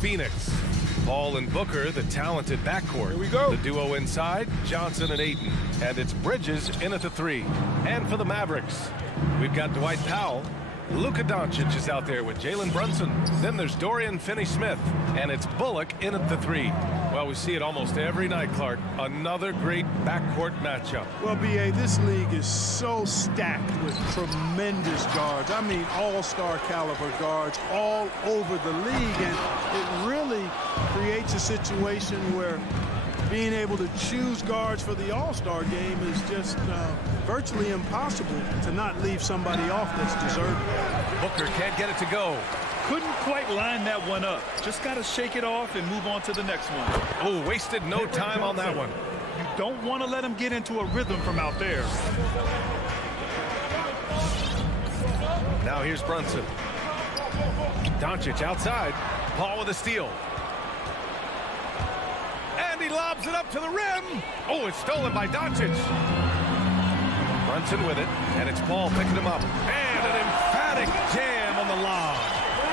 Phoenix. Paul and Booker, the talented backcourt. Here we go. The duo inside, Johnson and Ayton. And it's Bridges in at the 3. And for the Mavericks, we've got Dwight Powell. Luka Doncic is out there with Jalen Brunson. Then there's Dorian Finney-Smith. And it's Bullock in at the 3. Well, we see it almost every night, Clark. Another great backcourt matchup. Well, B.A., this league is so stacked with tremendous guards. I mean, all-star caliber guards all over the league. And it really creates a situation where being able to choose guards for the all-star game is just virtually impossible to not leave somebody off that's deserving. Booker can't get it to go. Couldn't quite line that one up. Just got to shake it off and move on to the next one. Oh, wasted no time on that one. You don't want to let him get into a rhythm from out there. Now here's Brunson. Doncic outside. Paul with a steal. And he lobs it up to the rim. Oh, it's stolen by Doncic. Brunson with it, and it's Paul picking him up. And an emphatic jam on the lob.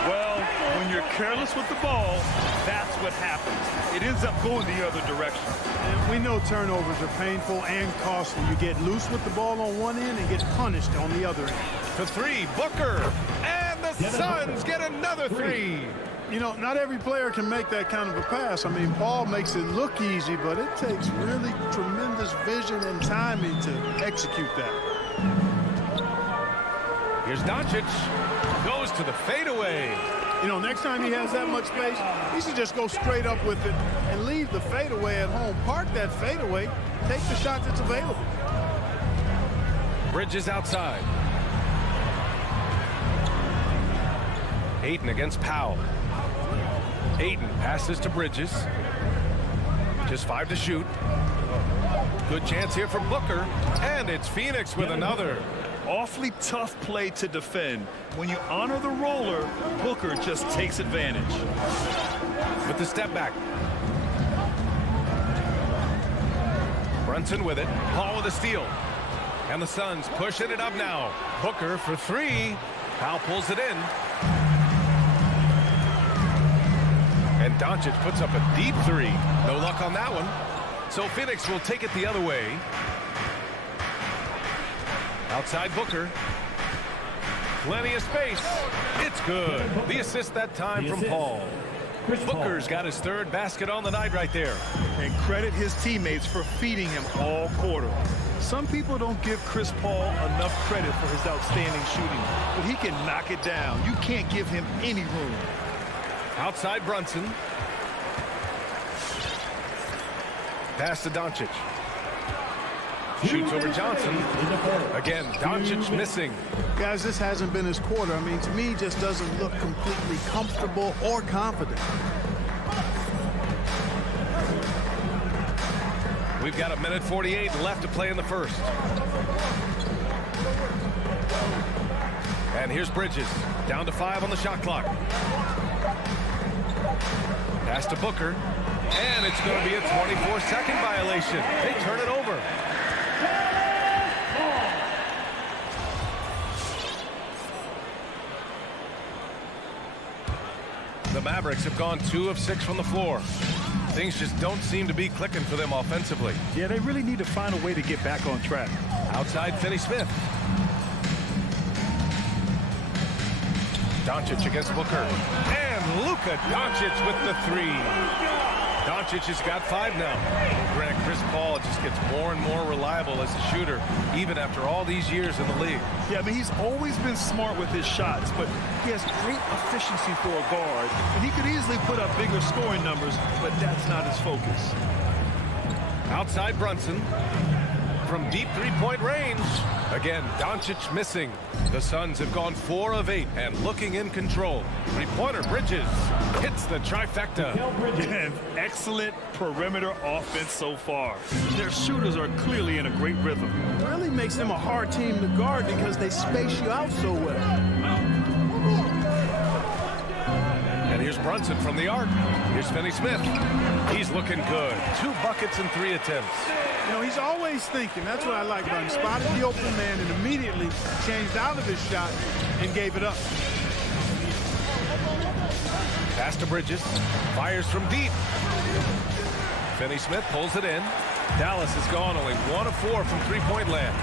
Well, when you're careless with the ball, that's what happens. It ends up going the other direction. And we know turnovers are painful and costly. You get loose with the ball on one end and get punished on the other end. The 3, Booker. And the Suns get another 3. You know, not every player can make that kind of a pass. I mean, Paul makes it look easy, but it takes really tremendous vision and timing to execute that. Here's Doncic. Goes to the fadeaway. You know, next time he has that much space, he should just go straight up with it and leave the fadeaway at home. Park that fadeaway, take the shot that's available. Bridges outside. Ayton against Powell. Ayton passes to Bridges. Just 5 to shoot. Good chance here for Booker. And it's Phoenix with another. Awfully tough play to defend. When you honor the roller, Booker just takes advantage. With the step back. Brunson with it. Paul with a steal. And the Suns pushing it up now. Booker for 3. Powell pulls it in. And Doncic puts up a deep 3. No luck on that one. So Phoenix will take it the other way. Outside Booker. Plenty of space. It's good. The assist that time from Paul. Booker's got his 3rd basket on the night right there. And credit his teammates for feeding him all quarter. Some people don't give Chris Paul enough credit for his outstanding shooting, but he can knock it down. You can't give him any room. Outside Brunson. Pass to Doncic. Shoots over Johnson. Again, Doncic missing. Guys, this hasn't been his quarter. I mean, to me, he just doesn't look completely comfortable or confident. We've got 1:48 left to play in the first. And here's Bridges. Down to 5 on the shot clock. Pass to Booker. And it's going to be a 24-second violation. They turn it over. The Mavericks have gone 2 of 6 from the floor. Things just don't seem to be clicking for them offensively. Yeah, they really need to find a way to get back on track. Outside Finney-Smith. Doncic against Booker. And Luka Doncic with the 3. Doncic has got 5 now. Grant, Chris Paul just gets more and more reliable as a shooter, even after all these years in the league. Yeah, I mean, he's always been smart with his shots, but he has great efficiency for a guard, and he could easily put up bigger scoring numbers, but that's not his focus. Outside Brunson. From deep 3-point range. Again, Doncic missing. The Suns have gone 4 of 8 and looking in control. 3-pointer Bridges hits the trifecta. And excellent perimeter offense so far. Their shooters are clearly in a great rhythm. It really makes them a hard team to guard because they space you out so well. And here's Brunson from the arc. Here's Finney-Smith. He's looking good. 2 buckets and 3 attempts. You know, he's always thinking. That's what I like about him. Spotted the open man and immediately changed out of his shot and gave it up. Pass to Bridges. Fires from deep. Finney-Smith pulls it in. Dallas has gone only 1 of 4 from three-point land.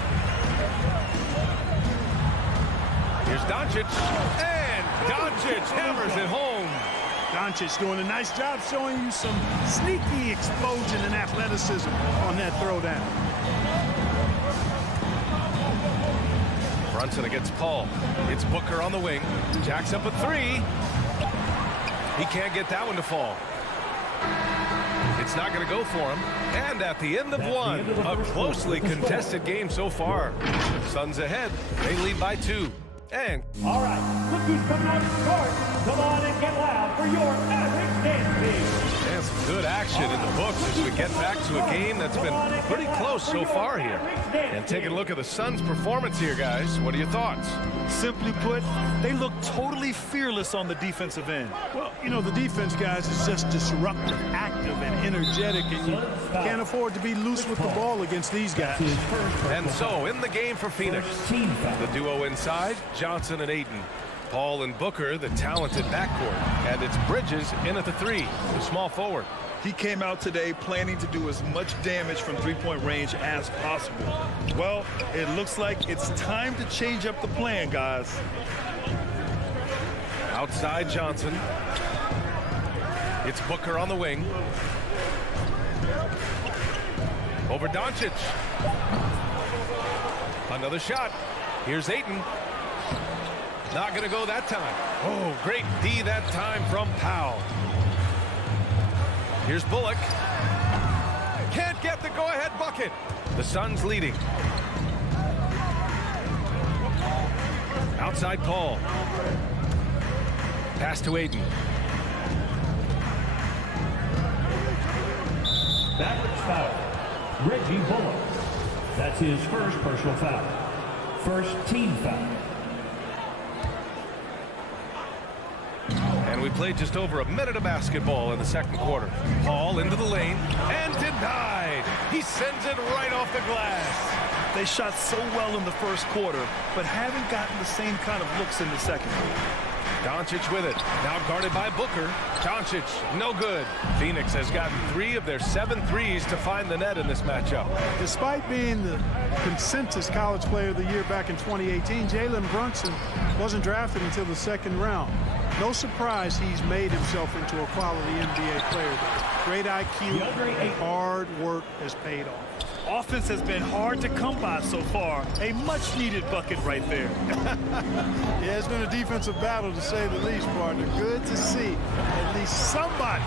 Here's Doncic. And Doncic hammers it home. Doncic doing a nice job showing you some sneaky explosion and athleticism on that throwdown. Brunson against Paul. It's Booker on the wing. Jacks up a three. He can't get that one to fall. It's not going to go for him. And at the end of one, a closely contested game so far. Suns ahead. They lead by 2. And all right, look who's coming out of the court. Come on and get loud for your Mavericks dance team. and some good action in the books as we get back to a game that's been pretty close so far here. And taking a look at the Suns' performance here, guys. What are your thoughts? Simply put, they look totally fearless on the defensive end. Well, you know, the defense, guys, is just disruptive, active, and energetic, and you can't afford to be loose with the ball against these guys. And so, in the game for Phoenix, the duo inside, Johnson and Ayton. Paul and Booker, the talented backcourt. And it's Bridges in at the three, the small forward. He came out today planning to do as much damage from three-point range as possible. Well, it looks like it's time to change up the plan, guys. Outside Johnson. It's Booker on the wing. Over Doncic. Another shot. Here's Ayton. Not going to go that time. Oh, great D that time from Powell. Here's Bullock. Can't get the go-ahead bucket. The Suns leading. Outside Paul. Pass to Ayton. Mavericks foul. Reggie Bullock. That's his first personal foul. First team foul. And we played just over a minute of basketball in the second quarter. Paul into the lane and denied. He sends it right off the glass. They shot so well in the first quarter, but haven't gotten the same kind of looks in the second. Doncic with it. Now guarded by Booker. Doncic, no good. Phoenix has gotten 3 of their 7 threes to find the net in this matchup. Despite being the consensus college player of the year back in 2018, Jalen Brunson wasn't drafted until the second round. No surprise he's made himself into a quality NBA player. Great IQ and hard work has paid off. Offense has been hard to come by so far. A much-needed bucket right there. Yeah, it's been a defensive battle, to say the least, partner. Good to see at least somebody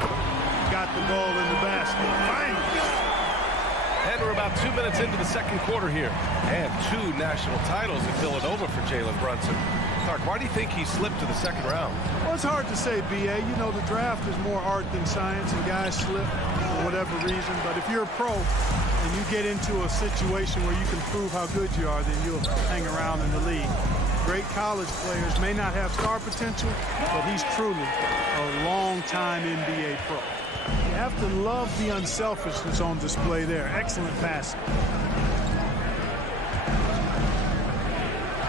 got the ball in the basket. Finally. And we're about 2 minutes into the second quarter here. And 2 national titles in Villanova for Jalen Brunson. Clark, why do you think he slipped to the second round? Well, it's hard to say, B.A. You know, the draft is more art than science, and guys slip for whatever reason. But if you're a pro and you get into a situation where you can prove how good you are, then you'll hang around in the league. Great college players may not have star potential, but he's truly a long-time NBA pro. You have to love the unselfishness on display there. Excellent passing.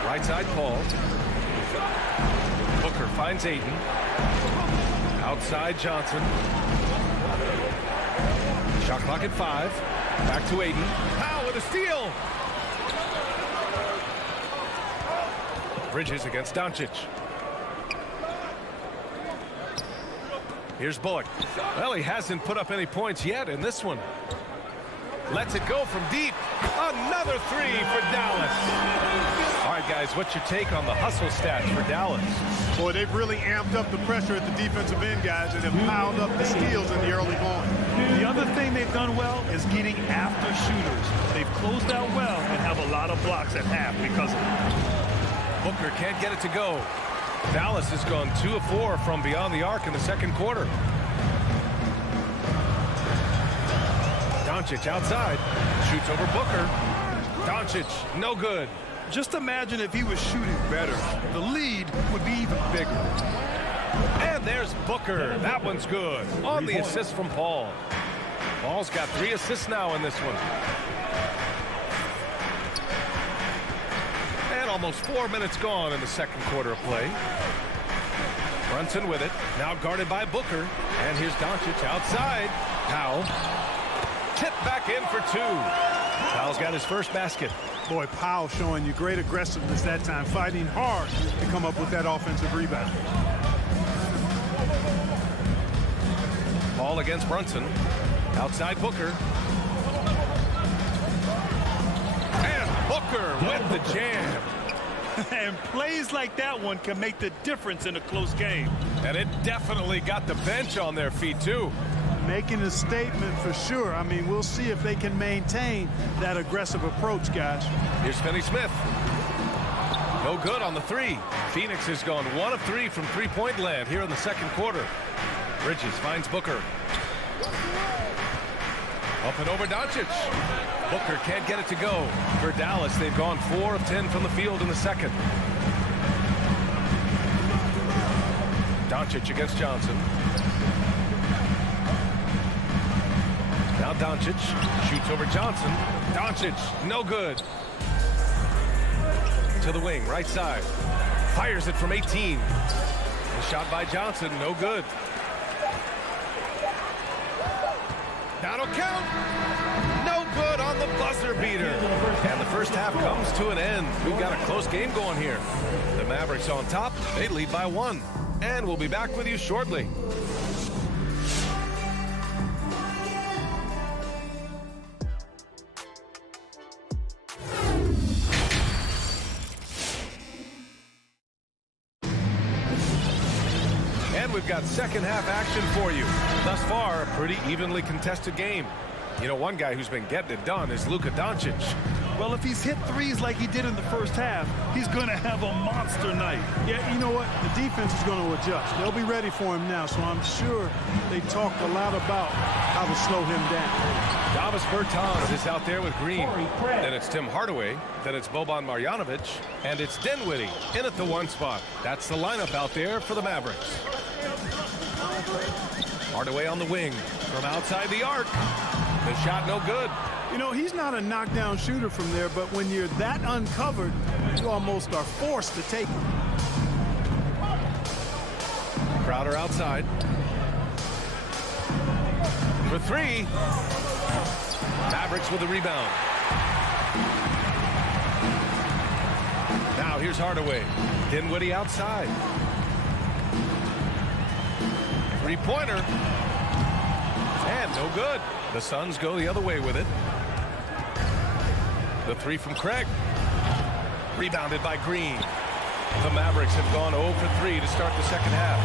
Right side Paul. Booker finds Ayton. Outside Johnson. Shot clock at 5. Back to Ayton. Powell with a steal. Bridges against Doncic. Here's Bullock. Well, he hasn't put up any points yet in this one. Lets it go from deep. Another 3 for Dallas. All right, guys, what's your take on the hustle stats for Dallas? Boy, they've really amped up the pressure at the defensive end, guys, and have piled up the steals in the early going. The other thing they've done well is getting after shooters. They've closed out well and have a lot of blocks at half because of it. Booker can't get it to go. Dallas has gone 2 of 4 from beyond the arc in the second quarter. Doncic outside. Shoots over Booker. Doncic, no good. Just imagine if he was shooting better. The lead would be even bigger. And there's Booker. That one's good. On the assist from Paul. Paul's got 3 assists now in this one. And almost 4 minutes gone in the second quarter of play. Brunson with it. Now guarded by Booker. And here's Doncic outside. Powell. Tipped back in for two. Powell's got his first basket. Boy, Powell showing you great aggressiveness that time, fighting hard to come up with that offensive rebound. Ball against Brunson. Outside Booker. And Booker with the jam. And plays like that one can make the difference in a close game. And it definitely got the bench on their feet, too. Making a statement for sure. I mean, we'll see if they can maintain that aggressive approach, guys. Here's Finney-Smith. No good on the three. Phoenix has gone 1 of 3 from three-point land here in the second quarter. Bridges finds Booker. Up and over Doncic. Booker can't get it to go. For Dallas, they've gone 4 of 10 from the field in the second. Doncic against Johnson. Now Doncic shoots over Johnson. Doncic, no good. To the wing, right side. Fires it from 18. A shot by Johnson, no good. That'll count. No good on the buzzer beater. And the first half comes to an end. We've got a close game going here. The Mavericks on top. They lead by 1. And we'll be back with you shortly. And we've got second half action for you. Thus far, a pretty evenly contested game. You know, one guy who's been getting it done is Luka Doncic. Well, if he's hit threes like he did in the first half, he's going to have a monster night. Yeah, you know what? The defense is going to adjust. They'll be ready for him now, so I'm sure they talked a lot about how to slow him down. Davis Bertans is out there with Green. Then it's Tim Hardaway. Then it's Boban Marjanovic. And it's Dinwiddie in at the 1 spot. That's the lineup out there for the Mavericks. Hardaway on the wing from outside the arc. The shot no good. You know, he's not a knockdown shooter from there, but when you're that uncovered, you almost are forced to take it. Crowder outside. For 3. Mavericks with the rebound. Now here's Hardaway. Dinwiddie outside. Three-pointer. And no good. The Suns go the other way with it. The 3 from Craig. Rebounded by Green. The Mavericks have gone 0 for 3 to start the second half.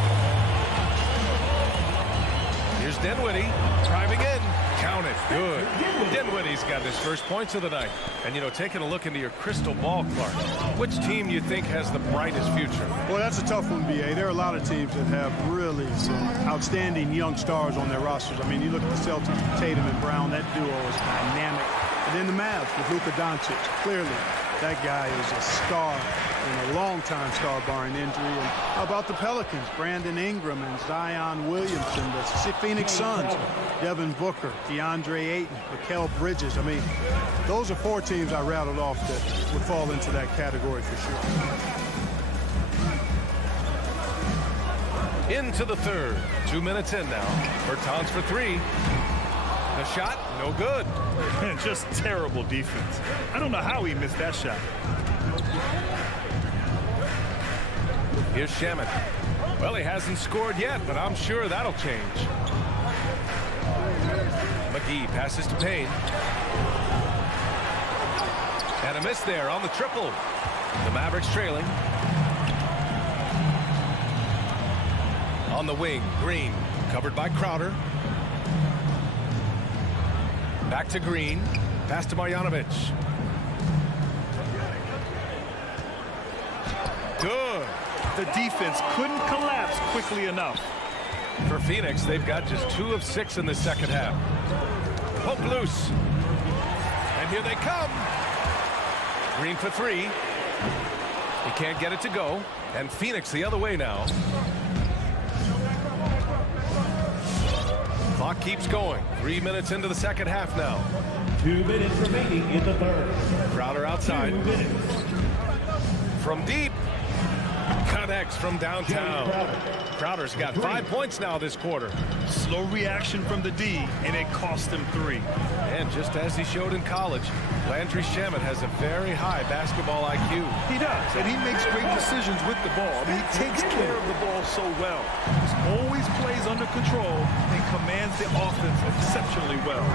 Here's Dinwiddie driving in. Count it. Good. Dinwiddie's got his first points of the night. And, you know, taking a look into your crystal ball, Clark, which team you think has the brightest future? Well, that's a tough one, B.A. There are a lot of teams that have really some outstanding young stars on their rosters. I mean, you look at the Celtics, Tatum and Brown, that duo is dynamic. And then the Mavs with Luka Doncic. Clearly, that guy is a star and a long-time star barring injury. And how about the Pelicans? Brandon Ingram and Zion Williamson. The Phoenix Suns, Devin Booker, DeAndre Ayton, Mikal Bridges. I mean, those are 4 teams I rattled off that would fall into that category for sure. Into the third. 2 minutes in now. Bertans for 3. The shot, no good. Just terrible defense. I don't know how he missed that shot. Here's Shamet. Well, he hasn't scored yet, but I'm sure that'll change. McGee passes to Payne. And a miss there on the triple. The Mavericks trailing. On the wing, Green, covered by Crowder. Back to Green. Pass to Marjanovic. Good. The defense couldn't collapse quickly enough. For Phoenix, they've got just 2 of 6 in the second half. Poke loose. And here they come. Green for 3. He can't get it to go. And Phoenix the other way now. Clock keeps going. 3 minutes into the second half now. 2 minutes remaining in the third. Crowder outside. 2 minutes. From deep. connects from downtown. Crowder's got 5 points now this quarter. Slow reaction from the D, and it cost him 3. And just as he showed in college, Landry Shamet has a very high basketball IQ. He does, and he makes great decisions with the ball. I mean, he takes care of the ball so well. He always plays under control and commands the offense exceptionally well.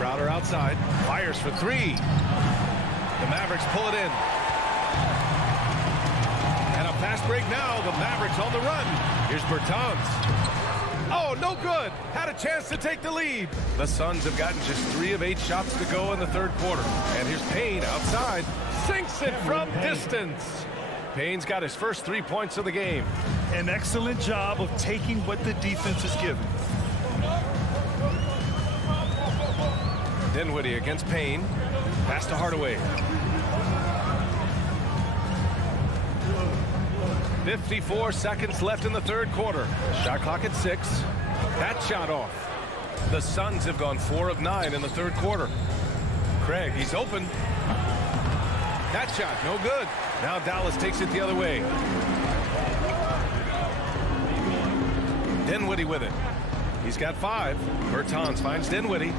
Crowder outside, fires for 3. The Mavericks pull it in. And a fast break now. The Mavericks on the run. Here's Bertans. Oh, no good. Had a chance to take the lead. The Suns have gotten just 3 of 8 shots to go in the third quarter. And here's Payne outside. Sinks it from distance. Payne's got his first 3 points of the game. An excellent job of taking what the defense is given. Dinwiddie against Payne. Pass to Hardaway. 54 seconds left in the third quarter. Shot clock at 6. That shot off. The Suns have gone 4 of 9 in the third quarter. Craig, he's open. That shot, no good. Now Dallas takes it the other way. Dinwiddie with it. He's got 5. Bertans finds Dinwiddie.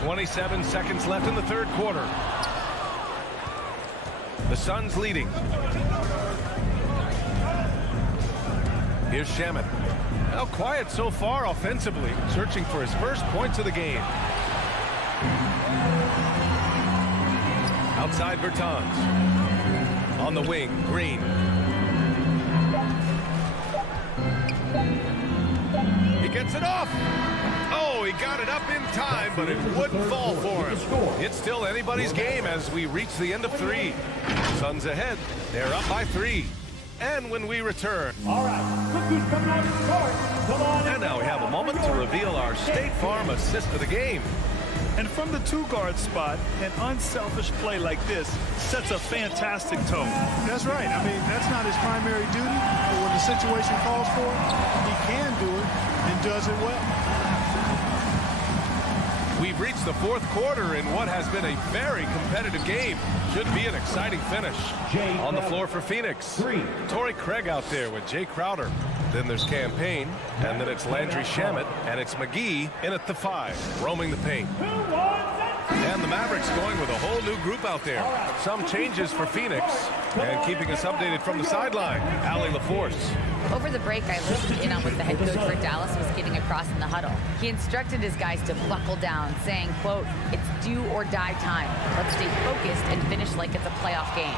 27 seconds left in the third quarter. The Suns leading. Here's Shamet. Well, quiet so far offensively, searching for his first points of the game. Outside Bertans. On the wing, Green. He gets it off. Oh, he got it up in time, but it wouldn't fall for him. It's still anybody's game as we reach the end of 3. Suns ahead. They're up by 3. And when we return. All right, look who's coming on the court. Come on. And now we have a moment to reveal our State Farm assist of the game. And from the 2-guard spot, an unselfish play like this sets a fantastic tone. That's right. I mean, that's not his primary duty, but when the situation calls for it, he can do it and does it well. We've reached the fourth quarter in what has been a very competitive game. Should be an exciting finish. On the floor for Phoenix. Torrey Craig out there with Jay Crowder. Then there's Cam Payne, and then it's Landry Shamet, and it's McGee in at the 5, roaming the paint. And the Mavericks going with a whole new group out there. Some changes for Phoenix, and keeping us updated from the sideline, Allie LaForce. Over the break, I listened in on what the head coach for Dallas was getting across in the huddle. He instructed his guys to buckle down, saying, quote, "It's do or die time. Let's stay focused and finish like it's a playoff game.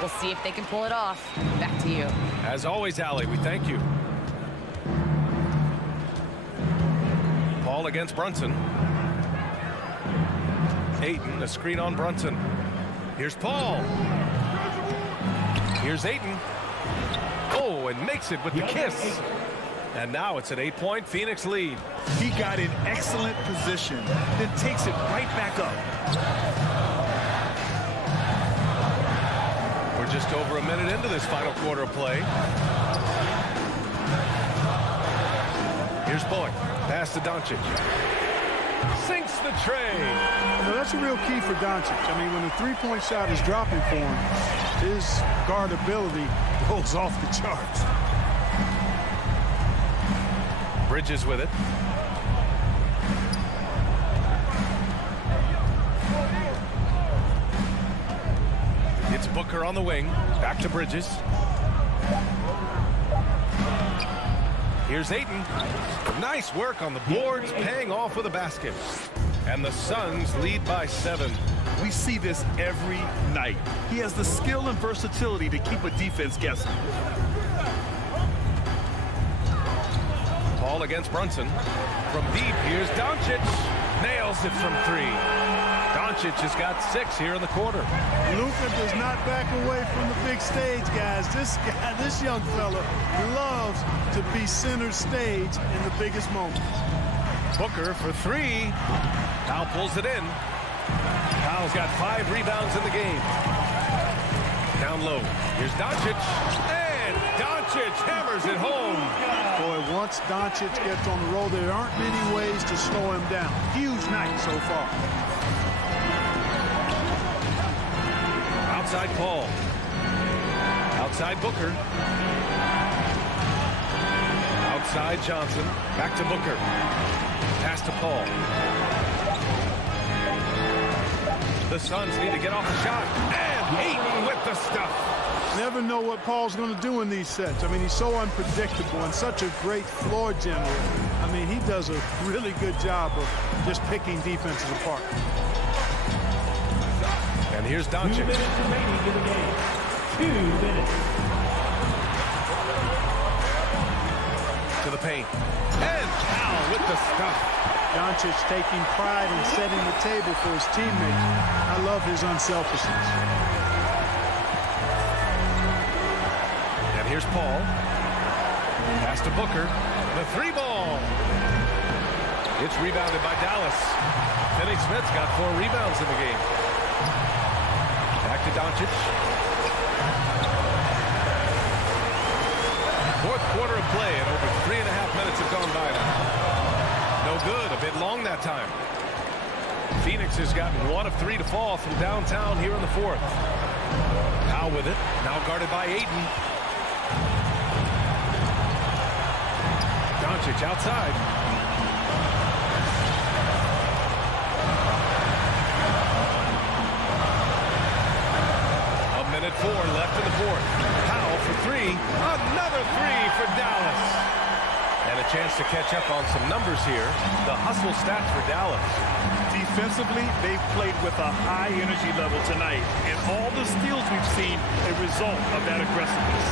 We'll see if they can pull it off." Back to you. As always, Allie, we thank you. Paul against Brunson. Ayton, a screen on Brunson. Here's Paul. Here's Ayton. Oh, and makes it with the kiss. And now it's an 8-point Phoenix lead. He got in excellent position, then takes it right back up. We're just over a minute into this final quarter of play. Here's Bullock. Pass to Doncic. Sinks the tray. Well, that's a real key for Doncic. I mean, when the 3-point shot is dropping for him, his guard ability goes off the charts. Bridges with it. It's Booker on the wing. Back to Bridges. Here's Ayton. Nice work on the boards, paying off with a basket. And the Suns lead by 7. We see this every night. He has the skill and versatility to keep a defense guessing. Paul against Brunson. From deep, here's Doncic. Nails it from 3. Doncic has got 6 here in the quarter. Luka does not back away from the big stage, guys. This young fella loves to be center stage in the biggest moments. Booker for 3. Powell pulls it in. Powell's got 5 rebounds in the game. Down low. Here's Doncic. And Doncic hammers it home. Boy, once Doncic gets on the roll, there aren't many ways to slow him down. Huge night so far. Outside Paul. Outside Booker. Outside Johnson. Back to Booker. Pass to Paul. The Suns need to get off the shot. And Ayton with the stuff. Never know what Paul's going to do in these sets. I mean, he's so unpredictable and such a great floor general. I mean, he does a really good job of just picking defenses apart. And here's Doncic. 2 minutes remaining in the game. 2 minutes. To the paint. And Powell with the stuff. Doncic taking pride in setting the table for his teammates. I love his unselfishness. And here's Paul. Pass to Booker. The 3-ball. It's rebounded by Dallas. Finney-Smith's got 4 rebounds in the game. Back to Doncic. Fourth quarter of play, and over 3.5 minutes have gone by now. No good, a bit long that time. Phoenix has gotten 1 of 3 to fall from downtown here in the fourth. Powell with it, now guarded by Ayton. Doncic outside. A minute 4 left in the fourth. Powell for 3. Another 3 for Dallas. And a chance to catch up on some numbers here. The hustle stats for Dallas. Defensively, they've played with a high energy level tonight. And all the steals we've seen a result of that aggressiveness.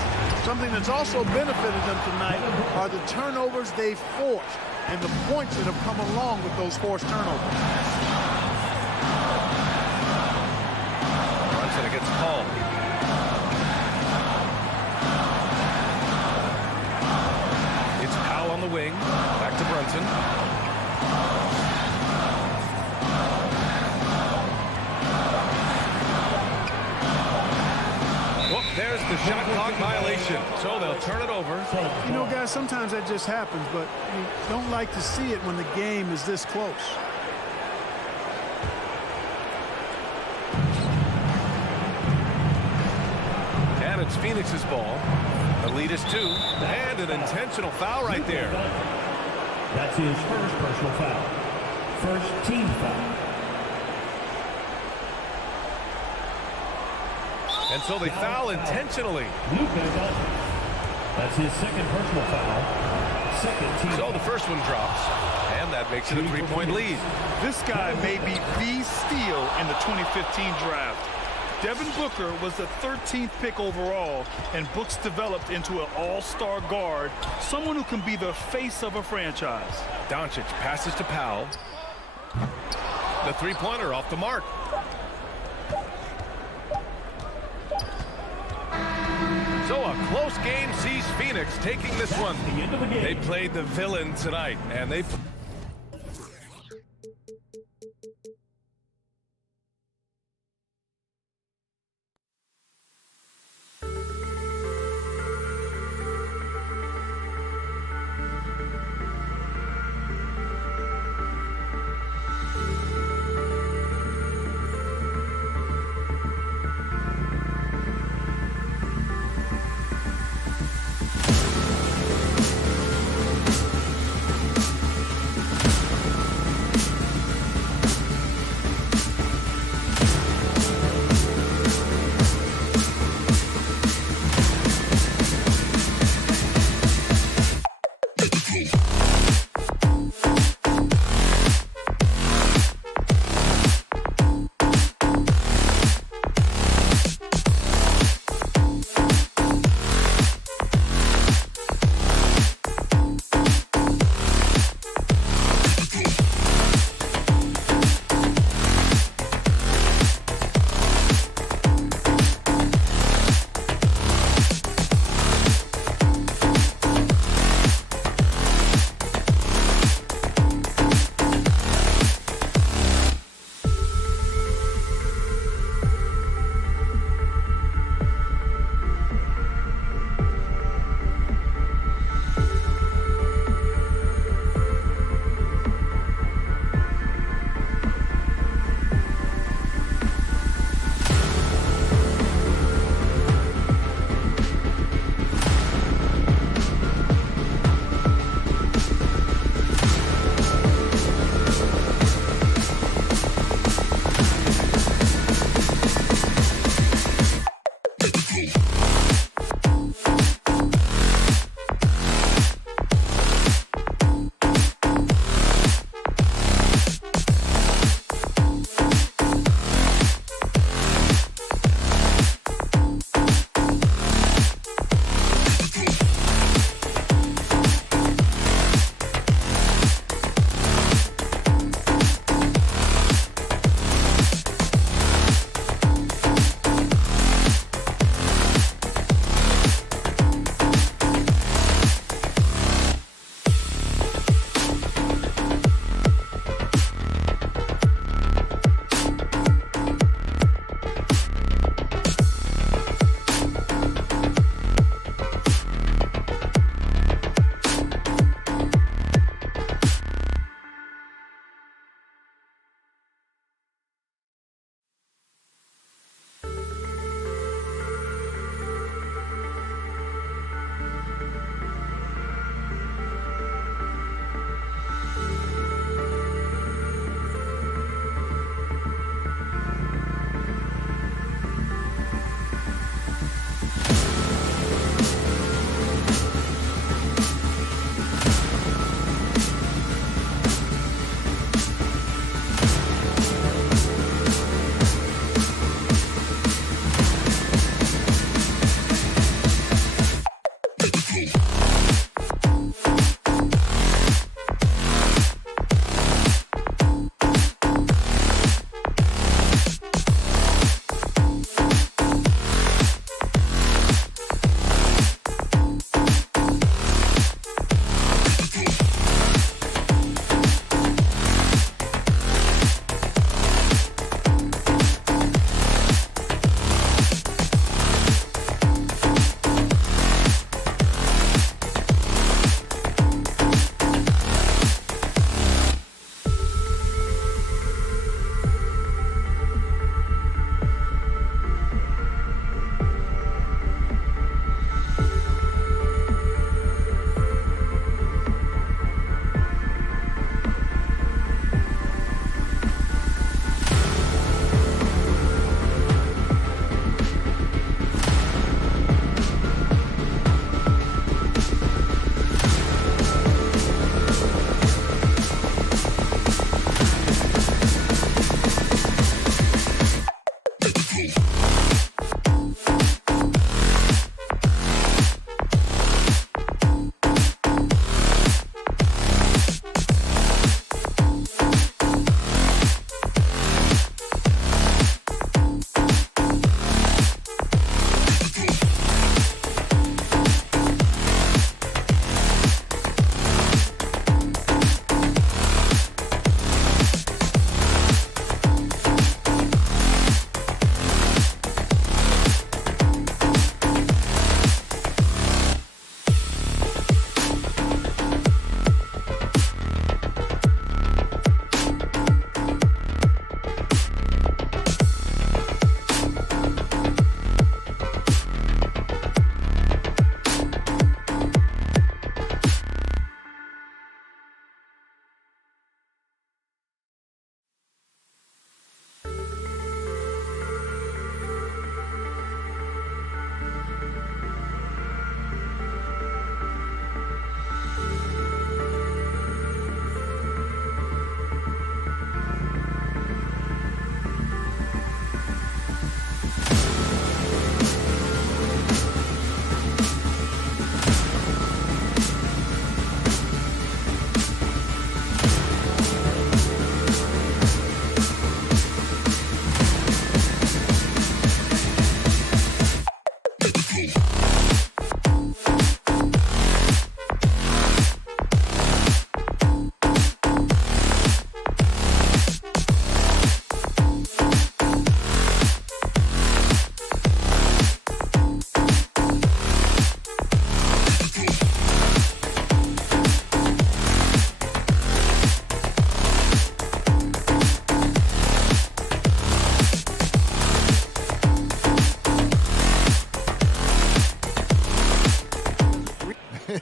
Something that's also benefited them tonight are the turnovers they've forced and the points that have come along with those forced turnovers. Brunson against Paul. It's Powell on the wing. Back to Brunson. Oh, there's the shot clock violation. So they'll turn it over. You know, guys, sometimes that just happens, but you don't like to see it when the game is this close. And it's Phoenix's ball. The lead is 2. And an intentional foul right there. That's his first personal foul. First team foul. And so they foul intentionally. Luka Doncic. That's his second personal foul. Second team. So the first one drops. And that makes it a 3-point lead. This guy may be the steal in the 2015 draft. Devin Booker was the 13th pick overall, and Brooks developed into an all-star guard, someone who can be the face of a franchise. Doncic passes to Powell. The 3-pointer off the mark. So a close game sees Phoenix taking this one. The end of the game. They played the villain tonight, and they...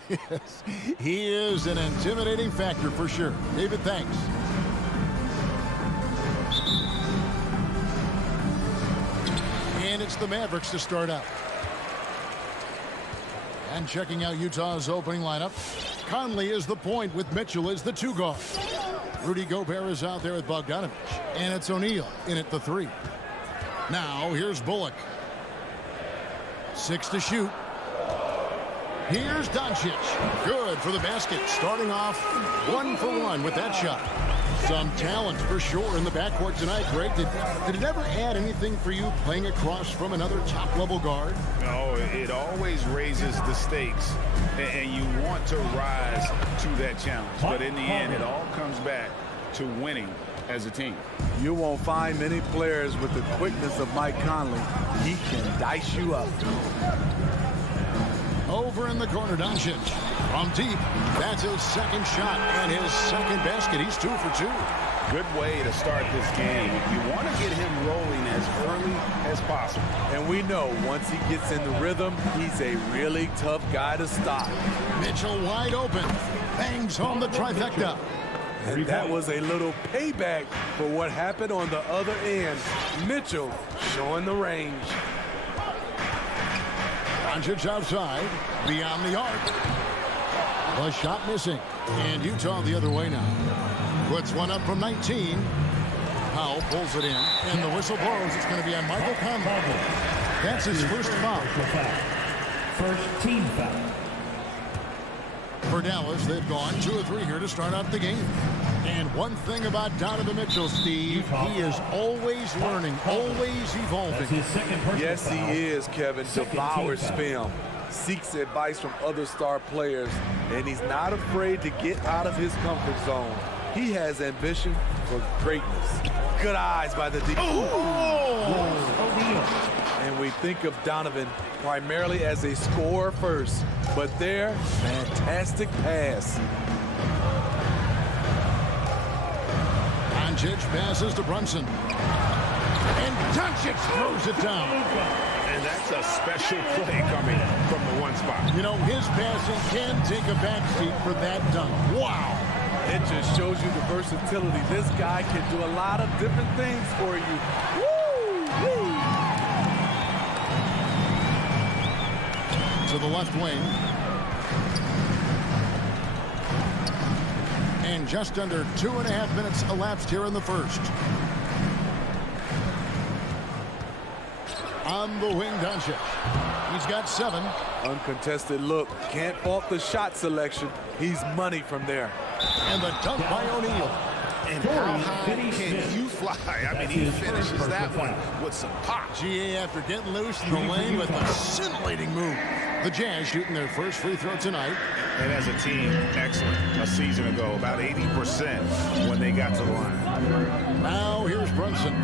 Yes, he is an intimidating factor for sure. David, thanks. And it's the Mavericks to start out. And checking out Utah's opening lineup, Conley is the point with Mitchell as the 2 guard. Rudy Gobert is out there with Bogdanović. And it's O'Neal in at the 3. Now here's Bullock. 6 to shoot. Here's Doncic. Good for the basket. Starting off 1 for 1 with that shot. Some talent for sure in the backcourt tonight, Greg. Did it ever add anything for you playing across from another top-level guard? No, it always raises the stakes, and you want to rise to that challenge. But in the end, it all comes back to winning as a team. You won't find many players with the quickness of Mike Conley. He can dice you up. Over in the corner, Doncic. From deep, that's his second shot and his second basket. He's 2 for 2. Good way to start this game. You want to get him rolling as early as possible. And we know once he gets in the rhythm, he's a really tough guy to stop. Mitchell wide open. Bangs home the trifecta. And that was a little payback for what happened on the other end. Mitchell showing the range. Doncic outside, beyond the arc. The shot missing. And Utah the other way now. Puts one up from 19. Powell pulls it in. And the whistle blows. It's going to be on Michael Conley. That's his first foul. First team foul. For Dallas, they've gone 2 or 3 here to start out the game. And one thing about Donovan Mitchell, Steve, he is always learning, always evolving. Yes, he is, Kevin. Devours film, seeks advice from other star players, and he's not afraid to get out of his comfort zone. He has ambition for greatness. Good eyes by the defense. And we think of Donovan primarily as a scorer first, but there, fantastic pass. Doncic passes to Brunson. And Doncic throws it down. And that's a special play coming from the 1 spot. You know, his passing can take a backseat for that dunk. Wow. It just shows you the versatility. This guy can do a lot of different things for you. Woo! To the left wing. And just under 2.5 minutes elapsed here in the first. On the wing, Doncic. He's got 7. Uncontested look. Can't fault the shot selection. He's money from there. And the dunk by O'Neal. And how high can you fly? I mean, he finishes that one with some pop. GA after getting loose in the lane with a scintillating move. The Jazz shooting their first free throw tonight. And as a team, excellent. A season ago, about 80% when they got to the line. Now here's Brunson.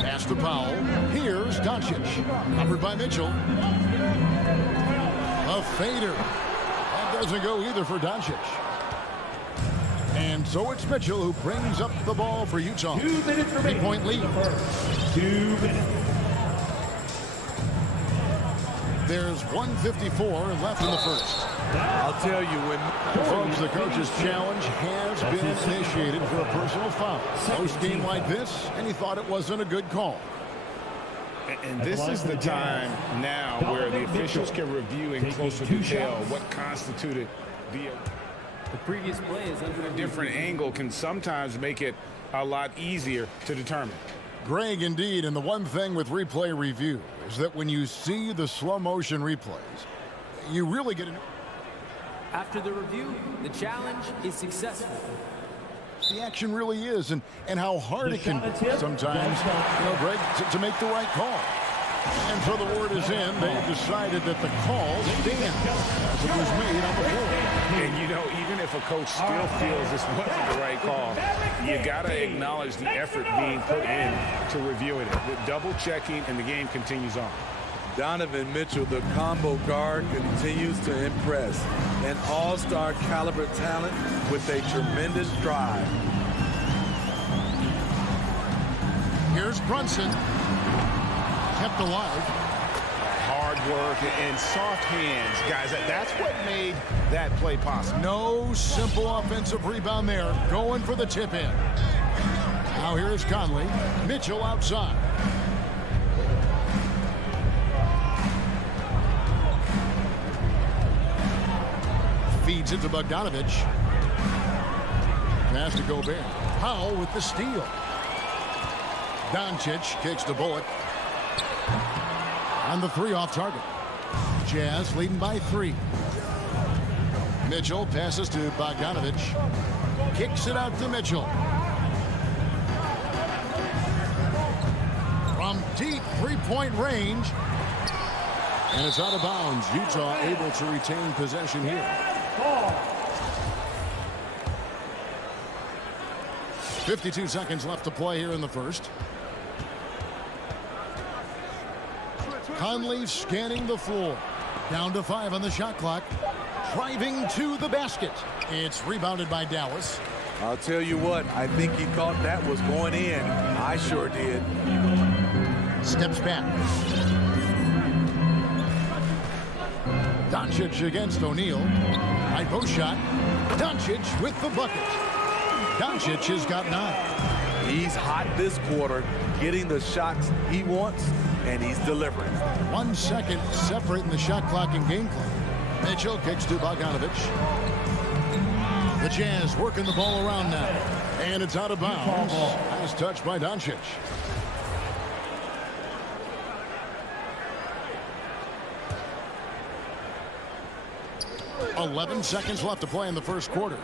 Pass to Powell. Here's Doncic. Covered by Mitchell. A fader. That doesn't go either for Doncic. And so it's Mitchell who brings up the ball for Utah. 2 minutes remaining. 3-point lead. 2 minutes. There's 1:54 left in the first. I'll tell you when. Folks, the coach's challenge has been initiated for a personal foul. Post game like this, and he thought it wasn't a good call. And this is the time now where the officials can review in closer detail what constituted the previous play is under a different angle can sometimes make it a lot easier to determine. Greg, indeed, and the one thing with replay review is that when you see the slow motion replays, you really get an... After the review, the challenge is successful. The action really is, and how hard it can be sometimes, Greg, to make the right call. And so the word is in. They've decided that the call stands as it was made on the floor. And, even if a coach still feels this wasn't the right call, you got to acknowledge the effort being put in to reviewing it. The double checking, and the game continues on. Donovan Mitchell, the combo guard, continues to impress. An all-star caliber talent with a tremendous drive. Here's Brunson. Kept alive. hard work and soft hands, guys. That's what made that play possible. No simple offensive rebound there. Going for the tip in. Now here's Conley. Mitchell outside. Feeds it to Bogdanovich. Pass to Gobert. Powell with the steal. Doncic kicks to Bullock. On the three off target. Jazz leading by 3. Mitchell passes to Bogdanovich. Kicks it out to Mitchell. From deep three-point range. And it's out of bounds. Utah able to retain possession here. 52 seconds left to play here in the first. Conley scanning the floor. Down to 5 on the shot clock. Driving to the basket. It's rebounded by Dallas. I'll tell you what, I think he thought that was going in. I sure did. Steps back. Doncic against O'Neal. High post shot. Doncic with the bucket. Doncic has got 9. He's hot this quarter, getting the shots he wants, and he's delivering. 1 second separating the shot clock and game clock. Mitchell kicks to Bogdanovich. The Jazz working the ball around now. And it's out of bounds. Nice touch by Doncic. .11 seconds left to play in the first quarter.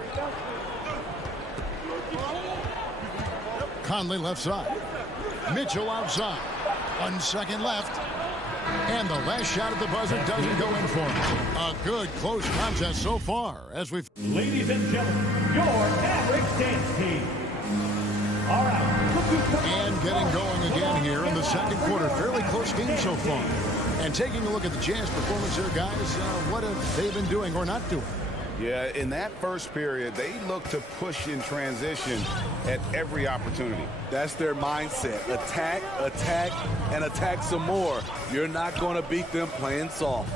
Conley left side. Mitchell outside. 1 second left. And the last shot at the buzzer doesn't go in for him. A good close contest so far as we've... Ladies and gentlemen, your Mavericks dance team. All right. And getting going again here in the second quarter. Fairly close game so far. And taking a look at the Jazz performance here, guys, what have they been doing or not doing? Yeah, in that first period, they look to push in transition at every opportunity. That's their mindset. Attack, attack, and attack some more. You're not going to beat them playing soft.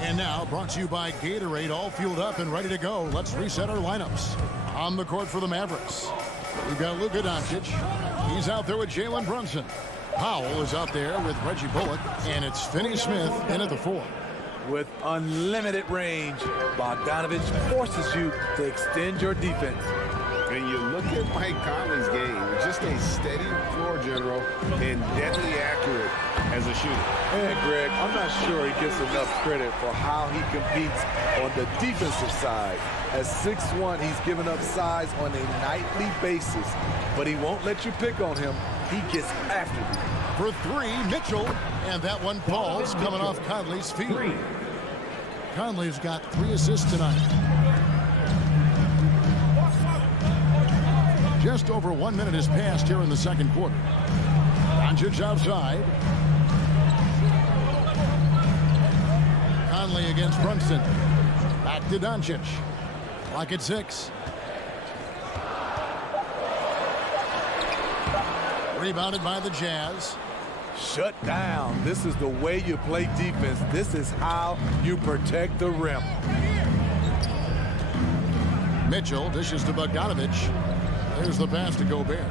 And now, brought to you by Gatorade, all fueled up and ready to go. Let's reset our lineups. On the court for the Mavericks, we've got Luka Doncic. He's out there with Jalen Brunson. Powell is out there with Reggie Bullock. And it's Finney-Smith in at the 4. With unlimited range, Bogdanovich forces you to extend your defense. And you look at Mike Conley's game, just a steady floor general and deadly accurate as a shooter. And Greg, I'm not sure he gets enough credit for how he competes on the defensive side. At 6'1", he's given up size on a nightly basis, but he won't let you pick on him. He gets after you. For 3, Mitchell. And that one falls, coming off Conley's feet. Conley's got 3 assists tonight. Just over 1 minute has passed here in the second quarter. Doncic outside. Conley against Brunson. Back to Doncic. Clock at 6. Rebounded by the Jazz. Shut down. This is the way you play defense. This is how you protect the rim. Mitchell dishes to Bogdanovich. There's the pass to Gobert.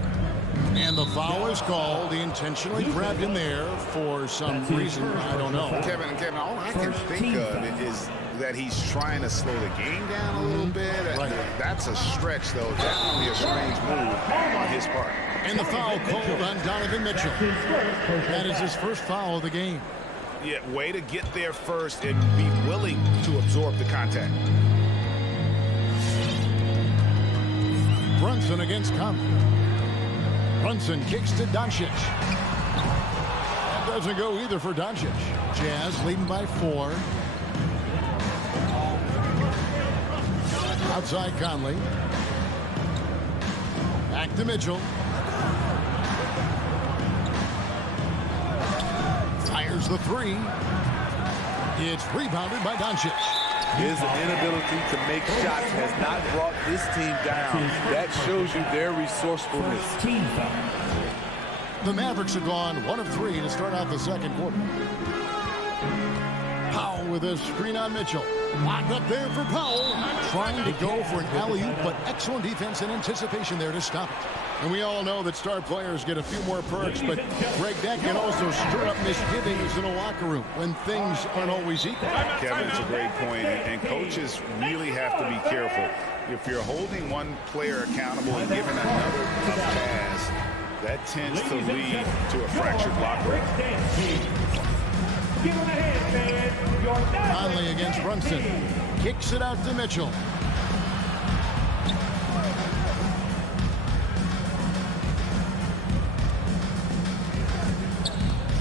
And the foul is called. He intentionally grabbed in there for some reason. I don't know. Kevin, all I can think of is that he's trying to slow the game down a little bit. Right. That's a stretch, though. Definitely a strange move on his part. And the foul called on Donovan Mitchell. That is his first foul of the game. Yeah, way to get there first and be willing to absorb the contact. Brunson against Conley. Brunson kicks to Doncic. That doesn't go either for Doncic. Jazz leading by 4. Outside Conley. Back to Mitchell. Fires the 3. It's rebounded by Doncic. His inability to make shots has not brought this team down. That shows you their resourcefulness. The Mavericks have gone 1 of 3 to start out the second quarter. with a screen on Mitchell. Locked up there for Powell. Trying to go for an alley-oop, but excellent defense and anticipation there to stop it. And we all know that star players get a few more perks, but Greg, that can also stir up misgivings in a locker room when things aren't always equal. Kevin, it's a great point, and coaches really have to be careful. If you're holding one player accountable and giving another a pass, that tends to lead to a fractured locker room. Give him a hand, man. Conley against Brunson. Kicks it out to Mitchell.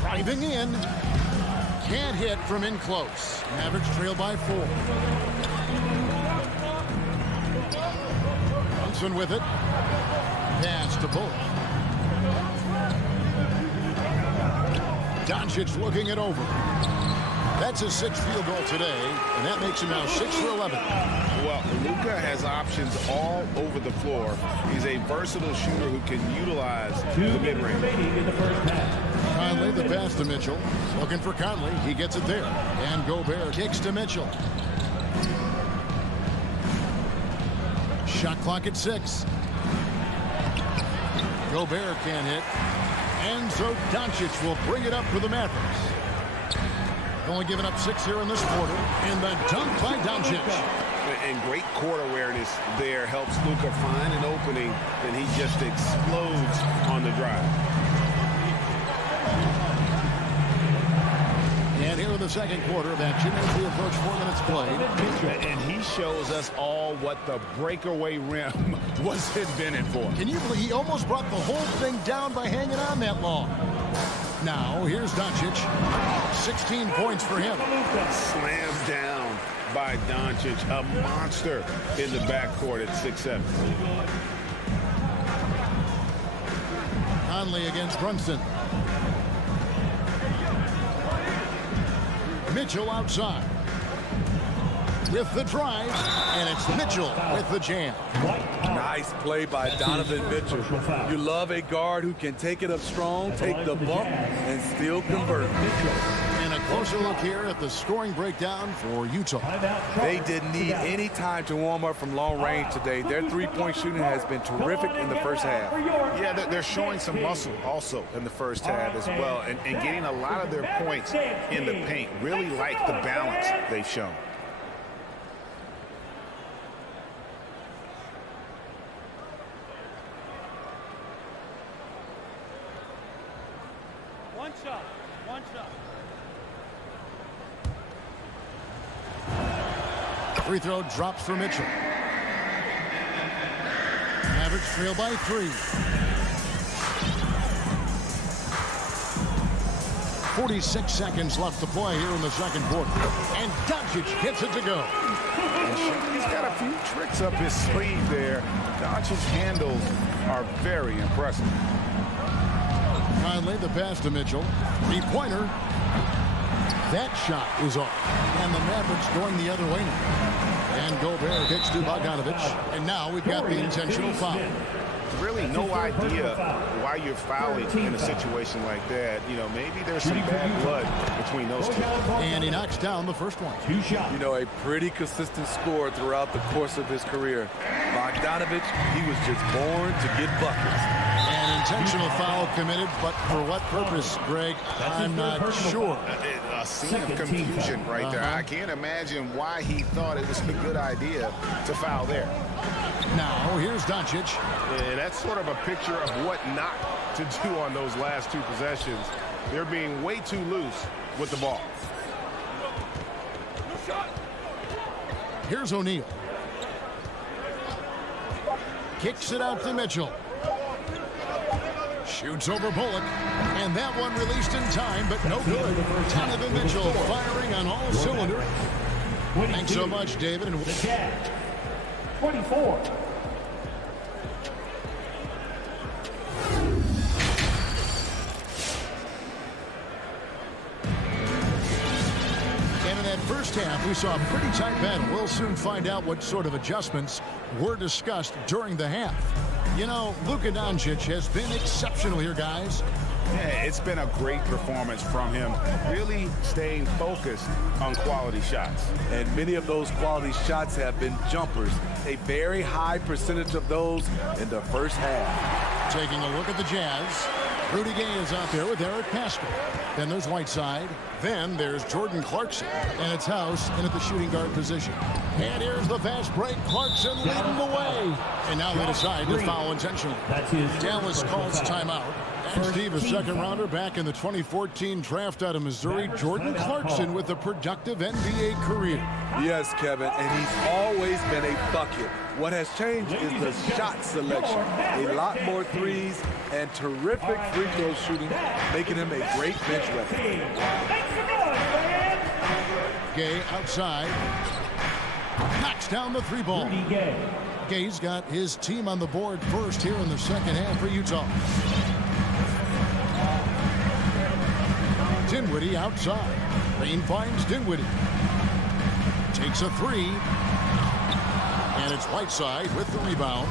Driving in. Can't hit from in close. Mavericks trail by 4. Brunson with it. Pass to Bullock. Doncic looking it over. That's his 6th field goal today, and that makes him now 6 for 11. Well, Luka has options all over the floor. He's a versatile shooter who can utilize the mid-range. In the first half. Conley, the pass to Mitchell. Looking for Conley. He gets it there. And Gobert kicks to Mitchell. Shot clock at 6. Gobert can't hit. And so Doncic will bring it up for the Mavericks. Only giving up 6 here in this quarter. And the dunk by Doncic. And great court awareness there helps Luka find an opening, and he just explodes on the drive. And here in the second quarter of action as we approach 4 minutes played. And he shows us all what the breakaway rim was invented for. Can you believe he almost brought the whole thing down by hanging on that long? Now, here's Doncic. 16 points for him. Slammed down by Doncic, a monster in the backcourt at 6'7". Conley against Brunson. Mitchell outside. With the drive, and it's Mitchell with the jam. Nice play by Donovan Mitchell. You love a guard who can take it up strong, take the bump, and still convert. And a closer look here at the scoring breakdown for Utah. They didn't need any time to warm up from long range today. Their three-point shooting has been terrific in the first half. Yeah, they're showing some muscle also in the first half as well, and getting a lot of their points in the paint. Really like the balance they've shown. One shot. Free throw drops for Mitchell. Mavericks trail by 3. 46 seconds left to play here in the second quarter. And Doncic gets it to go. He's got a few tricks up his sleeve there. Doncic's handles are very impressive. Conley, the pass to Mitchell. Three-pointer. That shot is off. And the Mavericks going the other way now. And Gobert kicks to Bogdanovic. And now we've got the intentional foul. Really no idea why you're fouling in a situation like that. You know, maybe there's some bad blood between those two. And he knocks down the first one. You know, a pretty consistent scorer throughout the course of his career. Bogdanovic, he was just born to get buckets. An intentional foul committed, but for what purpose, Greg? I'm not sure. A scene of confusion right there. I can't imagine why he thought it was a good idea to foul there. Now, here's Doncic. And that's sort of a picture of what not to do on those last 2 possessions. They're being way too loose with the ball. Here's O'Neal. Kicks it out to Mitchell. Shoots over Bullock. And that one released in time, but no good. Donovan Mitchell firing on all cylinders. Thanks so much, David. And the Jazz, 24. And in that first half, we saw a pretty tight battle. We'll soon find out what sort of adjustments were discussed during the half. You know, Luka Doncic has been exceptional here, guys. Yeah, it's been a great performance from him, really staying focused on quality shots. And many of those quality shots have been jumpers. A very high percentage of those in the first half. Taking a look at the Jazz. Rudy Gay is out there with Eric Pascal. Then there's Whiteside. Then there's Jordan Clarkson. And it's House in at the shooting guard position. And here's the fast break. Clarkson leading the way. And now they decide to foul intentionally. Dallas calls timeout. And Steve, a second rounder back in the 2014 draft out of Missouri, Jordan Clarkson with a productive NBA career. Yes, Kevin, and he's always been a bucket. What has changed is the shot selection. A lot more threes and terrific free throw shooting, making him a great bench weapon. Gay outside. Knocks down the three ball. Gay's got his team on the board first here in the second half for Utah. Dinwiddie outside. Green finds Dinwiddie. Takes a three. And it's Whiteside with the rebound.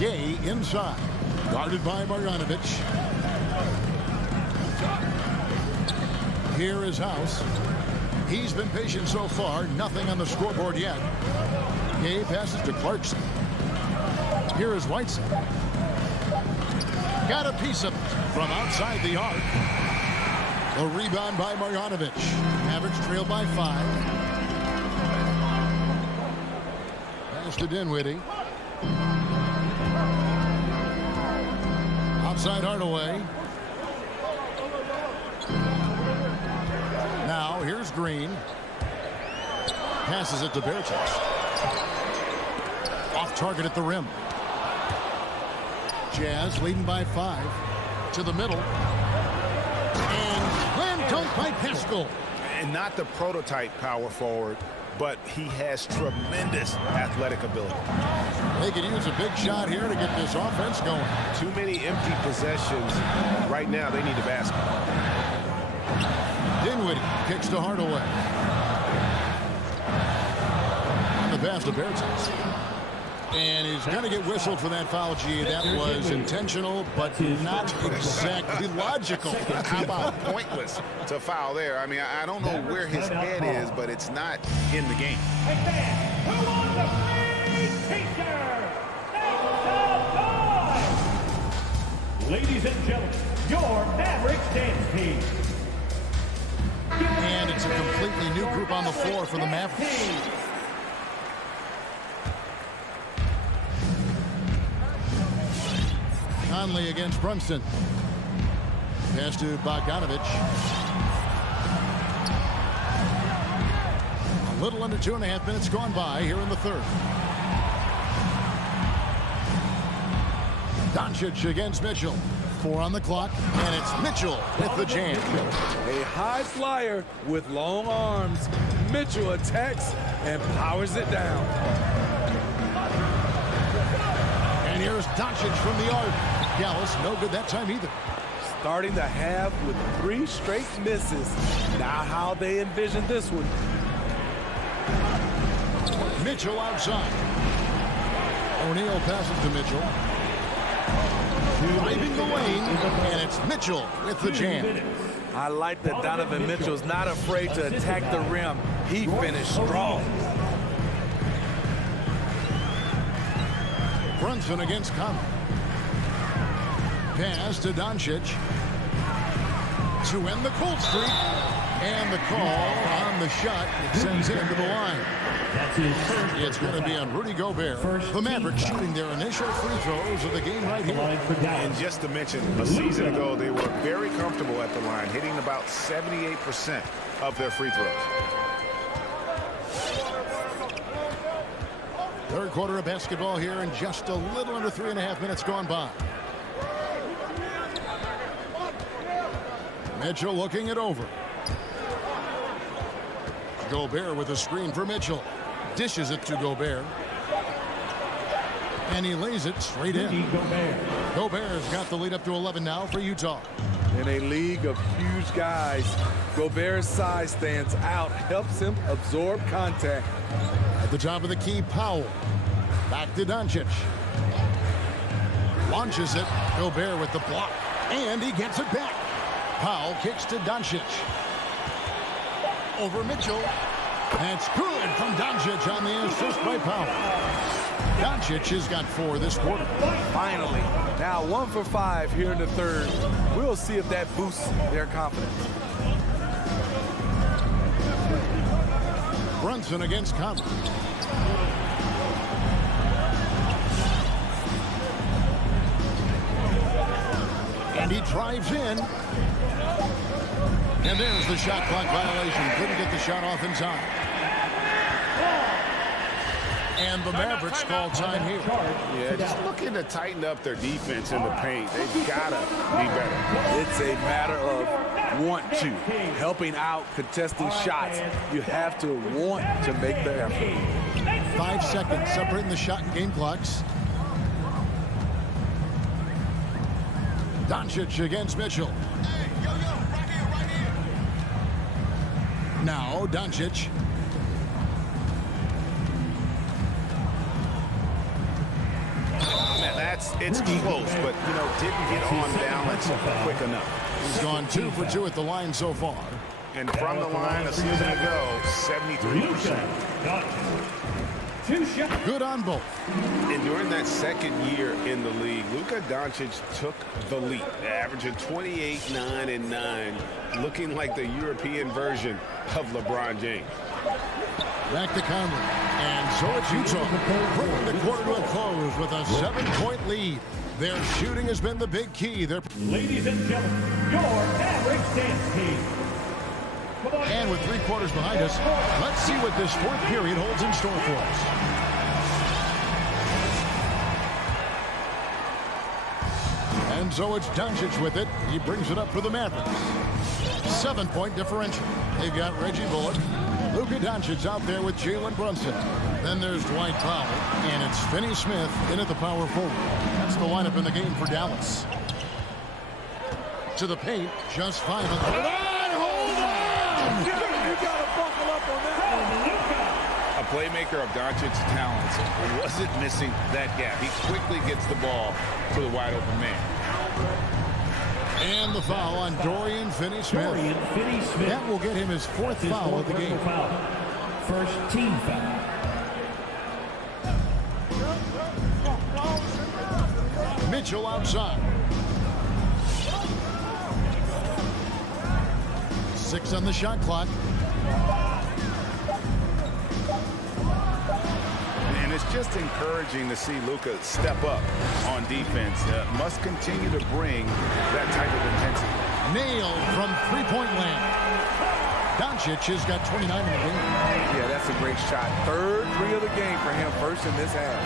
Gay inside. Guarded by Marjanovic. Here is House. He's been patient so far. Nothing on the scoreboard yet. Gay passes to Clarkson. Here is Whiteside. Got a piece of it from outside the arc. A rebound by Marjanovic. Mavericks trail by 5. Pass to Dinwiddie. Outside Hardaway. Now here's Green. Passes it to Bertans. Off target at the rim. Jazz leading by 5 to the middle. And slam dunk by Pascal. And not the prototype power forward, but he has tremendous athletic ability. They could use a big shot here to get this offense going. Too many empty possessions. Right now, they need a basket. Dinwiddie kicks to Hardaway. The pass to Bertans. And he's going to get whistled for that foul, G. That was intentional, but not exactly logical. How about pointless to foul there? I mean, I don't know where his head is, but it's not in the game. Ladies and gentlemen, your Mavericks dance team. And it's a completely new group on the floor for the Mavericks. Conley against Brunson. Pass to Bogdanovic. A little under 2.5 minutes gone by here in the third. Doncic against Mitchell. 4 on the clock, and it's Mitchell with the jam. A high flyer with long arms. Mitchell attacks and powers it down. And here's Doncic from the arc. Dallas, no good that time either. Starting the half with 3 straight misses. Now how they envision this one. Mitchell outside. O'Neal passes to Mitchell. Driving the lane, and it's Mitchell with the jam. I like that Donovan Mitchell's not afraid to attack the rim. He finished strong. Brunson against Conley. Pass to Doncic to end the cold streak, and the call on the shot sends him to the line. It's going to be on Rudy Gobert. The Mavericks shooting their initial free throws of the game right here. And just to mention, a season ago, they were very comfortable at the line, hitting about 78% of their free throws. Third quarter of basketball here, and just a little under 3.5 minutes gone by. Mitchell looking it over. Gobert with a screen for Mitchell. Dishes it to Gobert. And he lays it straight in. Gobert's got the lead up to 11 now for Utah. In a league of huge guys, Gobert's size stands out, helps him absorb contact. At the top of the key, Powell. Back to Doncic. Launches it. Gobert with the block. And he gets it back. Powell kicks to Doncic. Over Mitchell. That's good from Doncic on the assist by Powell. Doncic has got 4 this quarter. Finally. Now 1 for 5 here in the third. We'll see if that boosts their confidence. Brunson against Conley. And he drives in. And there's the shot clock violation. Couldn't get the shot off in time. And the Mavericks call time here. Yeah, just looking to tighten up their defense in the paint. They've got to be better. It's a matter of want to. Helping out, contesting shots. You have to want to make the effort. 5 seconds separating the shot and game clocks. Doncic against Mitchell. Now Doncic. It's close, but, you know, didn't get on balance quick enough. He's gone 2 for 2 at the line so far. And from the line a season ago, 73%. Good on both. And during that second year in the league, Luka Doncic took the leap, averaging 28, 9, and 9, looking like the European version of LeBron James. Back to Conley. And so it's Utah bringing the quarter to a close with a 7-point lead. Their shooting has been the big key. Ladies and gentlemen, your Mavericks dance team. And with 3 quarters behind us, let's see what this 4th period holds in store for us. And so it's Doncic with it. He brings it up for the Mavericks. 7-point differential. They've got Reggie Bullock. Luka Doncic out there with Jalen Brunson. Then there's Dwight Powell. And it's Finney Smith in at the power forward. That's the lineup in the game for Dallas. To the paint, just 5 on the... You gotta buckle up on that one. A playmaker of Doncic's talents wasn't missing that gap. He quickly gets the ball to the wide open man. And the foul on Dorian Finney-Smith. That will get him his 4th foul of the game. First team foul. Mitchell outside. 6 on the shot clock. And it's just encouraging to see Luka step up on defense. Must continue to bring that type of intensity. Nailed from 3-point land. Doncic has got 29 in the game. Yeah, that's a great shot. 3rd 3 of the game for him, first in this half.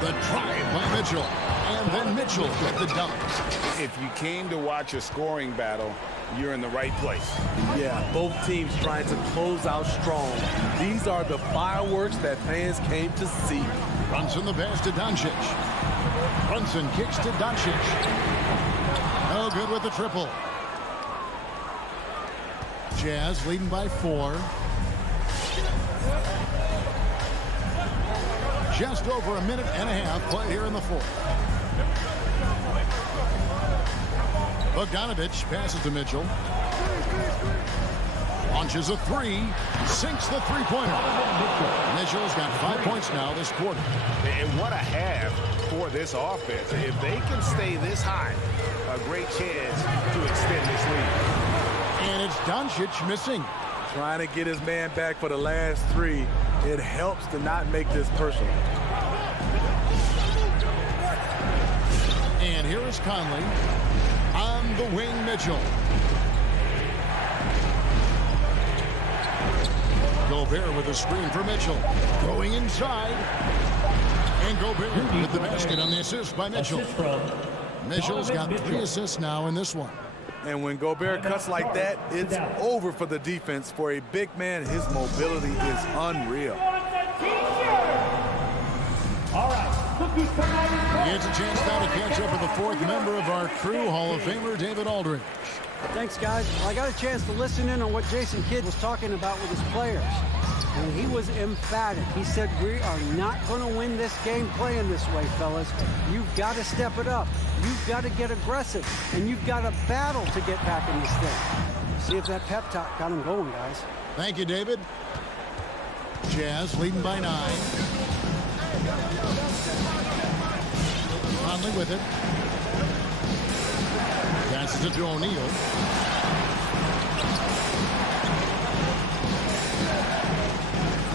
The drive by Mitchell. And then Mitchell with the dunk. If you came to watch a scoring battle, you're in the right place. Yeah, both teams trying to close out strong. These are the fireworks that fans came to see. Brunson the pass to Doncic. Brunson kicks to Doncic. No good with the triple. Jazz leading by 4. Just over a minute and a half played here in the 4th. Bogdanovich passes to Mitchell. Launches a 3. Sinks the 3-pointer. Mitchell's got 5 points now this quarter. And what a half for this offense. If they can stay this high, a great chance to extend this lead. And it's Doncic missing. Trying to get his man back for the last 3. It helps to not make this personal. And here is Conley. On the wing, Mitchell. Gobert with a screen for Mitchell. Going inside. And Gobert with the basket on the assist by Mitchell. Mitchell's got 3 assists now in this one. And when Gobert cuts like that, it's over for the defense. For a big man, his mobility is unreal. All right. He gets a chance now to catch up with the 4th member of our crew, Hall of Famer David Aldridge. Thanks, guys. Well, I got a chance to listen in on what Jason Kidd was talking about with his players. And he was emphatic. He said, we are not going to win this game playing this way, fellas. You've got to step it up. You've got to get aggressive. And you've got to battle to get back in this thing. See if that pep talk got him going, guys. Thank you, David. Jazz leading by 9. Conley with it. Passes it to O'Neal.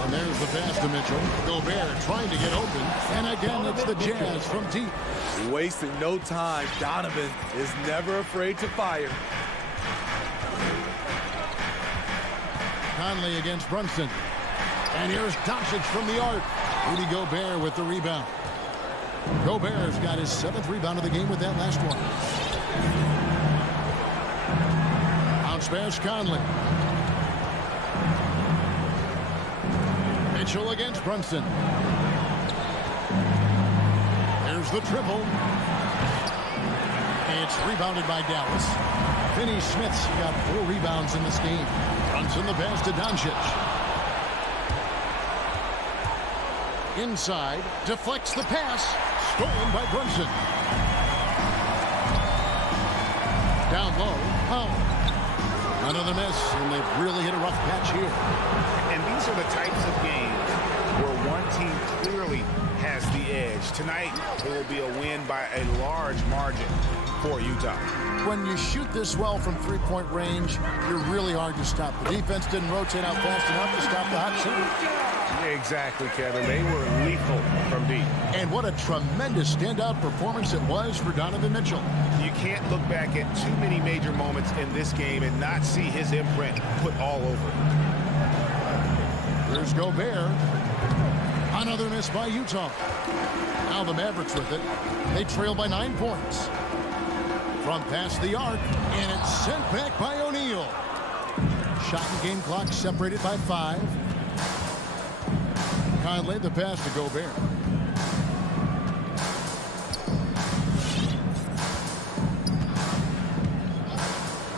And there's the pass to Mitchell. Gobert trying to get open. And again, it's the Jazz from deep. Wasting no time. Donovan is never afraid to fire. Conley against Brunson. And here's Doncic from the arc. Rudy Gobert with the rebound. Gobert's got his 7th rebound of the game with that last one. Bounce pass Conley. Mitchell against Brunson. There's the triple. It's rebounded by Dallas. Finney-Smith's got 4 rebounds in this game. Brunson the pass to Doncic. Inside, deflects the pass. Stolen by Brunson. Down low, Powell. Another miss, and they've really hit a rough patch here. And these are the types of games where one team clearly has the edge. Tonight, it will be a win by a large margin for Utah. When you shoot this well from three-point range, you're really hard to stop. The defense didn't rotate out fast enough to stop the hot shooter. Exactly, Kevin. They were lethal from deep. And what a tremendous standout performance it was for Donovan Mitchell. You can't look back at too many major moments in this game and not see his imprint put all over it. There's Gobert. Another miss by Utah. Now the Mavericks with it. They trail by 9 points. From past the arc, and it's sent back by O'Neal. Shot and game clock separated by 5. Conley the pass to Gobert.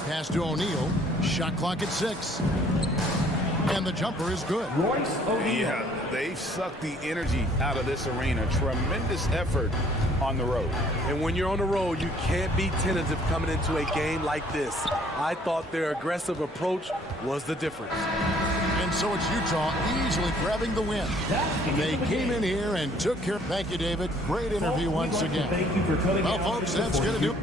Pass to O'Neal. Shot clock at 6. And the jumper is good. Royce O'Neal. Yeah, they've sucked the energy out of this arena. Tremendous effort on the road. And when you're on the road, you can't be tentative coming into a game like this. I thought their aggressive approach was the difference. And so it's Utah easily grabbing the win. They came in here and took care. Thank you, David. Great interview once again. Well, folks, that's going to do it.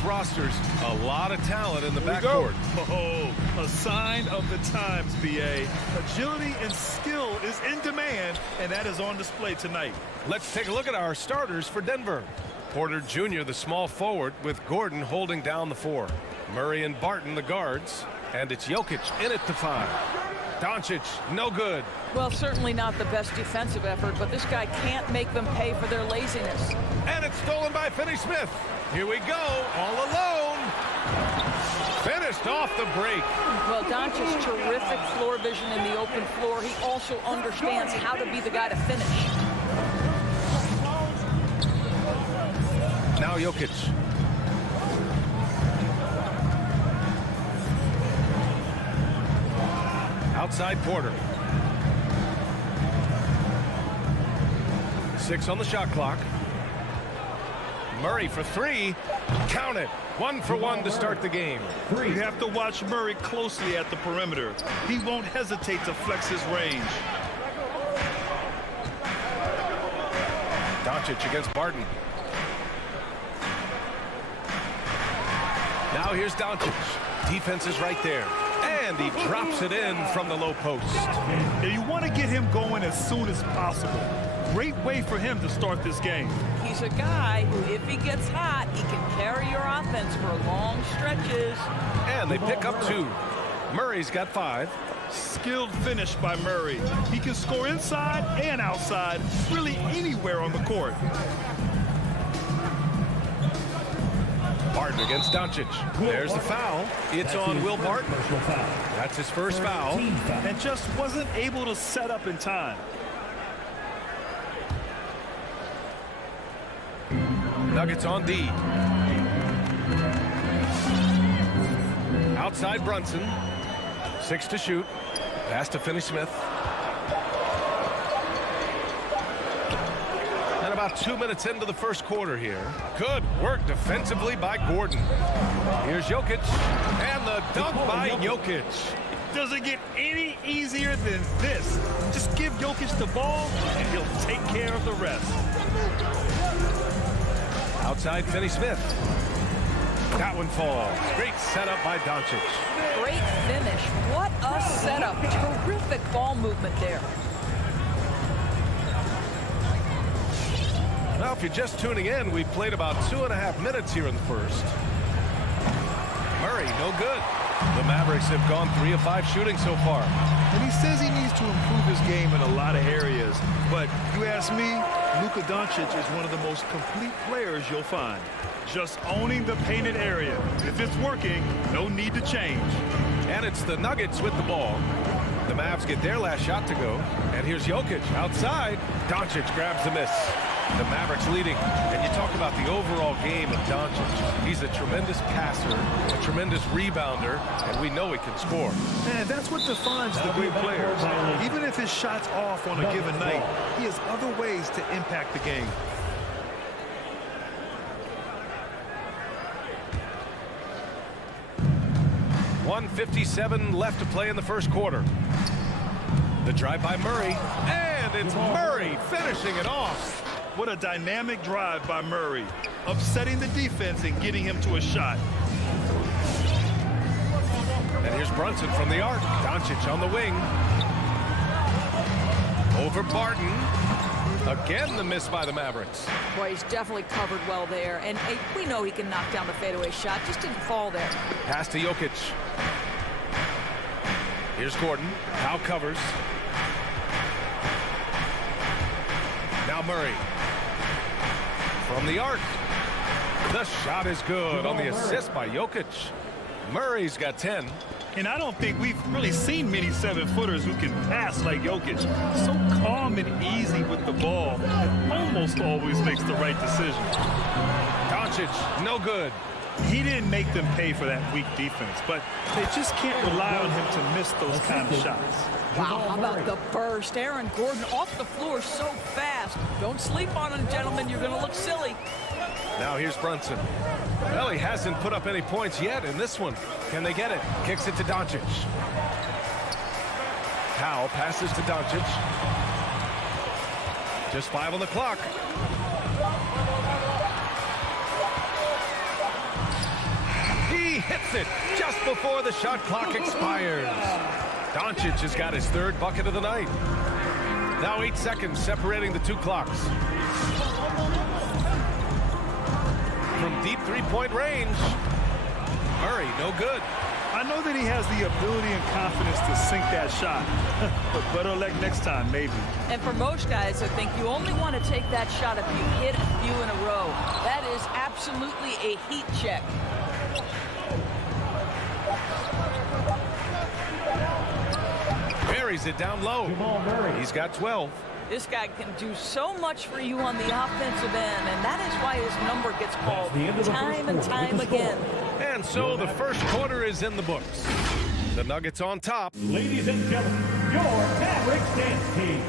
most rosters, a lot of talent in the backcourt. Oh, a sign of the times, B.A. Agility and skill is in demand, and that is on display tonight. Let's take a look at our starters for Denver. Porter Jr., the small forward, with Gordon holding down the 4. Murray and Barton, the guards. And it's Jokic in at the 5. Doncic, no good. Well, certainly not the best defensive effort, but this guy can't make them pay for their laziness. And it's stolen by Finney-Smith. Here we go, all alone. Finished off the break. Well, Doncic's terrific floor vision in the open floor. He also understands how to be the guy to finish. Now Jokic. Outside Porter. 6 on the shot clock. Murray for 3. Count it. 1 for 1 to start the game. You have to watch Murray closely at the perimeter. He won't hesitate to flex his range. Doncic against Barton. Now here's Doncic. Defense is right there. And he drops it in from the low post. And you want to get him going as soon as possible. Great way for him to start this game. He's a guy who, if he gets hot, he can carry your offense for long stretches. And they pick up 2. Murray's got 5. Skilled finish by Murray. He can score inside and outside, really anywhere on the court. Barton against Doncic. There's the foul. It's on Will Barton. That's his first foul. And just wasn't able to set up in time. Nuggets on D. Outside Brunson. 6 to shoot. Pass to Finney-Smith. And about 2 minutes into the first quarter here. Good work defensively by Gordon. Here's Jokic. And the dunk by Jokic. Doesn't get any easier than this. Just give Jokic the ball, and he'll take care of the rest. Outside Finney-Smith. That one falls. Great setup by Doncic. Great finish. What a setup. Terrific ball movement there. Now, if you're just tuning in, we've played about 2.5 minutes here in the first. Murray, no good. The Mavericks have gone 3 of 5 shooting so far. And he says he needs to improve his game in a lot of areas. But you ask me, Luka Doncic is one of the most complete players you'll find. Just owning the painted area. If it's working, no need to change. And it's the Nuggets with the ball. The Mavs get their last shot to go. And here's Jokic outside. Doncic grabs the miss. The Mavericks leading. And you talk about the overall game of Doncic. He's a tremendous passer, a tremendous rebounder, and we know he can score. And that's what defines the great players. Even if his shot's off on a given night, he has other ways to impact the game. .157 left to play in the first quarter. The drive by Murray, and it's Murray finishing it off. What a dynamic drive by Murray, upsetting the defense and getting him to a shot. And here's Brunson from the arc. Doncic on the wing. Over Barton. Again, the miss by the Mavericks. Boy, he's definitely covered well there. And we know he can knock down the fadeaway shot. Just didn't fall there. Pass to Jokic. Here's Gordon. Now covers. Now Murray. From the arc. The shot is good on the assist by Jokic. Murray's got 10. And I don't think we've really seen many 7-footers who can pass like Jokic. So calm and easy with the ball. And almost always makes the right decision. Doncic, no good. He didn't make them pay for that weak defense, but they just can't rely on him to miss those kind of shots. Wow, how about the burst? Aaron Gordon off the floor so fast. Don't sleep on him, gentlemen. You're going to look silly. Now here's Brunson. Well, he hasn't put up any points yet in this one. Can they get it? Kicks it to Doncic. Powell passes to Doncic. Just 5 on the clock. hits it just before the shot clock expires. Doncic has got his third bucket of the night. Now 8 seconds separating the two clocks. From deep three-point range, Murray, no good. I know that he has the ability and confidence to sink that shot, but better luck next time, maybe. And for most guys, I think you only want to take that shot if you hit a few in a row. That is absolutely a heat check. Buries it down low. He's got 12. This guy can do so much for you on the offensive end, and that is why his number gets called time and time again. And so the first quarter is in the books. The Nuggets on top. Ladies and gentlemen, your Mavericks dance team.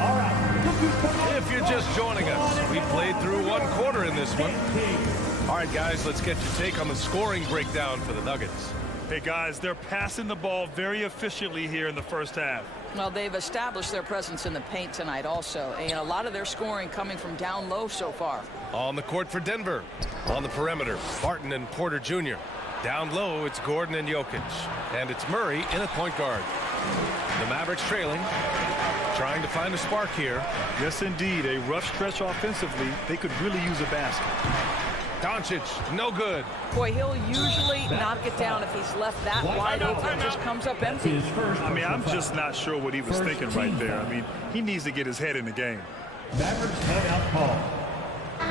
All right. If you're just joining us, we played through one quarter in this one. All right, guys, let's get your take on the scoring breakdown for the Nuggets. Hey, guys, they're passing the ball very efficiently here in the first half. Well, they've established their presence in the paint tonight also, and a lot of their scoring coming from down low so far. On the court for Denver. On the perimeter, Barton and Porter Jr. Down low, it's Gordon and Jokic. And it's Murray in at point guard. The Mavericks trailing, trying to find a spark here. Yes, indeed. A rough stretch offensively. They could really use a basket. Doncic, no good. Boy, he'll usually knock it down if he's left that wide open. It just comes up empty. I mean, I'm just not sure what he was thinking right there. I mean, he needs to get his head in the game. Mavericks timeout call. The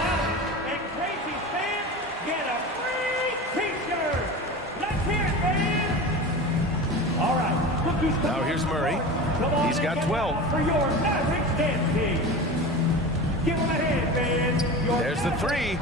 Loud and Crazy fans get a free T-shirt. Let's hear it, fans. All right. Look who's now here's Murray. He's got 12. For your Mavericks dance team. Give him a hand, fans. There's the three.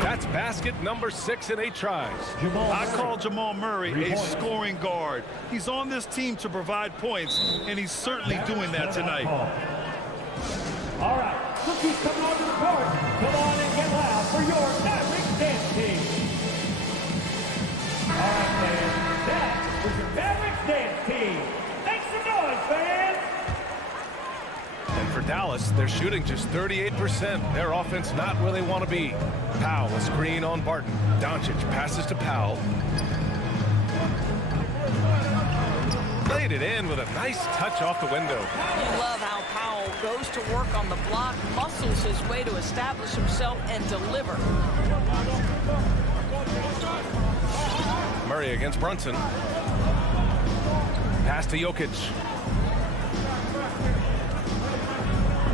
That's basket number 6 in 8 tries. I call Jamal Murray a scoring guard. He's on this team to provide points, and he's certainly doing that tonight. All right, look who's coming onto the court. Come on and get loud for your Mavericks dance team. All right, fans, that is your Mavericks dance team. Make some noise, fans. And for Dallas, they're shooting just 38%. Their offense not where they want to be. Powell, a screen on Barton. Doncic passes to Powell. Laid it in with a nice touch off the window. You love how Powell goes to work on the block, muscles his way to establish himself and deliver. Murray against Brunson. Pass to Jokic.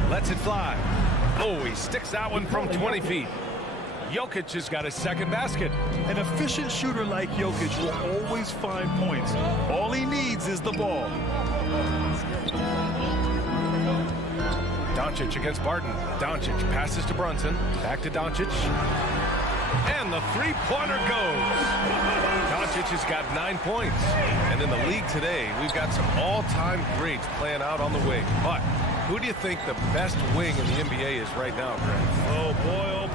Lets it fly. Oh, he sticks that one from 20 feet. Jokic has got his second basket. An efficient shooter like Jokic will always find points. All he needs is the ball. Doncic against Barton. Doncic passes to Brunson. Back to Doncic. And the three-pointer goes. Doncic has got 9 points. And in the league today, we've got some all-time greats playing out on the wing. But who do you think the best wing in the NBA is right now, Greg? Oh,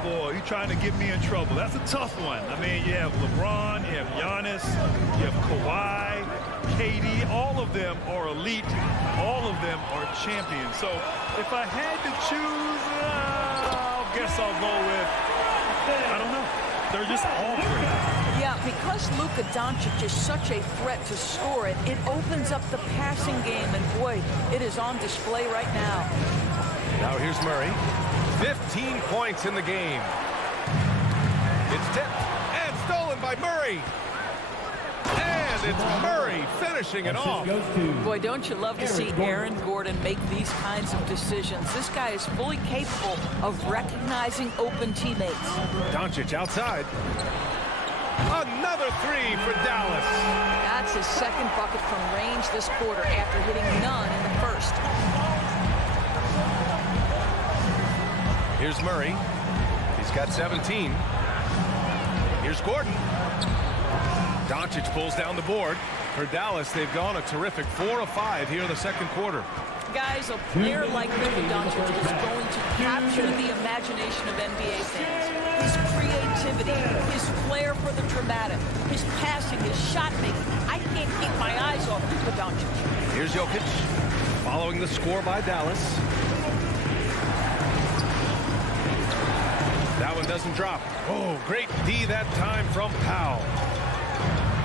boy, you're trying to get me in trouble. That's a tough one. I mean, you have LeBron, you have Giannis, you have Kawhi, KD. All of them are elite. All of them are champions. So if I had to choose, I guess I'll go with, I don't know. They're just all great. Yeah, because Luka Doncic is such a threat to score it, it opens up the passing game, and boy, it is on display right now. Now here's Murray. 15 points in the game. It's tipped and stolen by Murray. And it's Murray finishing it off. Boy, don't you love to see Aaron Gordon make these kinds of decisions. This guy is fully capable of recognizing open teammates. Doncic outside. Another three for Dallas. That's his second bucket from range this quarter after hitting none in the first. Here's Murray. He's got 17. Here's Gordon. Doncic pulls down the board. For Dallas, they've gone a terrific 4 of 5 here in the second quarter. Guys, a player like Luka Doncic is going to capture the imagination of NBA fans. His creativity, his flair for the dramatic, his passing, his shot making. I can't keep my eyes off Luka Doncic. Here's Jokic, following the score by Dallas. That was one doesn't drop. Oh, great D that time from Powell.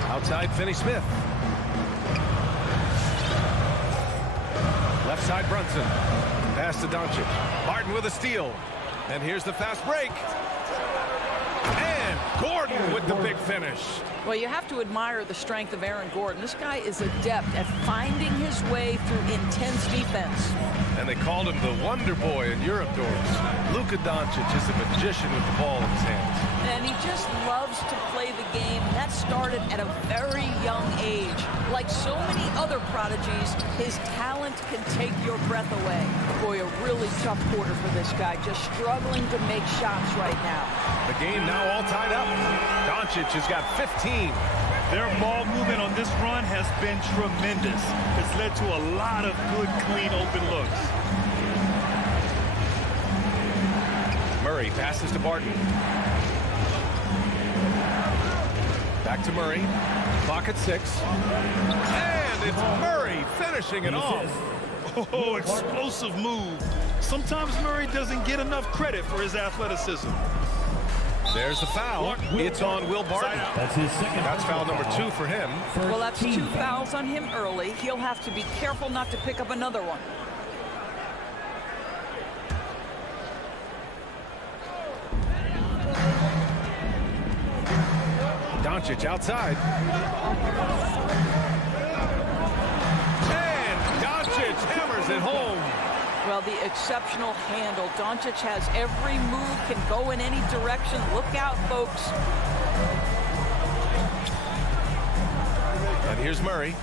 Outside, Finney-Smith. Left side, Brunson. Pass to Doncic. Barton with a steal. And here's the fast break. And Gordon with the big finish. Well, you have to admire the strength of Aaron Gordon. This guy is adept at finding his way through intense defense. And they called him the Wonder Boy in Europe, Doris. Luka Doncic is a magician with the ball in his hands. And he just loves to play the game. That started at a very young age. Like so many other prodigies, his talent can take your breath away. Boy, a really tough quarter for this guy, just struggling to make shots right now. The game now all tied up. Doncic has got 15. Their ball movement on this run has been tremendous. It's led to a lot of good, clean, open looks. Murray passes to Barton. Back to Murray. Clock at 6. And it's Murray finishing it off. Oh, explosive move. Sometimes Murray doesn't get enough credit for his athleticism. There's the foul. It's on Will Barton. That's his second. That's foul number 2 for him. Well, that's 2 fouls on him early. He'll have to be careful not to pick up another one. Doncic outside. And Doncic hammers it home. Well, the exceptional handle. Doncic has every move, can go in any direction. Look out, folks. And here's Murray.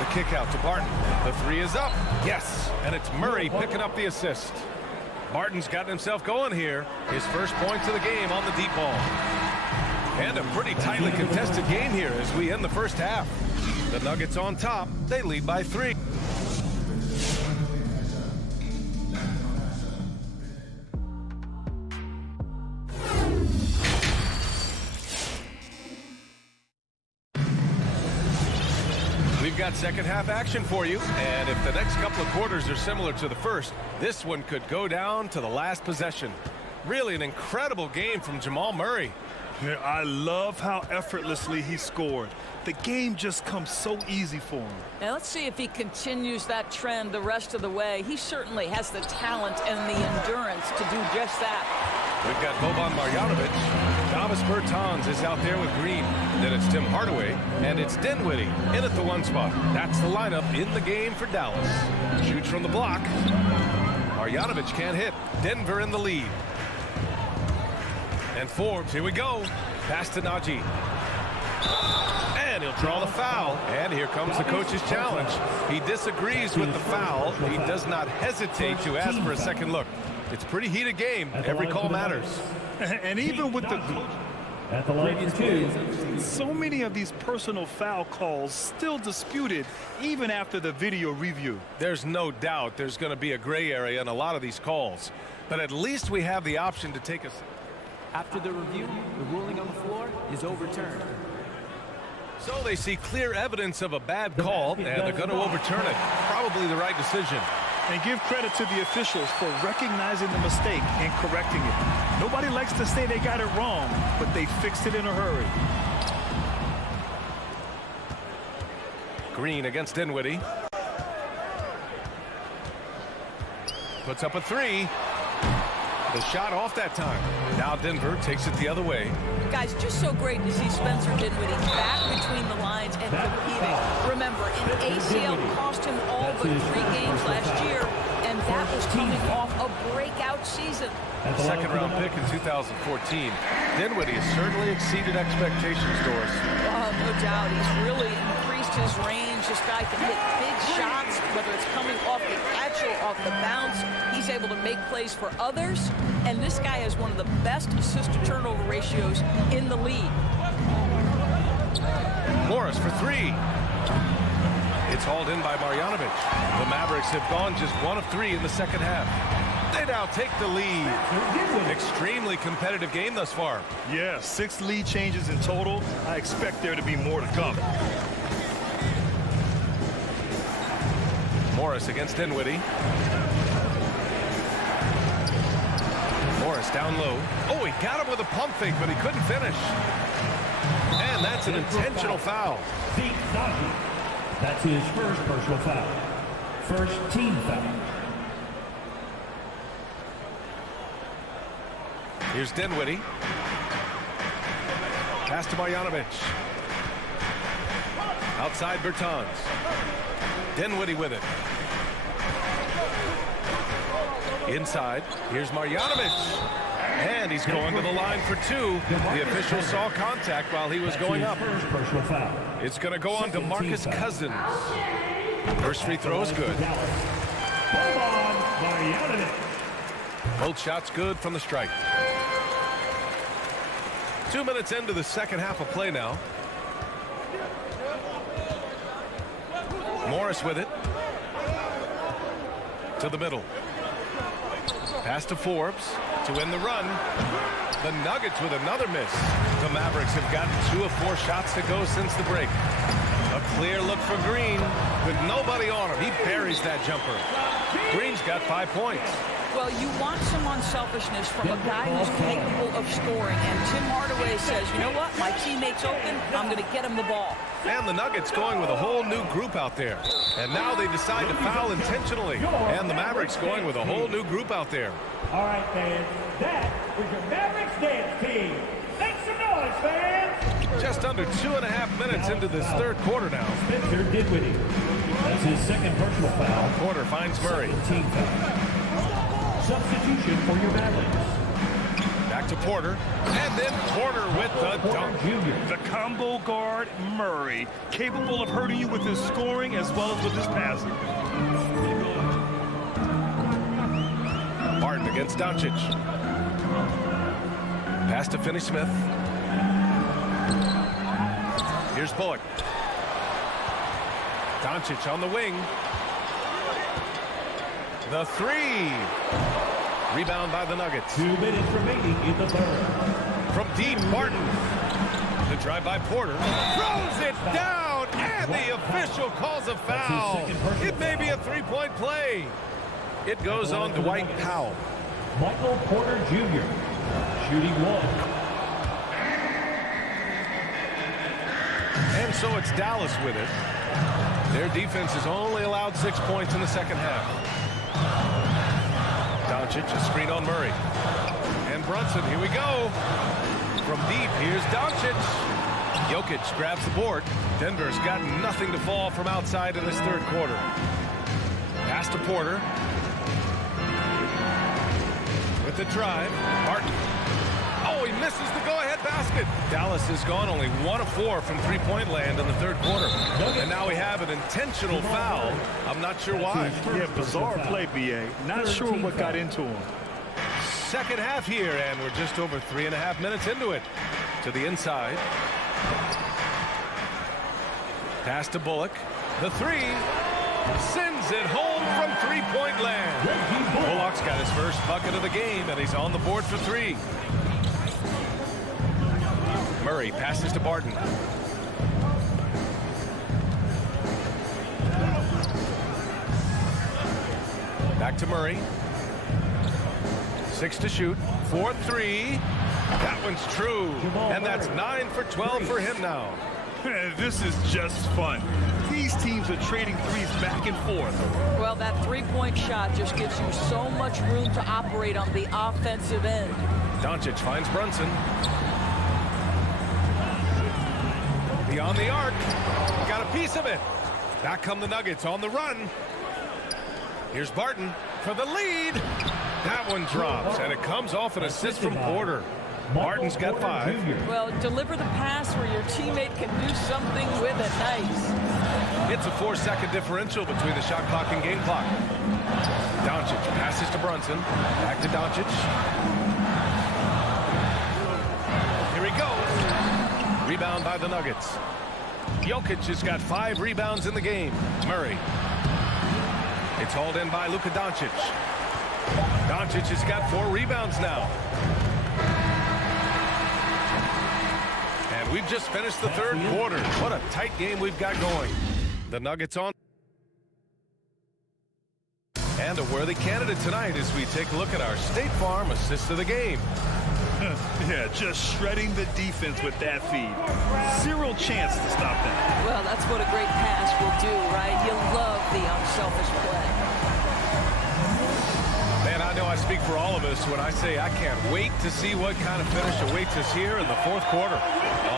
The kick out to Barton. The 3 is up. Yes. And it's Murray picking up the assist. Barton's gotten himself going here. His first points of the game on the deep ball. And a pretty tightly contested game here as we end the first half. The Nuggets on top. They lead by 3. We've got second half action for you, and if the next couple of quarters are similar to the first, this one could go down to the last possession. Really an incredible game from Jamal Murray. Yeah, I love how effortlessly he scored. The game just comes so easy for him. Now let's see if he continues that trend the rest of the way. He certainly has the talent and the endurance to do just that. We've got Boban Marjanovic. Davis Bertans is out there with Green. Then it's Tim Hardaway, and it's Dinwiddie in at the 1 spot. That's the lineup in the game for Dallas. Shoots from the block. Marjanovic can't hit. Denver in the lead. And Forbes, here we go. Pass to Najee. And he'll draw the foul. And here comes the coach's challenge. He disagrees with the foul. He does not hesitate to ask for a second look. It's a pretty heated game. Every call matters. And even with the at the line for 2. So many of these personal foul calls still disputed even after the video review. There's no doubt there's going to be a gray area in a lot of these calls. But at least we have the option to take a... After the review, the ruling on the floor is overturned. So they see clear evidence of a bad call, and they're going to overturn it. Probably the right decision. And give credit to the officials for recognizing the mistake and correcting it. Nobody likes to say they got it wrong, but they fixed it in a hurry. Green against Dinwiddie. Puts up a 3. The shot off that time. Now Denver takes it the other way. Guys, just so great to see Spencer Dinwiddie back between the lines and competing. Remember, an ACL cost him all but 3 games last year, and that was coming off a breakout season. Second-round pick in 2014. Dinwiddie has certainly exceeded expectations, Doris. No doubt. He's really increased his range. This guy can hit big shots, whether it's coming off the catch or off the bounce. He's able to make plays for others, and this guy has one of the best assist-to-turnover ratios in the league. Morris for 3. It's hauled in by Marjanovic. The Mavericks have gone just 1 of 3 in the second half. They now take the lead. Extremely competitive game thus far. Yeah, 6 lead changes in total. I expect there to be more to come. Morris against Dinwiddie. Morris down low. Oh, he got him with a pump fake, but he couldn't finish. And that's an intentional foul. Zeke Nnaji. That's his first personal foul. First team foul. Here's Dinwiddie. Pass to Marjanovic. Outside Bertans. Dinwiddie with it. Inside. Here's Marjanovic. And he's going to the line for 2. The official saw contact while he was going up. It's going to go on to Marcus Cousins. First free throw is good. Both shots good from the stripe. 2 minutes into the second half of play now. Morris with it. To the middle. Pass to Forbes to win the run. The Nuggets with another miss. The Mavericks have gotten 2 of 4 shots to go since the break. A clear look for Green with nobody on him. He buries that jumper. Green's got 5 points. Well, you want some unselfishness from a guy who's capable of scoring. And Tim Hardaway says, you know what? My teammate's open. I'm going to get him the ball. And the Nuggets going with a whole new group out there. And now they decide to foul intentionally. And the Mavericks going with a whole new group out there. All right, fans. That was your Mavericks dance team. Make some noise, fans. Just under 2.5 minutes into this third quarter now. Spencer Dinwiddie. That's his second personal foul. Porter finds Murray. Team foul. Substitution for your Mavericks. Back to Porter. And then Porter with the dunk. The combo guard, Murray, capable of hurting you with his scoring as well as with his passing. Barton against Doncic. Pass to Finney-Smith. Here's Bullock. Doncic on the wing. The 3. Rebound by the Nuggets. 2 minutes remaining in the third. From deep, Barton. The drive by Porter. Throws it down, and the official calls a foul. It may be a 3-point play. It goes on Dwight Powell. Michael Porter Jr. shooting 1. And so it's Dallas with it. Their defense has only allowed 6 points in the second half. Doncic, a screen on Murray. And Brunson, here we go. From deep, here's Doncic. Jokic grabs the board. Denver's got nothing to fall from outside in this third quarter. Pass to Porter. With the drive, Barton. Oh, he misses the go-ahead basket. Dallas has gone only 1 of 4 from three-point land in the third quarter. And now we have an intentional foul. I'm not sure why. Yeah, bizarre play, B.A. Not sure what got into him. Second half here, and we're just over 3.5 minutes into it. To the inside. Pass to Bullock. The 3. Sends it home from three-point land. Bullock's got his first bucket of the game, and he's on the board for 3. Murray passes to Barton. Back to Murray. 6 to shoot. 4-3. That one's true. And that's 9 for 12 for him now. This is just fun. These teams are trading threes back and forth. Well, that three-point shot just gives you so much room to operate on the offensive end. Doncic finds Brunson. Beyond the arc. Got a piece of it. Back come the Nuggets on the run. Here's Barton for the lead. That one drops, and it comes off an assist from Porter. Barton's got 5. Well, deliver the pass where your teammate can do something with it. Nice. It's a 4-second differential between the shot clock and game clock. Doncic passes to Brunson. Back to Doncic. Here he goes. Rebound by the Nuggets. Jokic has got 5 rebounds in the game. Murray. It's hauled in by Luka Doncic. Doncic has got 4 rebounds now. And we've just finished the third quarter. What a tight game we've got going. The Nuggets on. And a worthy candidate tonight as we take a look at our State Farm assist of the game. Yeah, just shredding the defense with that feed. Zero chance to stop that. Well, that's what a great pass will do, right? You love the unselfish play. Man, I know I speak for all of us when I say I can't wait to see what kind of finish awaits us here in the fourth quarter.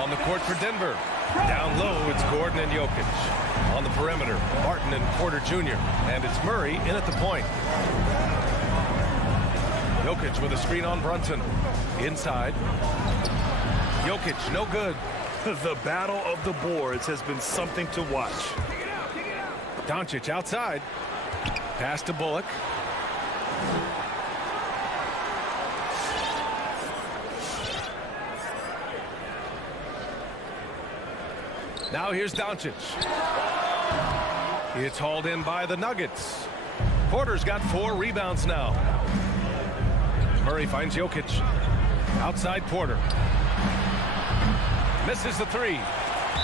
On the court for Denver. Down low, it's Gordon and Jokic. On the perimeter, Martin and Porter Jr. And it's Murray in at the point. Jokic with a screen on Brunson. Inside. Jokic, no good. The battle of the boards has been something to watch. Doncic outside. Pass to Bullock. Now here's Doncic. It's hauled in by the Nuggets. Porter's got 4 rebounds now. Murray finds Jokic. Outside Porter. Misses the 3.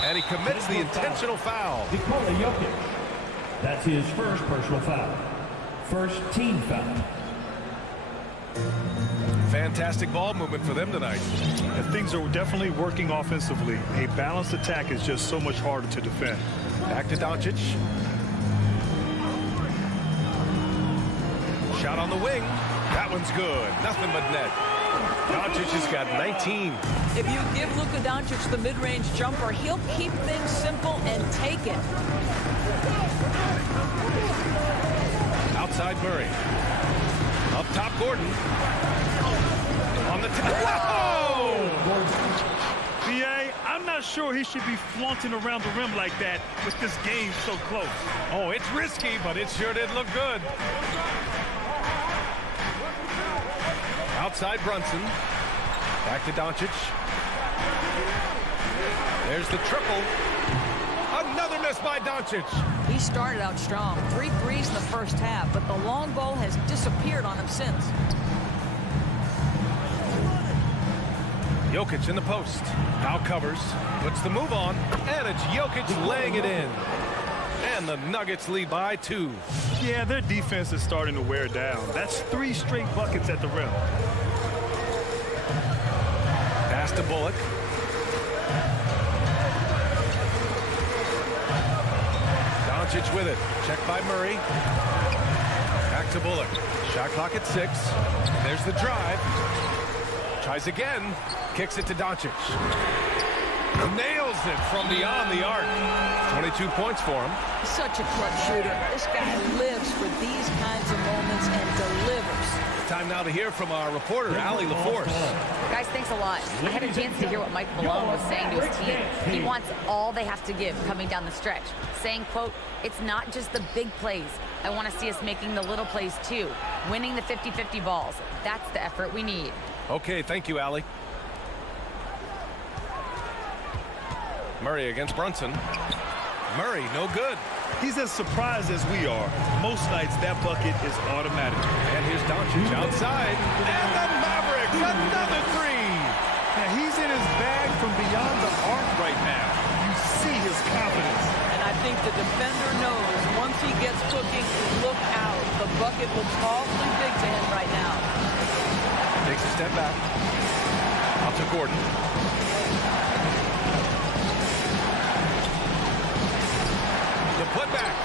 And he commits the intentional foul. Nikola Jokic. That's his first personal foul. First team foul. Fantastic ball movement for them tonight. And things are definitely working offensively. A balanced attack is just so much harder to defend. Back to Doncic. Shot on the wing. That one's good. Nothing but net. Doncic has got 19. If you give Luka Doncic the mid-range jumper, he'll keep things simple and take it. Outside Murray. Up top Gordon. On the whoa! B.A., I'm not sure he should be flaunting around the rim like that with this game so close. Oh, it's risky, but it sure did look good. Outside Brunson. Back to Doncic. There's the triple. Another miss by Doncic. He started out strong. 3 threes in the first half, but the long ball has disappeared on him since. Jokic in the post. Now covers. Puts the move on. And it's Jokic laying it in. And the Nuggets lead by 2. Yeah, their defense is starting to wear down. That's 3 straight buckets at the rim. Pass to Bullock. Doncic with it. Checked by Murray. Back to Bullock. Shot clock at 6. There's the drive. Tries again. Kicks it to Doncic. Nails it from beyond the arc. 22 points for him. Such a clutch shooter. This guy lives for these kinds of moments and delivers. Time now to hear from our reporter, Allie LaForce. Guys, thanks a lot. I had a chance to hear what Mike Malone was saying to his team. He wants all they have to give coming down the stretch, saying, quote, it's not just the big plays. I want to see us making the little plays too, winning the 50-50 balls. That's the effort we need. Okay, thank you, Allie. Murray against Brunson. Murray, no good. He's as surprised as we are. Most nights, that bucket is automatic. And here's Doncic outside. And the Mavericks, another 3. Now, he's in his bag from beyond the arc right now. You see his confidence. And I think the defender knows once he gets cooking, look out. The bucket looks awfully big to him right now. Takes a step back. Out to Gordon. The putback.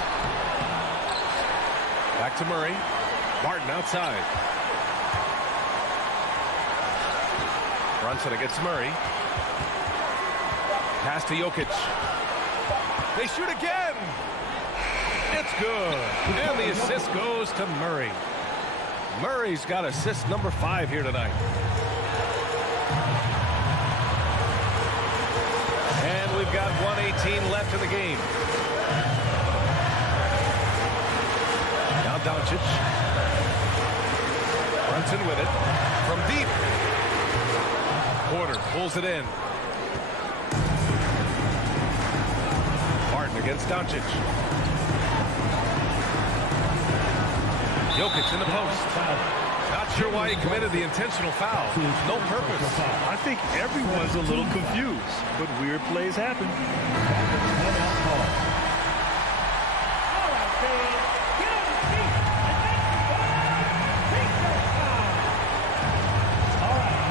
Back to Murray. Martin outside. Brunson against Murray. Pass to Jokic. They shoot again. It's good. And the assist goes to Murray. Murray's got assist number 5 here tonight. And we've got 1:18 left in the game. Now Doncic. Brunson with it. From deep. Porter pulls it in. Martin against Doncic. Jokic in the post. Not sure why he committed the intentional foul. No purpose. I think everyone's a little confused, but weird plays happen.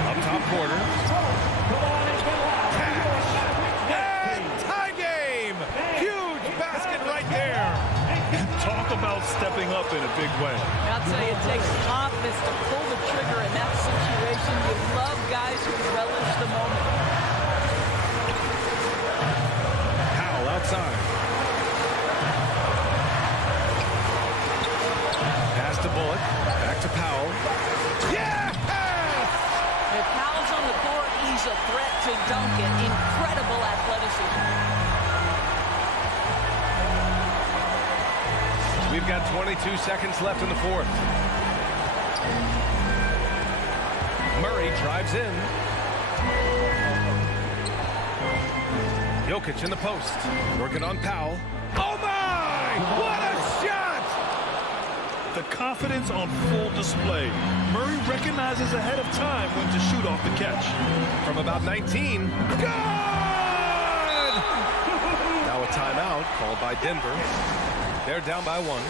Up top corner. And tie game. Huge basket right there. Talk about stepping up in a big way. I'll tell you, it takes confidence to pull the trigger in that situation. You love guys who relish the moment. Powell outside. Pass to Bullock. Back to Powell. Yeah! If Powell's on the court, he's a threat to Duncan. Incredible athleticism. We've got 22 seconds left in the fourth. Murray drives in. Jokic in the post. Working on Powell. Oh my! What a shot! The confidence on full display. Murray recognizes ahead of time when to shoot off the catch. From about 19. Good! Now a timeout called by Denver. They're down by one.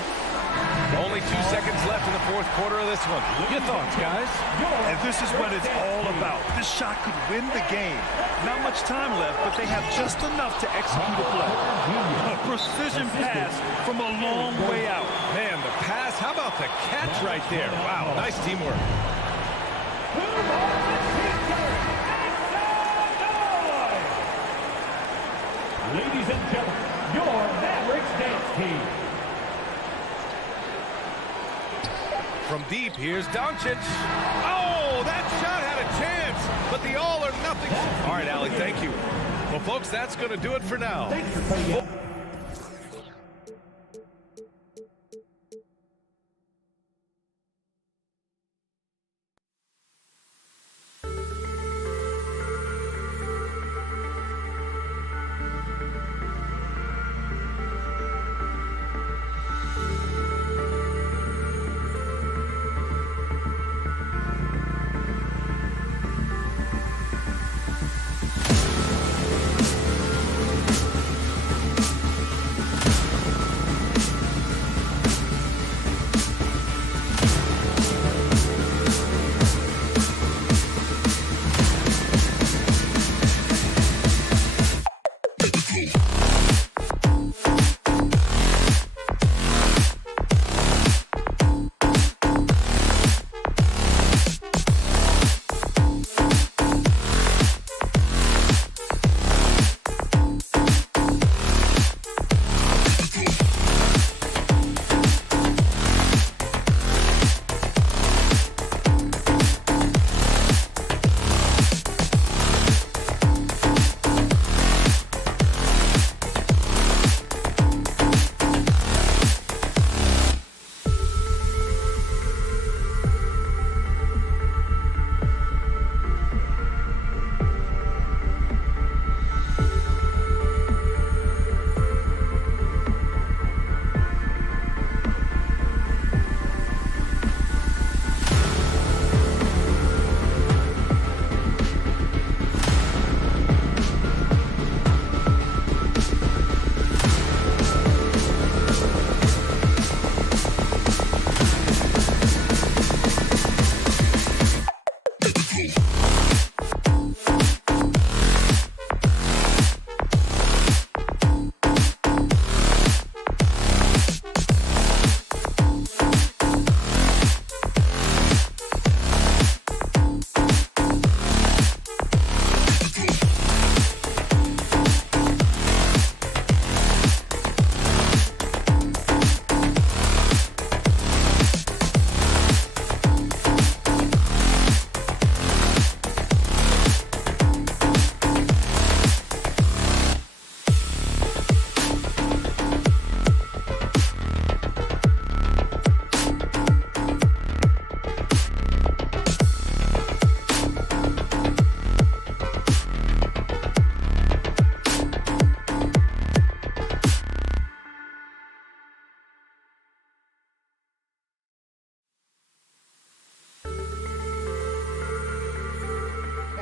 Only 2 seconds left in the fourth quarter of this one. Your thoughts, guys? And this is what it's all about. This shot could win the game. Not much time left, but they have just enough to execute a play. A precision pass from a long way out. Man, the pass. How about the catch right there? Wow, nice teamwork. Ladies and gentlemen, your Mavericks dance team. From deep, here's Doncic. Oh, that shot had a chance, but the all or nothing. All right, Allie, thank you. Well, folks, that's going to do it for now.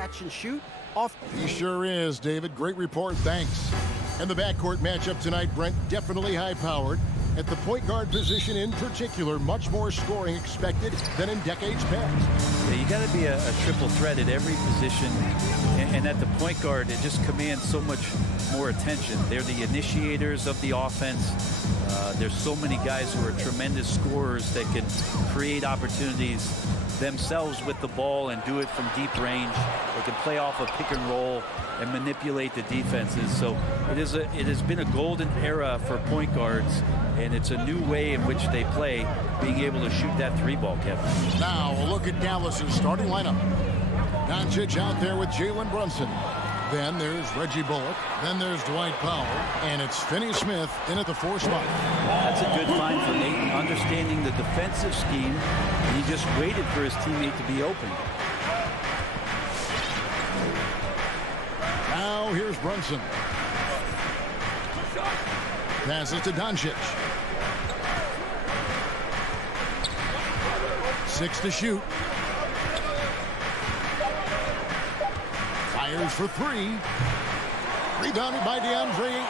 catch and shoot off. He sure is, David. Great report. Thanks. And the backcourt matchup tonight, Brent, definitely high-powered. At the point guard position in particular, much more scoring expected than in decades past. Yeah, you got to be a triple threat at every position. And at the point guard, it just commands so much more attention. They're the initiators of the offense. There's so many guys who are tremendous scorers that can create opportunities themselves with the ball and do it from deep range. They can play off a pick and roll and manipulate the defenses. So it has been a golden era for point guards, and it's a new way in which they play, being able to shoot that three ball, Kevin. Now a look at Dallas's starting lineup. Doncic out there with Jalen Brunson. Then there's Reggie Bullock. Then there's Dwight Powell. And it's Finney Smith in at the 4 spot. That's a good find for Nate, understanding the defensive scheme. And he just waited for his teammate to be open. Now here's Brunson. Passes to Doncic. 6 to shoot. Fires for 3. Rebounded by DeAndre.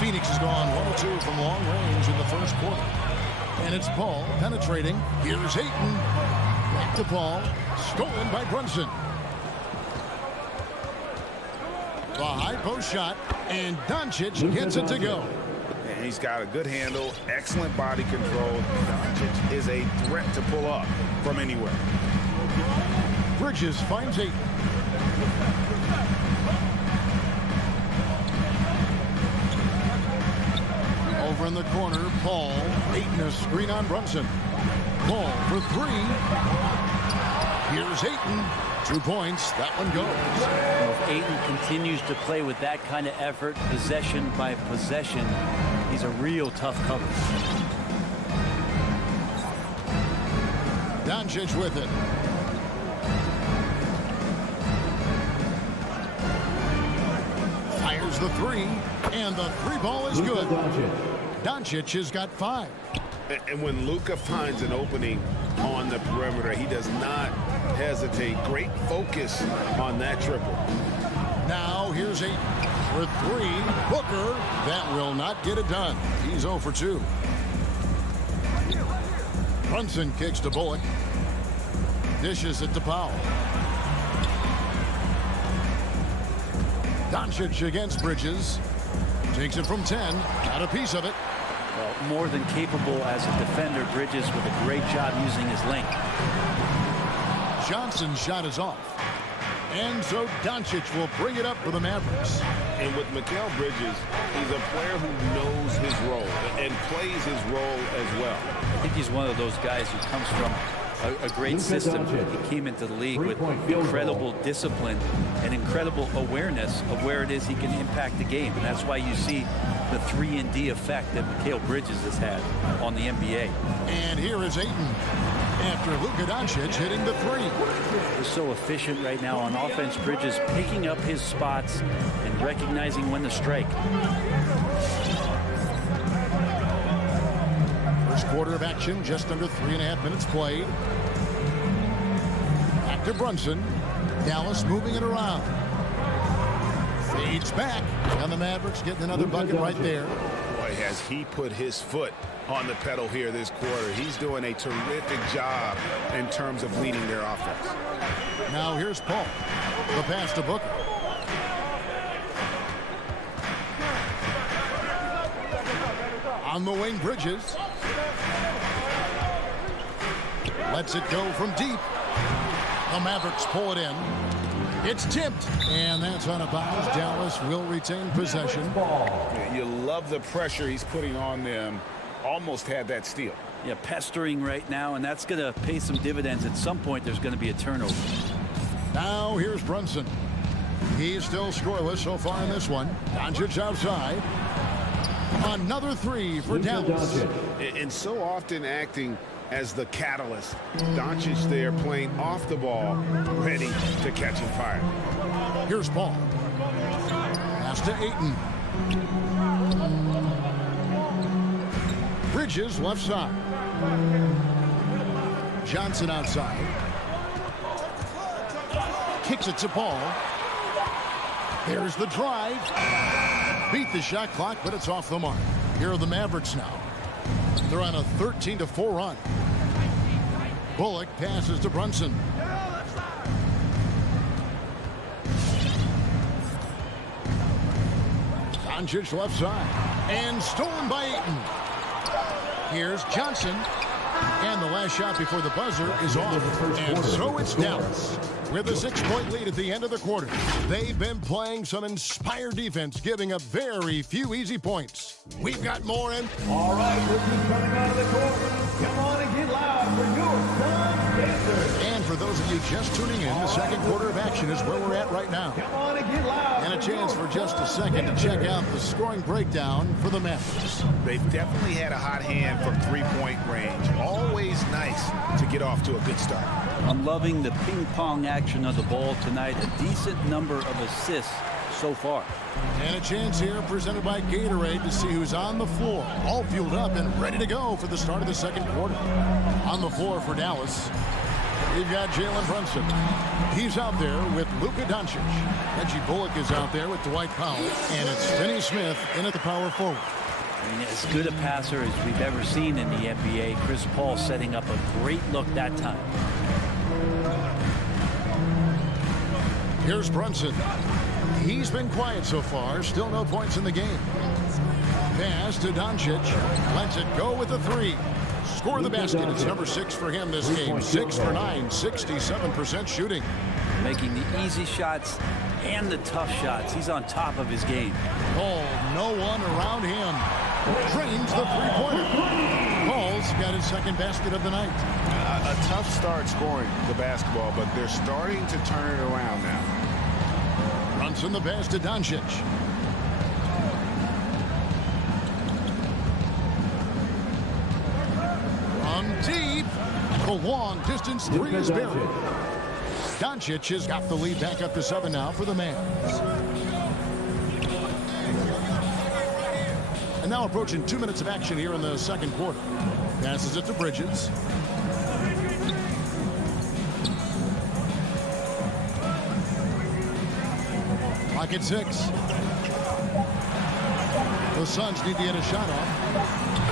Phoenix has gone 1 of 2 from long range in the first quarter. And it's Paul penetrating. Here's Ayton. Back to Paul. Stolen by Brunson. The high post shot. And Doncic gets it to go. And he's got a good handle, excellent body control. Doncic is a threat to pull up from anywhere. Bridges finds Ayton. Over in the corner, Paul. Ayton a screen on Brunson. Paul for 3. Here's Ayton. 2 points. That one goes. If Ayton continues to play with that kind of effort, possession by possession, he's a real tough cover. Doncic with it. Fires the 3, and the 3 ball is good. Doncic has got 5. And when Luka finds an opening on the perimeter, he does not hesitate. Great focus on that triple. Now here's Ayton for 3. Booker. That will not get it done. He's 0 for 2. Brunson kicks to Bullock. Dishes it to Powell. Doncic against Bridges. Takes it from 10. Got a piece of it. Well, more than capable as a defender, Bridges with a great job using his length. Johnson's shot is off. And so Doncic will bring it up for the Mavericks. And with Mikal Bridges, he's a player who knows his role and plays his role as well. I think he's one of those guys who comes from a great system. He came into the league with incredible discipline and incredible awareness of where it is he can impact the game. And that's why you see the 3-and-D effect that Mikal Bridges has had on the NBA. And here is Ayton after Luka Doncic hitting the 3. He's so efficient right now on offense. Bridges picking up his spots and recognizing when to strike. First quarter of action, just under 3.5 minutes played. Back to Brunson. Dallas moving it around. Fades back. And the Mavericks getting another bucket right there. Boy, has he put his foot on the pedal here this quarter. He's doing a terrific job in terms of leading their offense. Now here's Paul. The pass to Booker. On the wing, Bridges. Lets it go from deep. The Mavericks pull it in. It's tipped, and that's out of bounds. Dallas will retain possession. You love the pressure he's putting on them. Almost had that steal. Yeah, pestering right now, and that's going to pay some dividends. At some point, there's going to be a turnover. Now here's Brunson. He's still scoreless so far in this one. Doncic outside. Another 3 for Dallas. And so often acting as the catalyst. Doncic there playing off the ball, ready to catch a fire. Here's Paul. Pass to Ayton. Bridges left side. Johnson outside. kicks it to Paul. There's the drive. Beat the shot clock, but it's off the mark. Here are the Mavericks now. They're on a 13-4 run. Bullock passes to Brunson. Doncic left side. And stolen by Ayton. Here's Johnson. And the last shot before the buzzer is off. And so it's Dallas with a 6-point lead at the end of the quarter. They've been playing some inspired defense, giving up very few easy points. We've got more in. All right, rookies coming out of the court. Come on and get loud for your Sun Pacers. And for those of you just tuning in, the second quarter of action is where we're at right now. Come on and get loud. And a chance for just a second to check out the scoring breakdown for the Mavericks. They've definitely had a hot hand from three-point range. Always nice to get off to a good start. I'm loving the ping-pong action of the ball tonight. A decent number of assists so far. And a chance here presented by Gatorade to see who's on the floor. All fueled up and ready to go for the start of the second quarter. On the floor for Dallas, we've got Jalen Brunson. He's out there with Luka Doncic. Reggie Bullock is out there with Dwight Powell. And it's Finney Smith in at the power forward. I mean, as good a passer as we've ever seen in the NBA. Chris Paul setting up a great look that time. Here's Brunson. He's been quiet so far. Still no points in the game. Pass to Doncic. Lets it go with a three. Score the basket. It's number 6 for him this game. 6 for 9, 67% shooting. Making the easy shots and the tough shots. He's on top of his game. Paul, no one around him. Drains the three-pointer. Paul's got his second basket of the night. A tough start scoring the basketball, but they're starting to turn it around now. Brunson the pass to Doncic. From deep. The long distance three is buried. Doncic has got the lead back up to 7 now for the Mavs. And now approaching 2 minutes of action here in the second quarter. Passes it to Bridges. Clock at 6. The Suns need to get a shot off.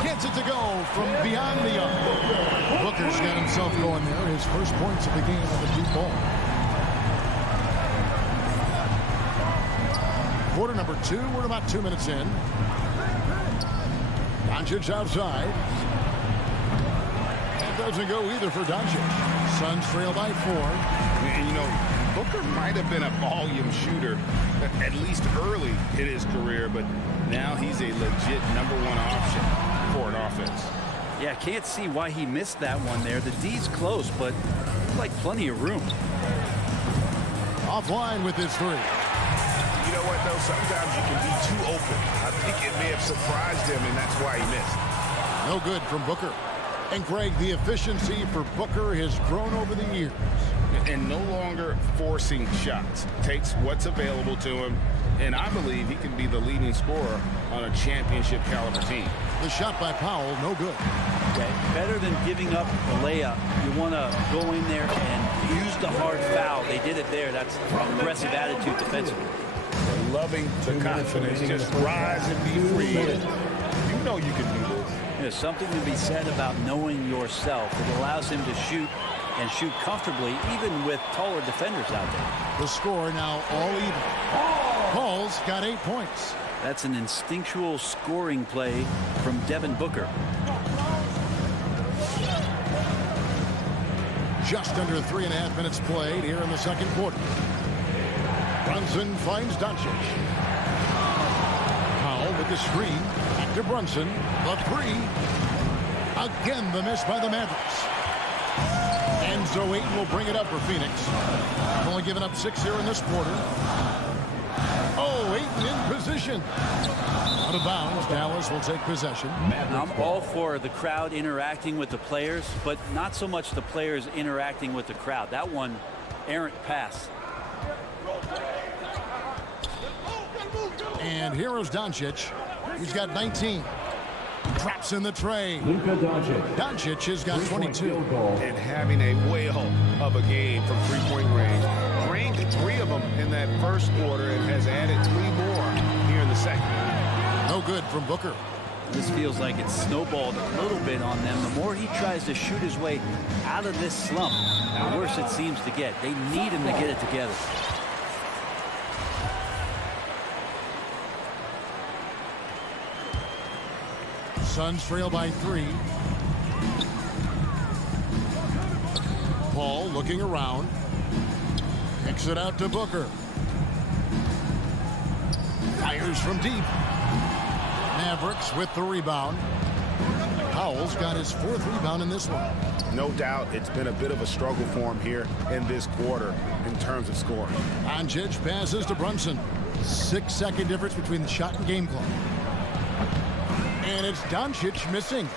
Gets it to go from beyond the arc. Booker's got himself going there. His first points of the game on the deep ball. Quarter number 2. We're about 2 minutes in. Doncic outside. It doesn't go either for Doncic. Suns trail by 4. And you know, Booker might have been a volume shooter at least early in his career, but now he's a legit #1 option for an offense. Yeah, can't see why he missed that one there. The D's close, but like plenty of room. Offline with his 3. You know what, though? Sometimes you can be too open. I think it may have surprised him, and that's why he missed. No good from Booker. And Greg, the efficiency for Booker has grown over the years. And no longer forcing shots. Takes what's available to him, and I believe he can be the leading scorer on a championship caliber team. The shot by Powell, no good. Okay, better than giving up the layup. You want to go in there and use the hard foul. They did it there. That's aggressive attitude defensively. Loving the confidence. Just rise and be free. You know you can do this. There's something to be said about knowing yourself. It allows him to shoot and shoot comfortably, even with taller defenders out there. The score now all even. Paul's got 8 points. That's an instinctual scoring play from Devin Booker. Just under 3.5 minutes played here in the second quarter. Brunson finds Doncic. Powell with the screen. Back to Brunson. The 3. Again, the miss by the Mavericks. And so Ayton will bring it up for Phoenix. Only given up 6 here in this quarter. Oh, Ayton in position. Out of bounds. Dallas will take possession. I'm all for the crowd interacting with the players, but not so much the players interacting with the crowd. That one, errant pass. And here is Doncic. He's got 19. Traps in the tray. Luka Doncic. Doncic has got 22. And having a whale of a game from three-point range. Drained 3 of them in that first quarter and has added 3 more here in the second. No good from Booker. This feels like it's snowballed a little bit on them. The more he tries to shoot his way out of this slump, the worse it seems to get. They need him to get it together. Suns trail by 3. Paul looking around. Kicks it out to Booker. Fires from deep. Mavericks with the rebound. Powell's got his 4th rebound in this one. No doubt it's been a bit of a struggle for him here in this quarter in terms of scoring. Doncic passes to Brunson. 6-second difference between the shot and game clock. And it's Doncic missing.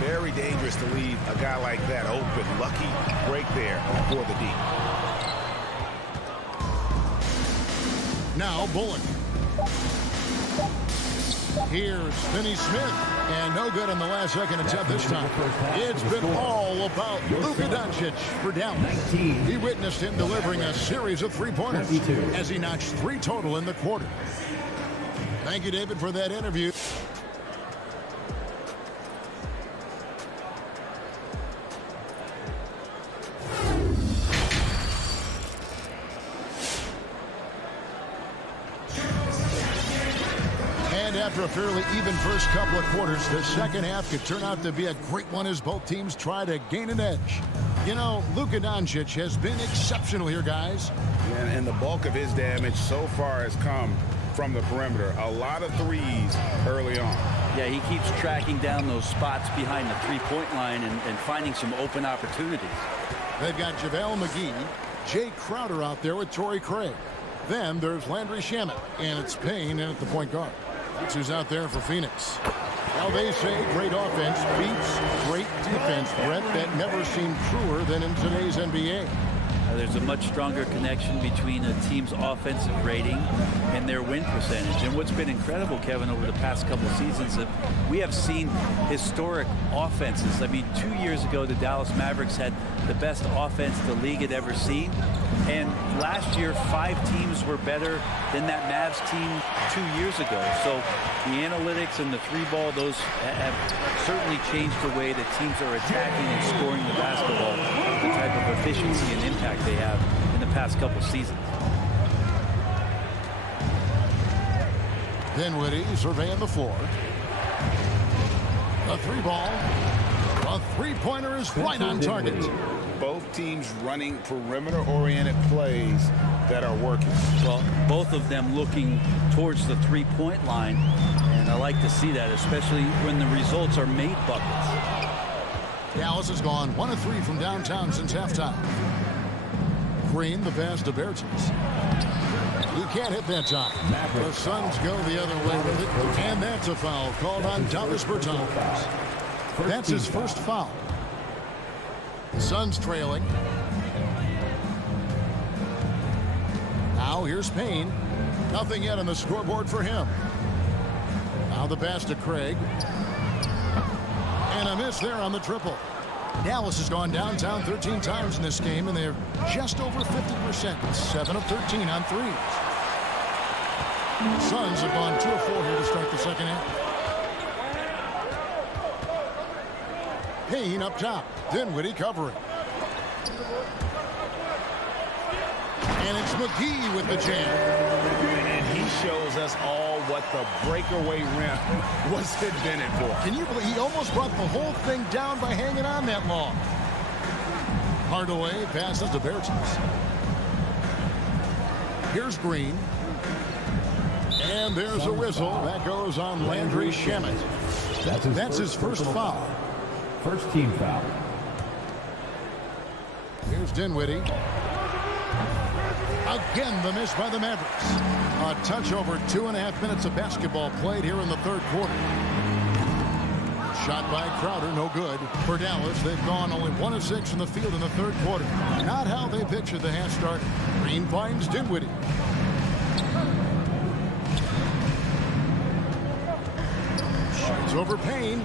Very dangerous to leave a guy like that open. Lucky break there for the D. Now Bullock. Here's Finney Smith. And no good on the last second attempt this time. It's been all about Luka Doncic for Dallas. He witnessed him delivering a series of 3-pointers as he notched 3 total in the quarter. Thank you, David, for that interview. After a fairly even first couple of quarters, the second half could turn out to be a great one as both teams try to gain an edge. You know, Luka Doncic has been exceptional here, guys. And the bulk of his damage so far has come from the perimeter. A lot of threes early on. Yeah, he keeps tracking down those spots behind the 3-point line and finding some open opportunities. They've got JaVale McGee, Jay Crowder out there with Torrey Craig. Then there's Landry Shamet, and it's Payne in at the point guard. That's who's out there for Phoenix. Well, they say great offense beats great defense, Brett. That never seemed truer than in today's NBA. There's a much stronger connection between a team's offensive rating and their win percentage. And what's been incredible, Kevin, over the past couple seasons, that we have seen historic offenses. I mean, 2 years ago, the Dallas Mavericks had the best offense the league had ever seen. And last year, 5 teams were better than that Mavs team 2 years ago. So the analytics and the 3-ball, those have certainly changed the way that teams are attacking and scoring the basketball, the type of efficiency and impact they have in the past couple seasons. Dinwiddie surveying the floor. A 3-ball. A 3-pointer is right on target. Both teams running perimeter-oriented plays that are working. Well, both of them looking towards the 3-point line, and I like to see that, especially when the results are made buckets. Dallas has gone 1 of 3 from downtown since halftime. Green, the pass to Bertans. He can't hit that time. The Suns go the other way with it, and that's a foul called on Davis Bertans. That's his first foul. Suns trailing. Now here's Payne. Nothing yet on the scoreboard for him. Now the pass to Craig. And a miss there on the triple. Dallas has gone downtown 13 times in this game, and they're just over 50%. 7 of 13 on threes. The Suns have gone 2 of 4 here to start the second half. Payne up top. Dinwiddie covering. And it's McGee with the jam. And he shows us all what the breakaway rim was invented for. Can you believe he almost brought the whole thing down by hanging on that long? Hardaway passes to Bertans. Here's Green. And there's a whistle. That goes on Landry Shamet. That's his first foul. First team foul. Here's Dinwiddie. Again, the miss by the Mavericks. A touch over 2.5 minutes of basketball played here in the third quarter. Shot by Crowder, no good. For Dallas, they've gone only 1 of 6 from the field in the third quarter. Not how they pictured the half start. Green finds Dinwiddie. Shoots over Payne.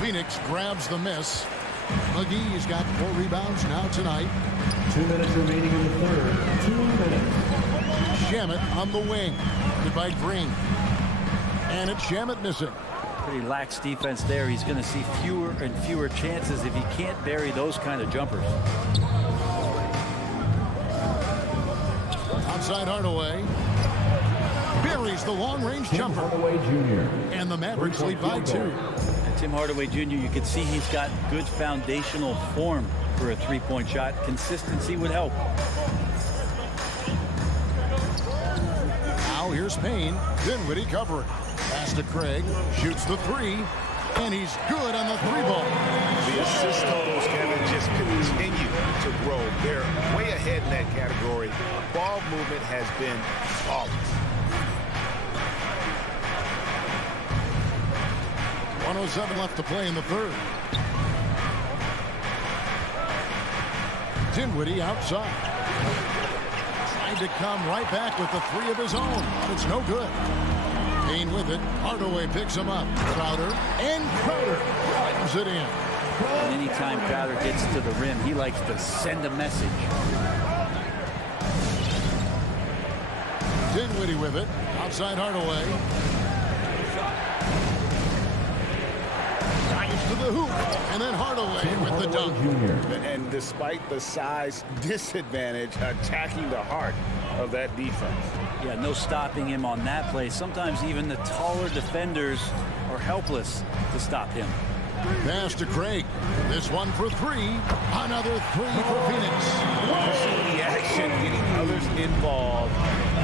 Phoenix grabs the miss. McGee's got 4 rebounds now tonight. 2 minutes remaining in the third. 2 minutes. Shamet on the wing. Goodbye Green. And it's Shamet missing. Pretty lax defense there. He's going to see fewer and fewer chances if he can't bury those kind of jumpers. Outside Hardaway. Buries the long-range jumper. Hardaway Jr. And the Mavericks lead by 2. And Tim Hardaway Jr., you can see he's got good foundational form for a three-point shot. Consistency would help. Now here's Payne. Dinwiddie covering. Pass to Craig. Shoots the 3. And he's good on the 3 ball. The assist totals, Kevin, just continue to grow. They're way ahead in that category. Ball movement has been flawless. 1:07 left to play in the third. Dinwiddie outside. Trying to come right back with the 3 of his own. It's no good. Payne with it. Hardaway picks him up. Crowder. And Crowder flattens it in. And anytime Crowder gets to the rim, he likes to send a message. Dinwiddie with it. Outside Hardaway. Drives to the hoop. And then Hardaway with the dunk. And despite the size disadvantage, attacking the heart of that defense. Yeah, no stopping him on that play. Sometimes even the taller defenders are helpless to stop him. Pass to Craig. This one for 3. Another 3 for Phoenix. The action, getting others involved.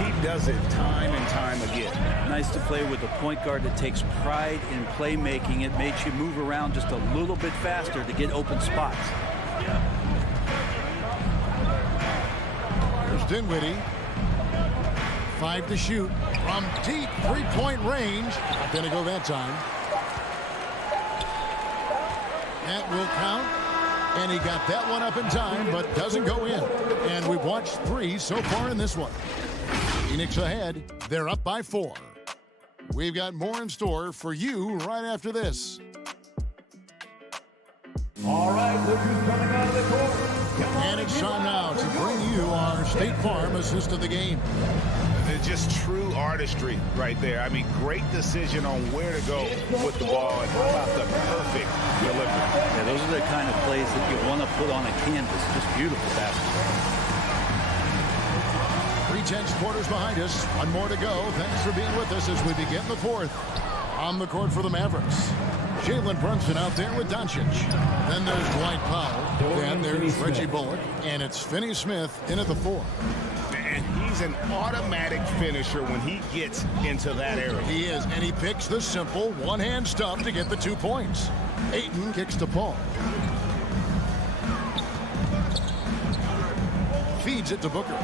He does it time and time again. Nice to play with a point guard that takes pride in playmaking. It makes you move around just a little bit faster to get open spots. There's Dinwiddie. 5 to shoot from deep 3-point range. Not going to go that time. That will count. And he got that one up in time, but doesn't go in. And we've watched 3 so far in this one. Phoenix ahead. They're up by 4. We've got more in store for you right after this. All right, look who's coming out of the court. And it's time now to bring you our State Farm assist of the game. It's just true artistry right there. I mean, great decision on where to go with the ball, and how about the perfect delivery. Yeah, those are the kind of plays that you want to put on a canvas. Just beautiful basketball. 3/10 quarters behind us. One more to go. Thanks for being with us as we begin the fourth. On the court for the Mavericks. Jalen Brunson out there with Doncic. Then there's Dwight Powell. Then there's Reggie Bullock. And it's Finney Smith in at the 4. And he's an automatic finisher when he gets into that area. He is, and he picks the simple one-hand stuff to get the 2 points. Ayton kicks to Paul. Feeds it to Booker.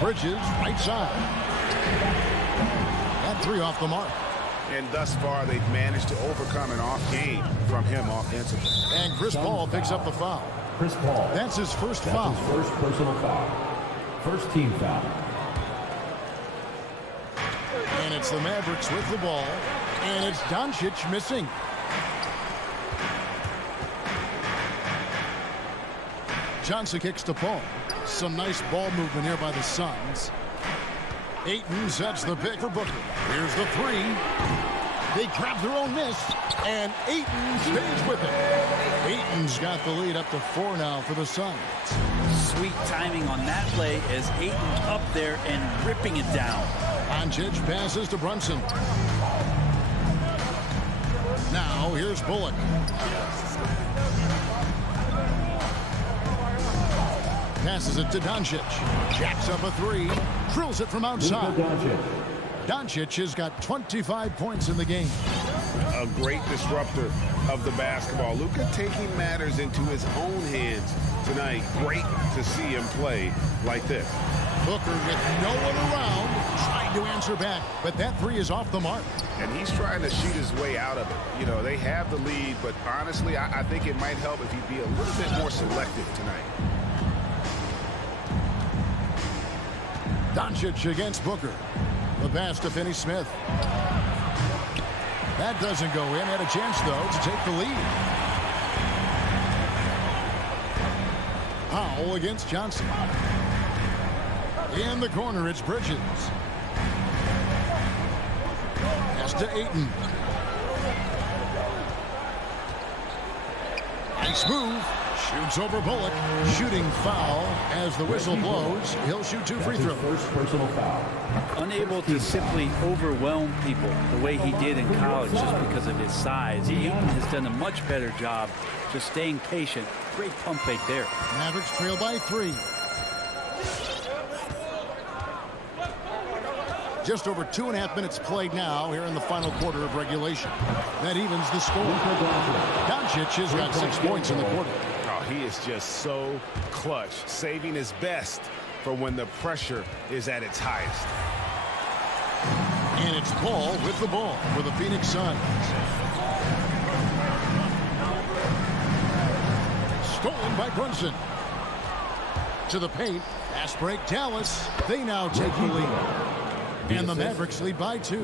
Bridges, right side. That 3 off the mark. And thus far, they've managed to overcome an off game from him offensively. And Chris Paul picks up the foul. Chris Paul. That's his first foul. His first personal foul. First team foul. And it's the Mavericks with the ball. And it's Doncic missing. Johnson kicks to Paul. Some nice ball movement here by the Suns. Ayton sets the pick for Booker. Here's the 3. They grab their own miss, and Ayton stays with it. Ayton's got the lead up to 4 now for the Suns. Sweet timing on that play as Ayton up there and ripping it down. Doncic passes to Brunson. Now here's Bullock. Passes it to Doncic. Jacks up a 3. Drills it from outside. Doncic has got 25 points in the game. A great disruptor of the basketball. Luka taking matters into his own hands tonight. Great to see him play like this. Booker with no one around, trying to answer back, but that 3 is off the mark. And he's trying to shoot his way out of it. You know, they have the lead, but honestly, I think it might help if he'd be a little bit more selective tonight. Doncic against Booker. The pass to Finney Smith. That doesn't go in. Had a chance, though, to take the lead. Powell against Johnson. In the corner, it's Bridges. Pass to Ayton. Nice move. Shoots over Bullock. Shooting foul as the whistle blows. He'll shoot 2 free throws. First personal foul. Unable to simply overwhelm people the way he did in college just because of his size. Ayton has done a much better job just staying patient. Great pump fake there. Mavericks trail by 3. Just over 2.5 minutes played now here in the final quarter of regulation. That evens the score. Doncic has got 6 points in the quarter. Oh, he is just so clutch, saving his best for when the pressure is at its highest. And it's Paul with the ball for the Phoenix Suns. Stolen by Brunson. To the paint. Pass break, Dallas. They now take the lead. And the Mavericks lead by 2.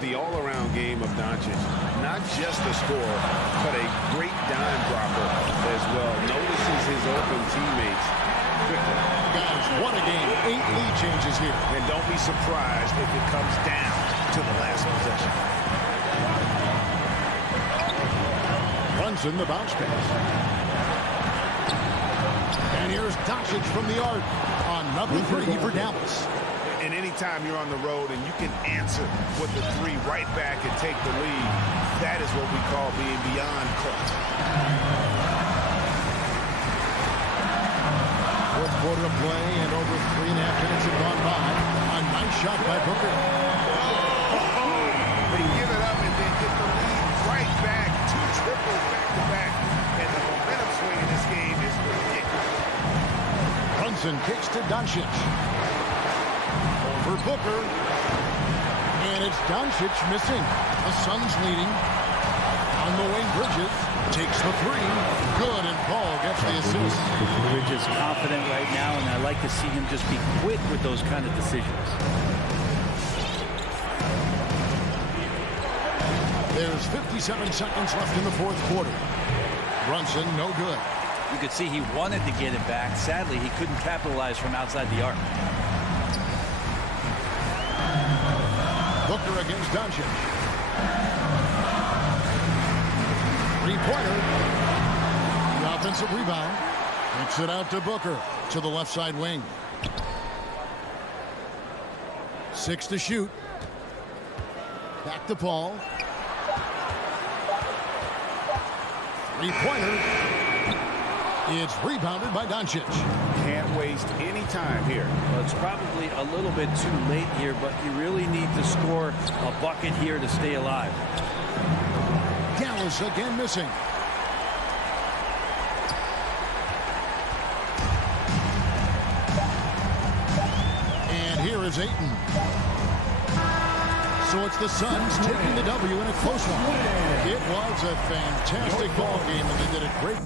The all-around game of Doncic, not just a scorer, but a great dime dropper as well. Notices his open teammates quickly. Guys, what a game. 8 lead changes here. And don't be surprised if it comes down to the last possession. Brunson, the bounce pass. And here's Doncic from the arc. Another 3 for Dallas. And anytime you're on the road and you can answer with the 3 right back and take the lead, that is what we call being beyond clutch. Fourth quarter of play and over 3.5 minutes have gone by. A nice shot by Booker. They give it up and then get the lead right back. 2 triples back-to-back. And the momentum swing in this game is ridiculous. Brunson kicks to Doncic. For Booker, and it's Doncic missing. The Suns leading. On the wing, Bridges takes the 3. Good, and Paul gets the assist. Bridges confident right now, and I like to see him just be quick with those kind of decisions. There's 57 seconds left in the fourth quarter. Brunson, no good. You could see he wanted to get it back. Sadly, he couldn't capitalize from outside the arc. Booker against Doncic. 3-pointer. The offensive rebound. Kicks it out to Booker to the left side wing. 6 to shoot. Back to Paul. 3-pointer. It's rebounded by Doncic. Can't waste any time here. Well, it's probably a little bit too late here, but you really need to score a bucket here to stay alive. Dallas again missing. And here is Ayton. So it's the Suns taking the W in a close one. It was a fantastic ball game, and they did it great.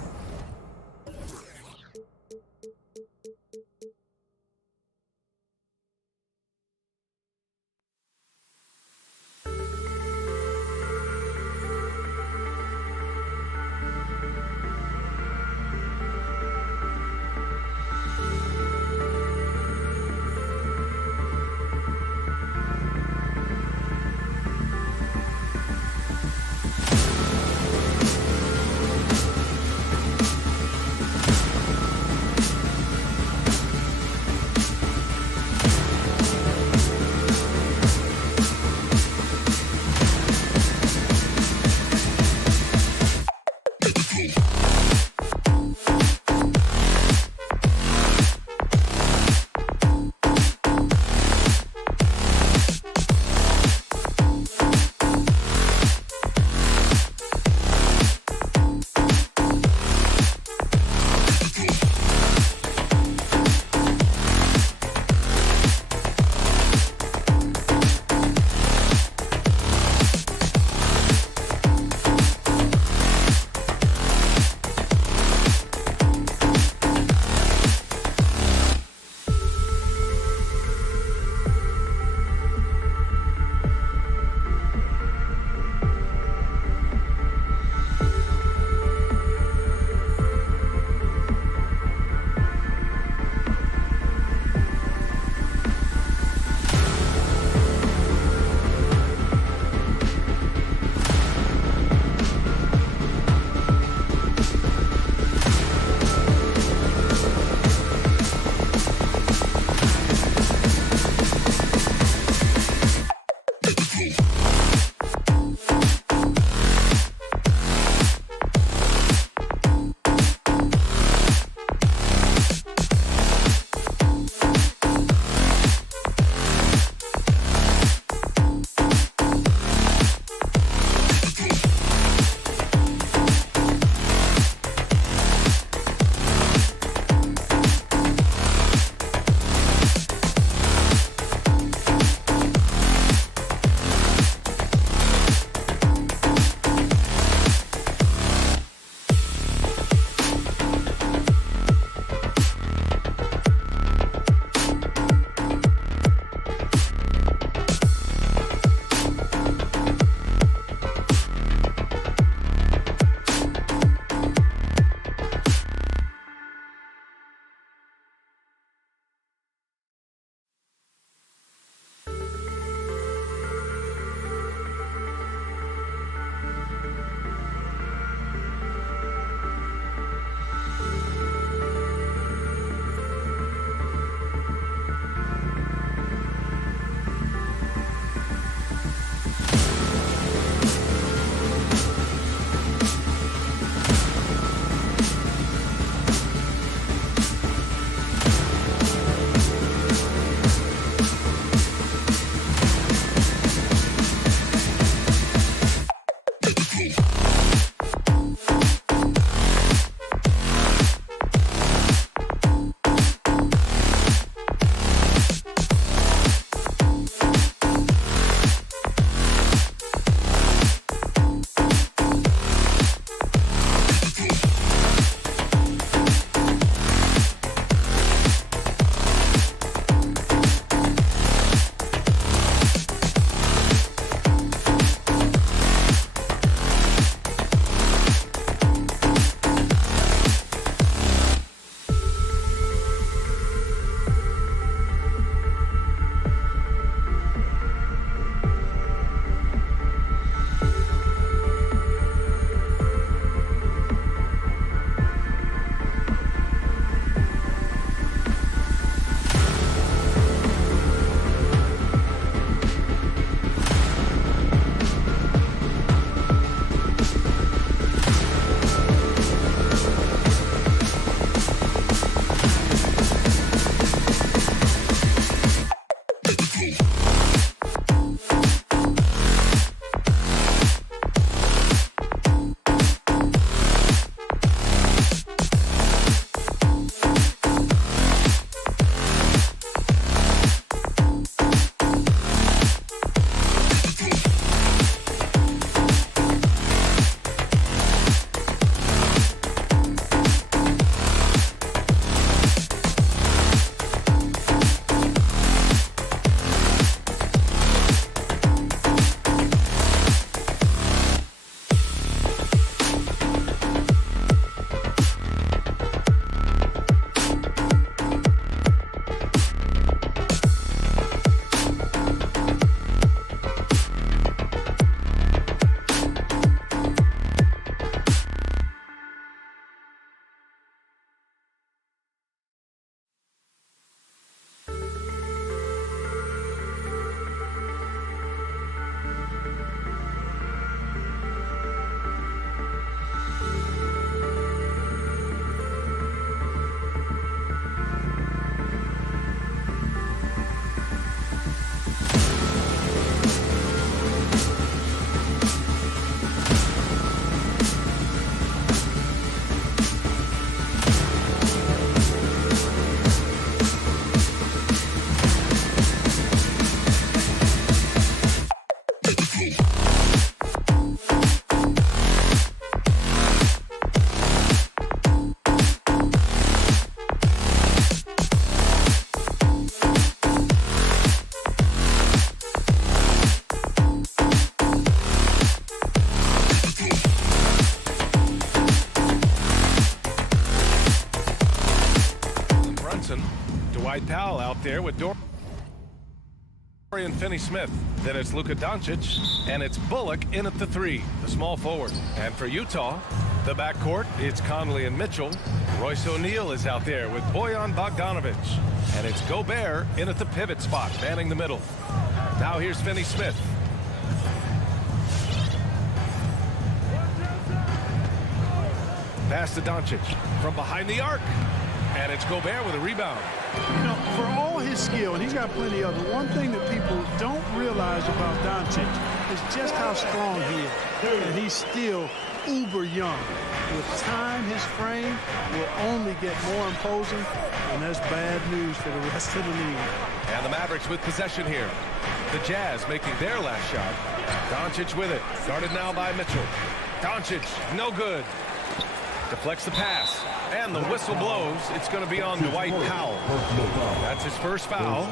Dwight Powell out there with Dorian Finney-Smith. Then it's Luka Doncic, and it's Bullock in at the 3, the small forward. And for Utah, the backcourt, it's Conley and Mitchell. Royce O'Neal is out there with Bojan Bogdanovic. And it's Gobert in at the pivot spot, manning the middle. Now here's Finney-Smith. Pass to Doncic from behind the arc. And it's Gobert with a rebound. You know, for all his skill, and he's got plenty of it, one thing that people don't realize about Doncic is just how strong he is. And he's still uber young. With time, his frame will only get more imposing, and that's bad news for the rest of the league. And the Mavericks with possession here. The Jazz making their last shot. Doncic with it. Guarded now by Mitchell. Doncic, no good. Deflects the pass. And the whistle blows. It's going to be on Dwight Powell. That's his first foul.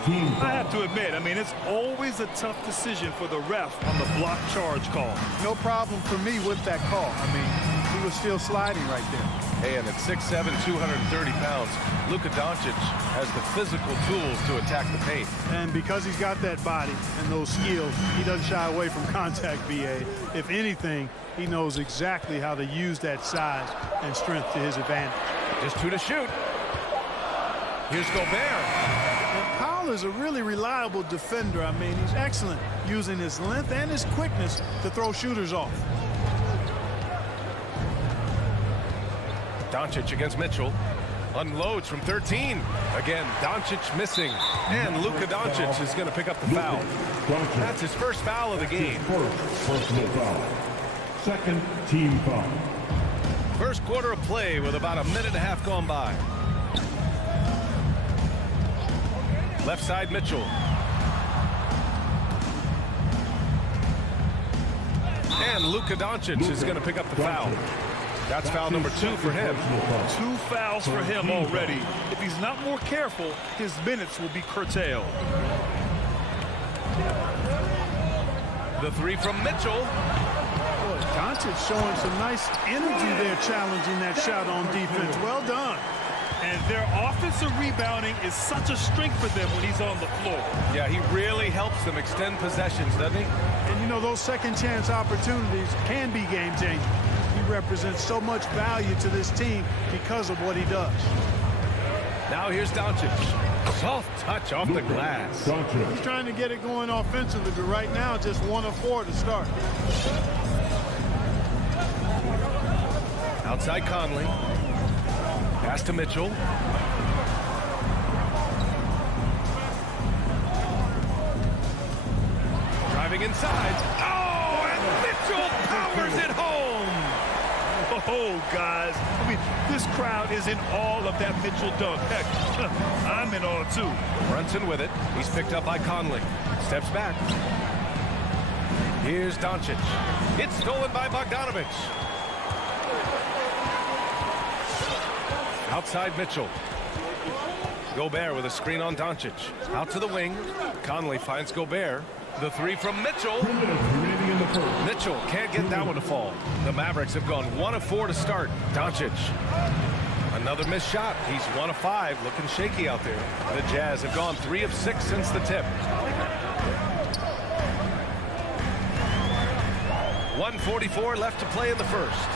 I have to admit, I mean, it's always a tough decision for the ref on the block charge call. No problem for me with that call. I mean, he was still sliding right there. Hey, and at 6'7", 230 pounds, Luka Doncic has the physical tools to attack the paint. And because he's got that body and those skills, he doesn't shy away from contact, BA. If anything, he knows exactly how to use that size and strength to his advantage. Just 2 to shoot. Here's Gobert. And Powell is a really reliable defender. I mean, he's excellent using his length and his quickness to throw shooters off. Doncic against Mitchell. Unloads from 13. Again, Doncic missing. And Luka Doncic is going to pick up the foul. That's his first foul of the game. second team foul. First quarter of play with about a minute and a half gone by. Left side, Mitchell. And Luka Doncic is going to pick up the foul. That's foul number 2 for him. 2 fouls for him already. If he's not more careful, his minutes will be curtailed. The 3 from Mitchell. Boy, Doncic showing some nice energy there, challenging that shot on defense. Well done. And their offensive rebounding is such a strength for them when he's on the floor. Yeah, he really helps them extend possessions, doesn't he? And you know, those second chance opportunities can be game changing. He represents so much value to this team because of what he does. Now here's Doncic. Soft touch off the glass. He's trying to get it going offensively, but right now just 1 of 4 to start. Outside Conley. Pass to Mitchell. Driving inside. Oh, and Mitchell powers it home. Oh, guys. I mean, this crowd is in awe of that Mitchell dunk. Heck, I'm in awe, too. Brunson with it. He's picked up by Conley. Steps back. Here's Doncic. It's stolen by Bogdanovic. Outside Mitchell. Gobert with a screen on Doncic. Out to the wing. Conley finds Gobert. The 3 from Mitchell. Mitchell can't get that one to fall. The Mavericks have gone 1 of 4 to start. Doncic. Another missed shot. He's 1 of 5. Looking shaky out there. The Jazz have gone 3 of 6 since the tip. 1:44 left to play in the first.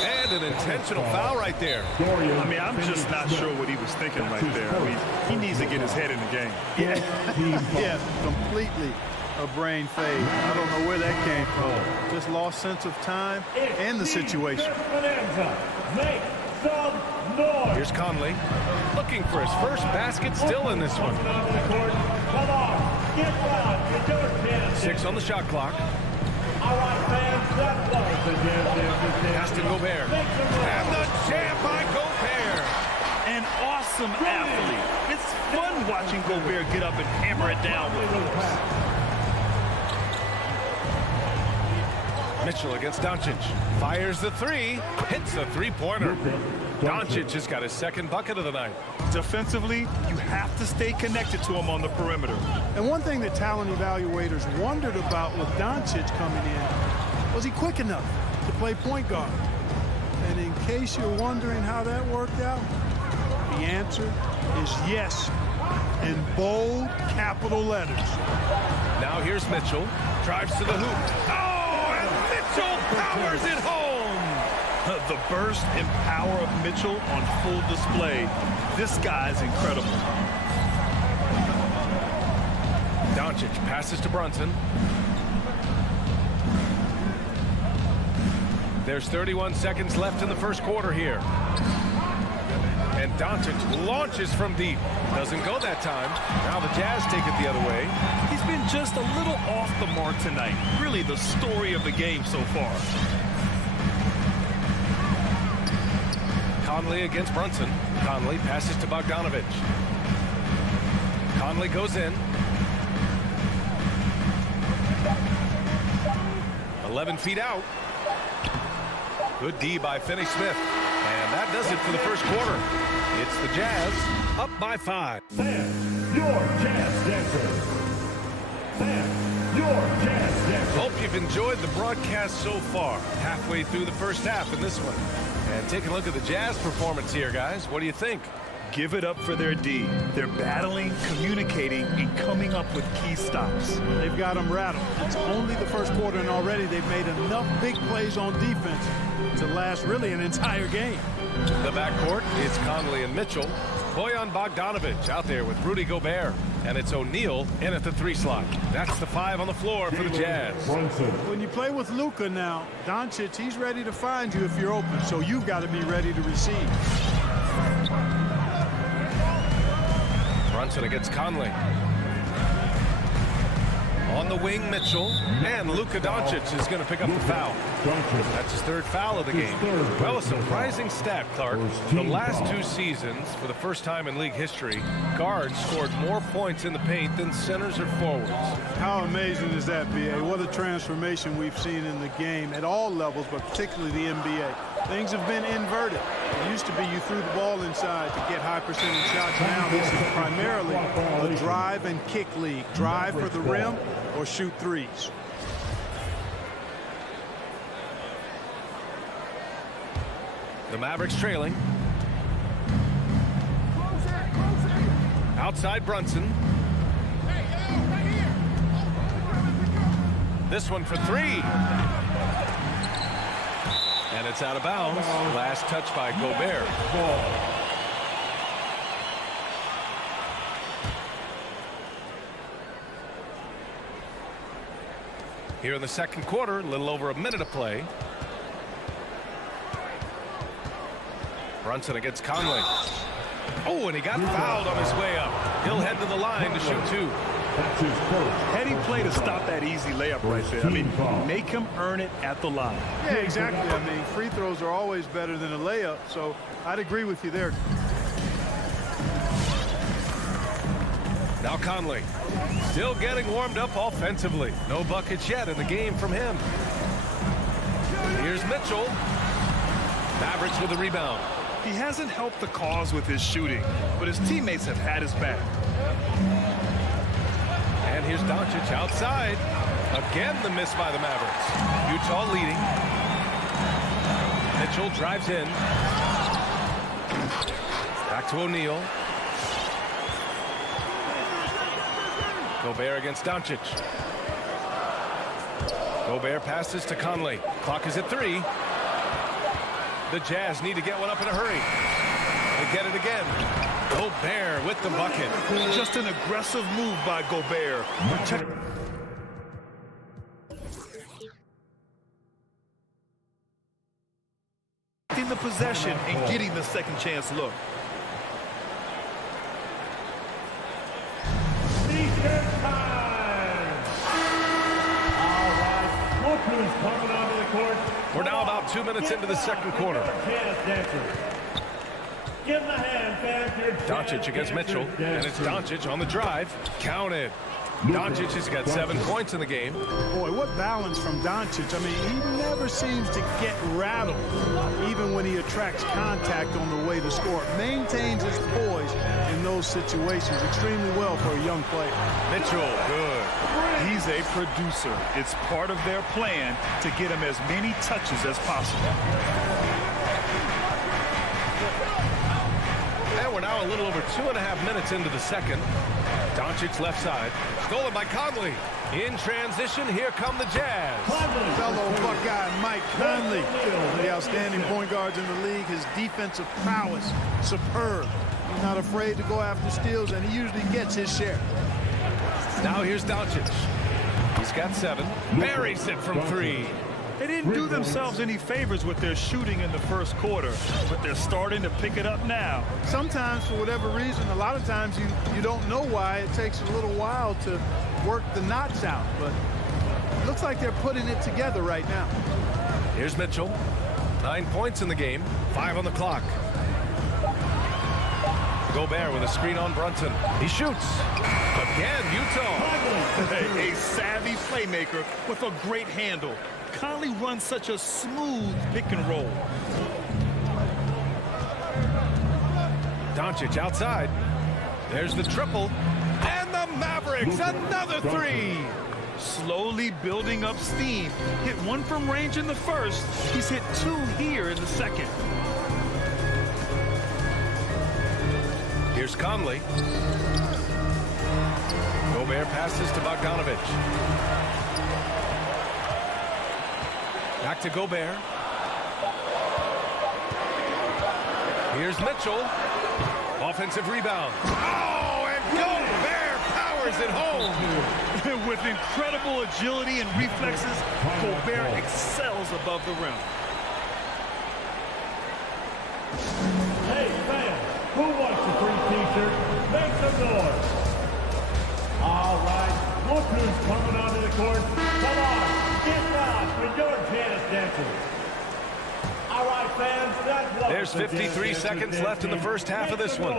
And an intentional foul right there. I mean, I'm just not sure what he was thinking right there. I mean, he needs to get his head in the game. Yeah, completely a brain fade. I don't know where that came from. Just lost sense of time and the situation. Here's Conley. Looking for his first basket still in this one. 6 on the shot clock. Pass to Gobert. And the jam by Gobert. An awesome athlete. It's fun watching Gobert get up and hammer it down with force. Mitchell against Doncic. Fires the 3. Hits the 3-pointer. Doncic has got his second bucket of the night. Defensively, you have to stay connected to him on the perimeter. And one thing that talent evaluators wondered about with Doncic coming in, was he quick enough to play point guard? And in case you're wondering how that worked out, the answer is yes, in bold capital letters. Now here's Mitchell. Drives to the hoop. Oh, and Mitchell powers it home. The burst and power of Mitchell on full display. This guy's incredible. Doncic passes to Brunson. There's 31 seconds left in the first quarter here. And Doncic launches from deep. Doesn't go that time. Now the Jazz take it the other way. He's been just a little off the mark tonight. Really the story of the game so far. Conley against Brunson. Conley passes to Bogdanovic. Conley goes in. 11 feet out. Good D by Finney-Smith. And that does it for the first quarter. It's the Jazz up by 5. Sam, your Jazz Dancer. Sam, your Jazz Dancer. Hope you've enjoyed the broadcast so far. Halfway through the first half in this one. And take a look at the Jazz performance here, guys. What do you think? Give it up for their D. They're battling, communicating, and coming up with key stops. They've got them rattled. It's only the first quarter, and already they've made enough big plays on defense to last really an entire game. The backcourt is Conley and Mitchell. Bojan Bogdanovic out there with Rudy Gobert. And it's O'Neal in at the 3 slot. That's the 5 on the floor for the Jazz. When you play with Luka now, Doncic, he's ready to find you if you're open. So you've got to be ready to receive. Brunson against Conley. On the wing, Mitchell. And Luka Doncic is going to pick up the foul. That's his third foul of the game. Well, a surprising stat, Clark. The last 2 seasons, for the first time in league history, guards scored more points in the paint than centers or forwards. How amazing is that, B.A.? What a transformation we've seen in the game at all levels, but particularly the NBA. Things have been inverted. It used to be you threw the ball inside to get high percentage shots. Now this is primarily a drive and kick league. Drive for the rim or shoot threes. The Mavericks trailing. Outside Brunson. This one for 3. And it's out of bounds. Last touch by Gobert. Here in the second quarter, a little over a minute of play. Brunson against Conley. Oh, and he got fouled on his way up. He'll head to the line to shoot 2. Heady play to stop that easy layup right there. I mean, make him earn it at the line. Yeah, exactly. I mean, free throws are always better than a layup, so I'd agree with you there. Now Conley, still getting warmed up offensively. No buckets yet in the game from him. Here's Mitchell. Mavericks with the rebound. He hasn't helped the cause with his shooting, but his teammates have had his back. And here's Doncic outside. Again, the miss by the Mavericks. Utah leading. Mitchell drives in. Back to O'Neal. Gobert against Doncic. Gobert passes to Conley. Clock is at 3. The Jazz need to get one up in a hurry. They get it again. Gobert with the bucket. Just an aggressive move by Gobert. Protecting the possession and getting the second chance look. T-shirt time. All right, Brooklyn's coming onto the court. We're now about 2 minutes into the second quarter. Give him a hand, fans. Doncic against Mitchell, and it's Doncic on the drive. Counted. Doncic has got 7 points in the game. Boy, what balance from Doncic. I mean, he never seems to get rattled, even when he attracts contact on the way to score. Maintains his poise in those situations extremely well for a young player. Mitchell, good. He's a producer. It's part of their plan to get him as many touches as possible. And we're now a little over 2.5 minutes into the second. Doncic left side. Stolen by Conley. In transition, here come the Jazz. Fellow Buckeye Mike Conley, one of the outstanding point guards in the league. His defensive prowess, superb. He's not afraid to go after steals, and he usually gets his share. Now here's Doncic. He's got 7. Buries it from 3. They didn't do themselves any favors with their shooting in the first quarter, but they're starting to pick it up now. Sometimes, for whatever reason, a lot of times you don't know why. It takes a little while to work the knots out, but it looks like they're putting it together right now. Here's Mitchell. 9 points in the game. 5 on the clock. Gobert with a screen on Brunson. He shoots. Again, Utah. A savvy playmaker with a great handle. Conley runs such a smooth pick and roll. Doncic outside. There's the triple. And the Mavericks, another 3. Slowly building up steam. Hit 1 from range in the first. He's hit 2 here in the second. Here's Conley. Gobert passes to Bogdanovic. Back to Gobert. Here's Mitchell. Offensive rebound. Oh, and Gobert powers it home. With incredible agility and reflexes, Gobert excels above the rim. Hey, fans, who wants a free T-shirt? Make some noise. All right, Look who's coming onto the court. Come on, get down with your Janice dancers. All right, fans, that was There's 53 seconds left in the first half of this one.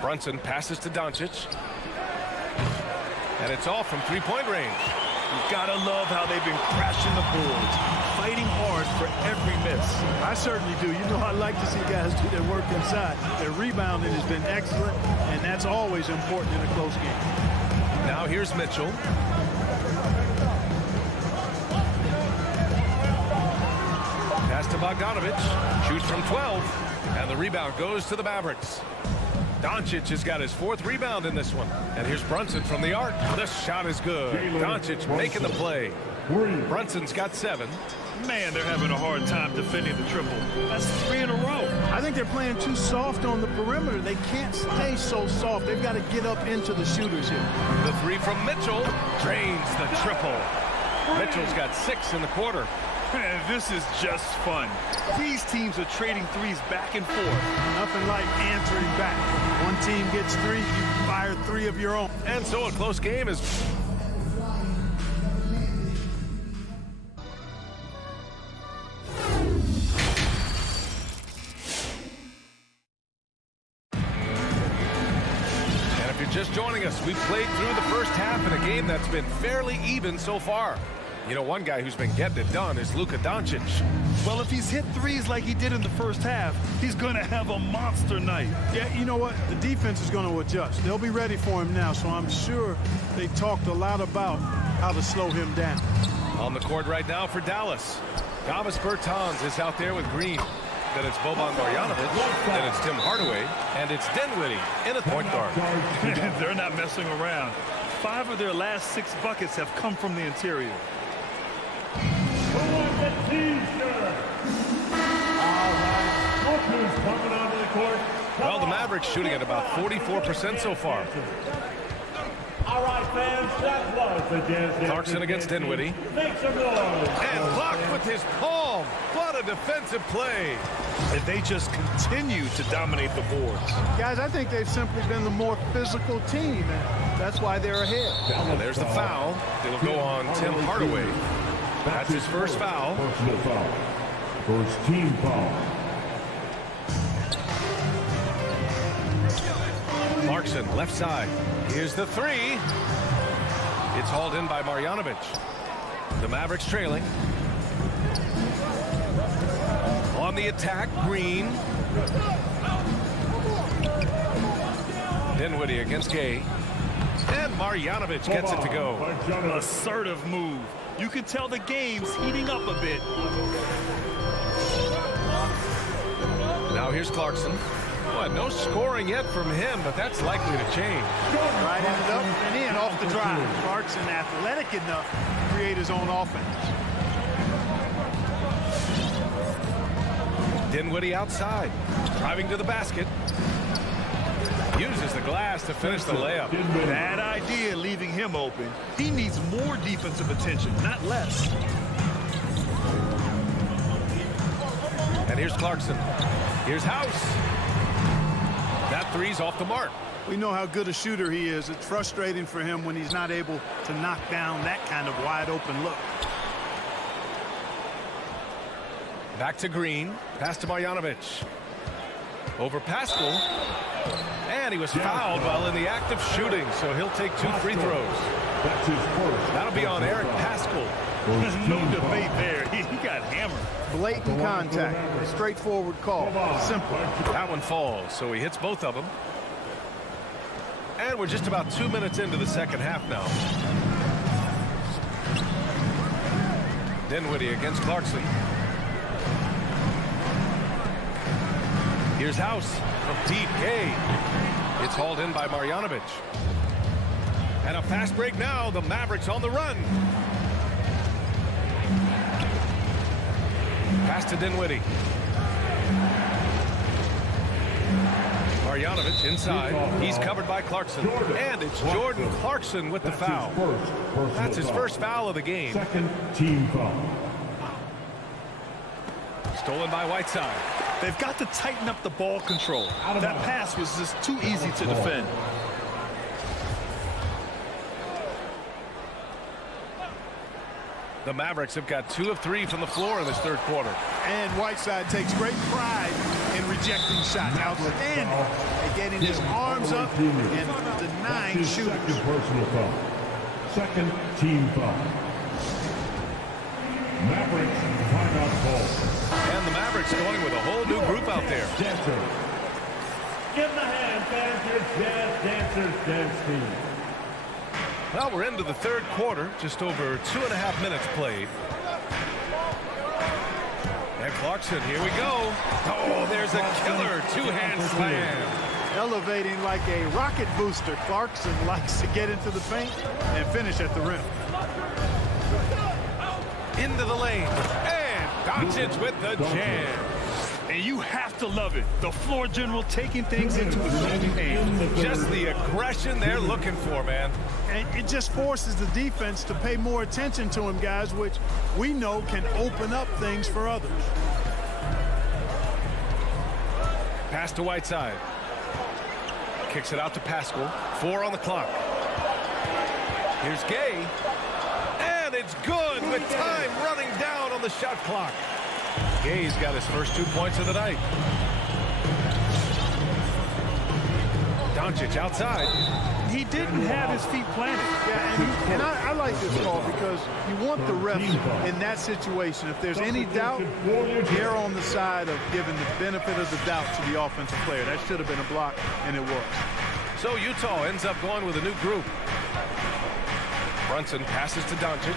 Brunson passes to Doncic. And it's off from three-point range. You've got to love how they've been crashing the boards, fighting hard for every miss. I certainly do. You know, I like to see guys do their work inside. Their rebounding has been excellent, and that's always important in a close game. Now here's Mitchell. Pass to Bogdanovic. Shoots from 12. And the rebound goes to the Mavericks. Doncic has got his fourth rebound in this one. And here's Brunson from the arc. The shot is good. Doncic making the play. Brunson's got 7. Man, they're having a hard time defending the triple. That's 3 in a row. I think they're playing too soft on the perimeter. They can't stay so soft. They've got to get up into the shooters here. The 3 from Mitchell drains the triple. Mitchell's got 6 in the quarter. Man, this is just fun. These teams are trading threes back and forth. Nothing like answering back. One team gets 3, you fire 3 of your own. And so a close game is... And if you're just joining us, we've played through the first half in a game that's been fairly even so far. You know, one guy who's been getting it done is Luka Doncic. Well, if he's hit threes like he did in the first half, he's going to have a monster night. Yeah, you know what? The defense is going to adjust. They'll be ready for him now, so I'm sure they talked a lot about how to slow him down. On the court right now for Dallas. Davis Bertans is out there with Green. Then it's Boban Marjanovic. Then it's Tim Hardaway. And it's Dinwiddie in at point guard. They're not messing around. 5 of their last 6 buckets have come from the interior. Who wants the T-shirt? All right, look who's coming onto the court. Well, the Mavericks shooting at about 44% so far. All right, fans, that was the Jazz. Clarkson against Dinwiddie. Make some noise. And blocked with his palm. What a defensive play. And they just continue to dominate the boards. Guys, I think they've simply been the more physical team, and that's why they're ahead. And there's the foul. It'll go on Tim Hardaway. That's his first foul. Personal foul. First team foul. Clarkson, left side. Here's the 3. It's hauled in by Marjanovic. The Mavericks trailing. On the attack, Green. Dinwiddie against Gay. And Marjanovic gets it to go. Assertive move. You can tell the game's heating up a bit. Now here's Clarkson. Boy, no scoring yet from him, but that's likely to change. Right ended up and in off the drive. Clarkson athletic enough to create his own offense. Dinwiddie outside, driving to the basket. Uses the glass to finish the layup. Bad idea leaving him open. He needs more defensive attention, not less. And here's Clarkson. Here's House. That 3's off the mark. We know how good a shooter he is. It's frustrating for him when he's not able to knock down that kind of wide open look. Back to Green. Pass to Marjanovic. Over Pascal. And he was fouled while in the act of shooting, so he'll take 2 free throws. That's his first. That'll be on Eric Pascal. There's no debate there. He got hammered. Blatant contact. A straightforward call. Simple. That one falls, so he hits both of them. And we're just about 2 minutes into the second half now. Dinwiddie against Clarkson. Here's House from deep. Gay. It's hauled in by Marjanovic. And a fast break now. The Mavericks on the run. Pass to Dinwiddie. Marjanovic inside. He's covered by Clarkson. And it's Jordan Clarkson with the foul. That's his first foul of the game. Second team foul. Stolen by Whiteside. They've got to tighten up the ball control. That pass was just too easy to defend. The Mavericks have got 2 of 3 from the floor in this third quarter. And Whiteside takes great pride in rejecting shots. Outstanding at getting his arms up and denying shooters. Second personal foul. Second team foul. Mavericks timeout call. And the Mavericks going with a whole new group out there. Dancers. Give the hand, dancers, jazz dancers, dance team. Well, we're into the third quarter, just over 2.5 minutes played. And Clarkson, here we go. Oh, there's a killer two-hand slam. Elevating like a rocket booster, Clarkson likes to get into the paint and finish at the rim. Into the lane. And Doncic with the jam. And you have to love it. The floor general taking things into his own hands. Just the aggression they're looking for, man. And it just forces the defense to pay more attention to him, guys, which we know can open up things for others. Pass to Whiteside. Kicks it out to Pascal. 4 on the clock. Here's Gay. And it's good with time running down on the shot clock. Gay's got his first 2 points of the night. Doncic outside. He didn't have his feet planted. Yeah, and I like this call because you want the refs in that situation. If there's any doubt, they're on the side of giving the benefit of the doubt to the offensive player. That should have been a block, and it was. So Utah ends up going with a new group. Brunson passes to Doncic.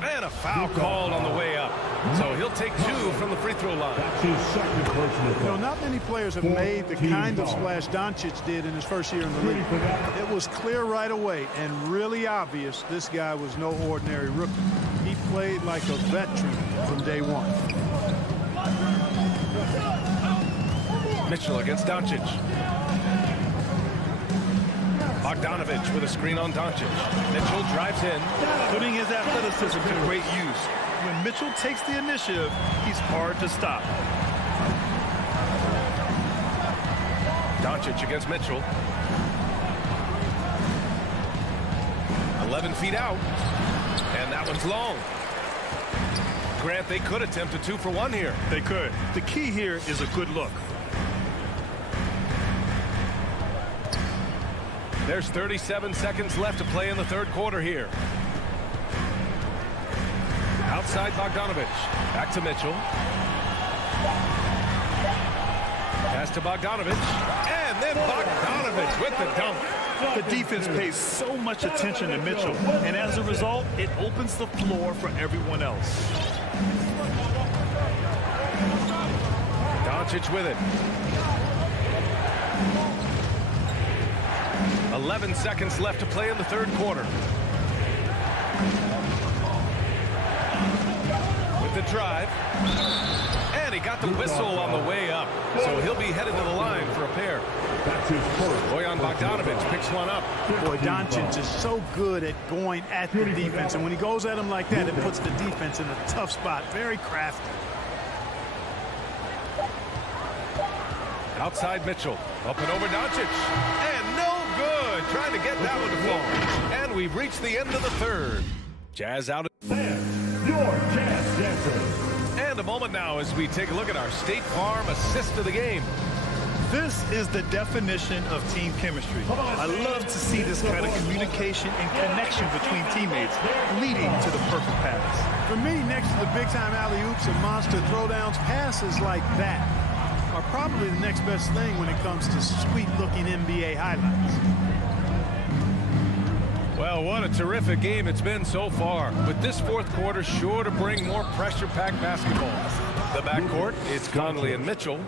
And a foul called on the way up. So he'll take 2 from the free throw line. That's his second personal foul. Not many players have made the kind of splash Doncic did in his first year in the league. It was clear right away and really obvious this guy was no ordinary rookie. He played like a veteran from day one. Mitchell against Doncic. Bogdanovic with a screen on Doncic. Mitchell drives in. Putting his athleticism to great use. When Mitchell takes the initiative, he's hard to stop. Doncic against Mitchell. 11 feet out. And that one's long. Grant, they could attempt a 2 for 1 here. They could. The key here is a good look. There's 37 seconds left to play in the third quarter here. Outside Bogdanovic. Back to Mitchell. Pass to Bogdanovic. And then Bogdanovic with the dunk. The defense pays so much attention to Mitchell, and as a result, it opens the floor for everyone else. Doncic with it. 11 seconds left to play in the third quarter. With the drive. And he got the whistle on the way up. So he'll be headed to the line for a pair. That's his first. Bojan Bogdanovic picks one up. Boy, Doncic is so good at going at the defense. And when he goes at him like that, it puts the defense in a tough spot. Very crafty. Outside Mitchell. Up and over Doncic. And no good. Trying to get that one to fall. And we've reached the end of the third. Jazz out. Your Jazz Dancers. And a moment now as we take a look at our State Farm assist of the game. This is the definition of team chemistry. I love to see this kind of communication and connection between teammates leading to the perfect pass. For me, next to the big-time alley-oops and monster throwdowns, passes like that are probably the next best thing when it comes to sweet-looking NBA highlights. Well, what a terrific game it's been so far. But this fourth quarter sure to bring more pressure-packed basketball. The backcourt, it's Conley and Mitchell.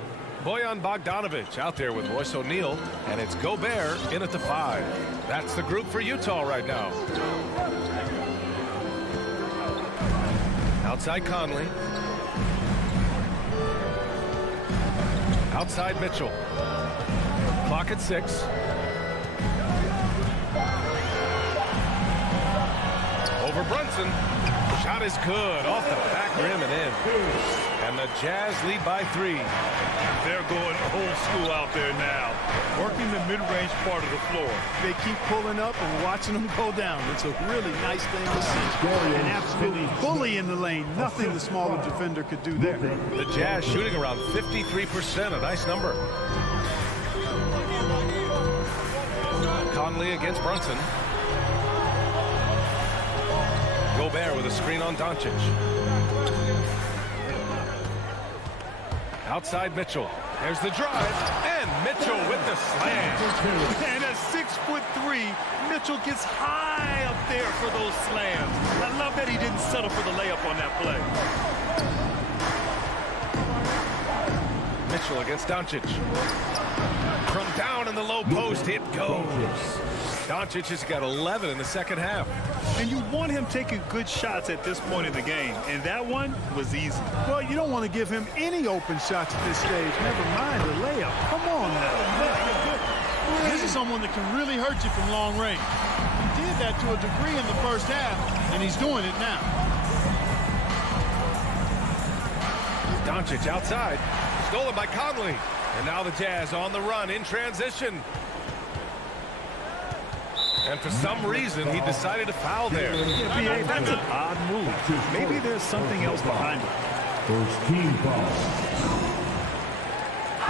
Bojan Bogdanovic out there with Royce O'Neal. And it's Gobert in at the 5. That's the group for Utah right now. Outside Conley. Outside Mitchell. Clock at 6. Over Brunson. Shot is good. Off the back rim and in. And the Jazz lead by 3. They're going old school out there now, working the mid-range part of the floor. They keep pulling up and watching them go down. It's a really nice thing to see. An absolute bully in the lane. Nothing the smaller defender could do there. The Jazz shooting around 53%. A nice number. Conley against Brunson. Gobert with a screen on Doncic. Outside Mitchell. There's the drive. And Mitchell with the slam. And at 6'3", Mitchell gets high up there for those slams. I love that he didn't settle for the layup on that play. Mitchell against Doncic. From down in the low post, it goes. Doncic has got 11 in the second half. And you want him taking good shots at this point in the game, and that one was easy. Well, you don't want to give him any open shots at this stage. Never mind the layup. Come on now. This is someone that can really hurt you from long range. He did that to a degree in the first half, and he's doing it now. Doncic outside. Stolen by Conley. And now the Jazz on the run in transition. And for some reason, he decided to foul there. Yeah, that's an odd move. Maybe there's something else behind it. First team foul.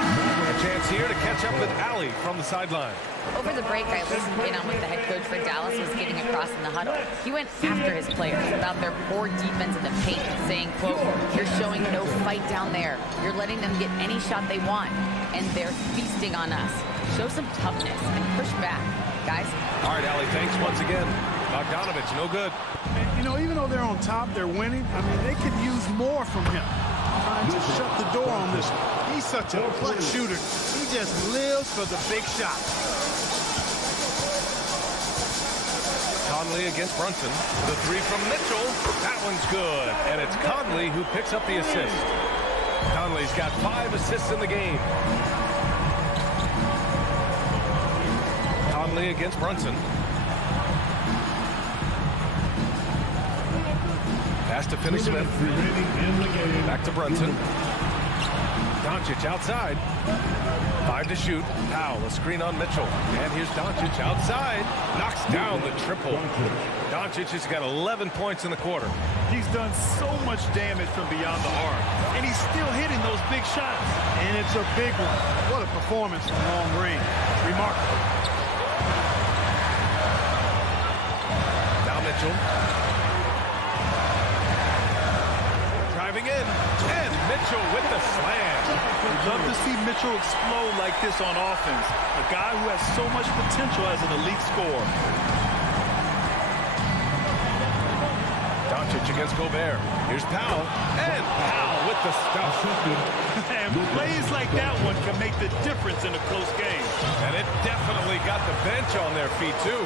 A chance here to catch up with Allie from the sideline. Over the break, I listened in on what the head coach for Dallas was getting across in the huddle. He went after his players about their poor defense in the paint, saying, quote, "You're showing no fight down there. You're letting them get any shot they want, and they're feasting on us. Show some toughness and push back, guys." All right, Allie, thanks once again. Bogdanovich, no good. And, you know, even though they're on top, they're winning. I mean, they could use more from him. Trying to shut the door on this one. He's such a clutch shooter. He just lives for the big shot. Conley against Brunson. The three from Mitchell. That one's good. And it's Conley who picks up the assist. Conley's got 5 assists in the game. Conley against Brunson. Pass to Finney-Smith. Back to Brunson. Doncic outside. 5 to shoot. Powell, a screen on Mitchell. And here's Doncic outside. Knocks down the triple. Doncic has got 11 points in the quarter. He's done so much damage from beyond the arc. And he's still hitting those big shots. And it's a big one. What a performance from long range. Remarkable. Now Mitchell. Driving in. And Mitchell with the slam. We'd love to see Mitchell explode like this on offense. A guy who has so much potential as an elite scorer. Doncic against Gobert. Here's Powell. And Powell with the stuff. And plays like that one can make the difference in a close game. And it definitely got the bench on their feet, too.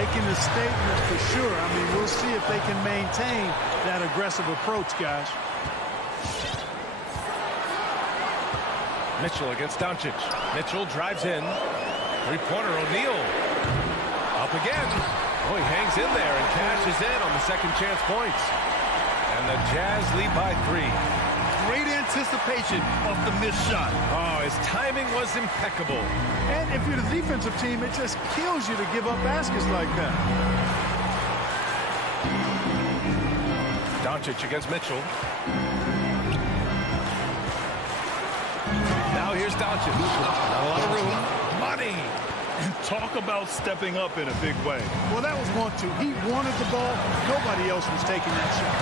Making a statement for sure. I mean, we'll see if they can maintain that aggressive approach, guys. Mitchell against Doncic. Mitchell drives in. Three-pointer, O'Neal. Up again. Oh, he hangs in there and cashes in on the second chance points. And the Jazz lead by 3. Great anticipation off the missed shot. Oh, his timing was impeccable. And if you're the defensive team, it just kills you to give up baskets like that. Doncic against Mitchell. Now here's Doncic. Not a lot of room. Money. Talk about stepping up in a big way. Well, that was 1-2. He wanted the ball. Nobody else was taking that shot.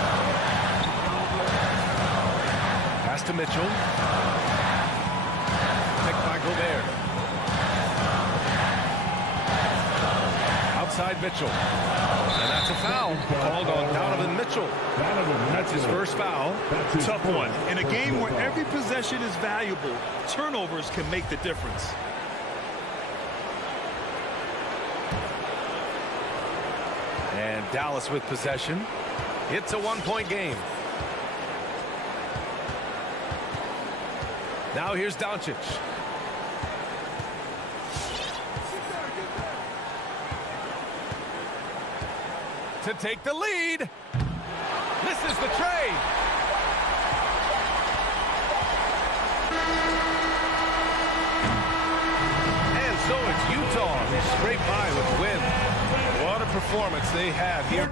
Pass to Mitchell. Picked by Gobert. Outside Mitchell. And that's a foul called on Donovan Mitchell. That's his first foul. Tough one. In a game where every possession is valuable, turnovers can make the difference. And Dallas with possession. It's a 1-point game. Now here's Doncic. To take the lead. misses the trade. And so it's Utah who scrape by with the win. What a performance they had here.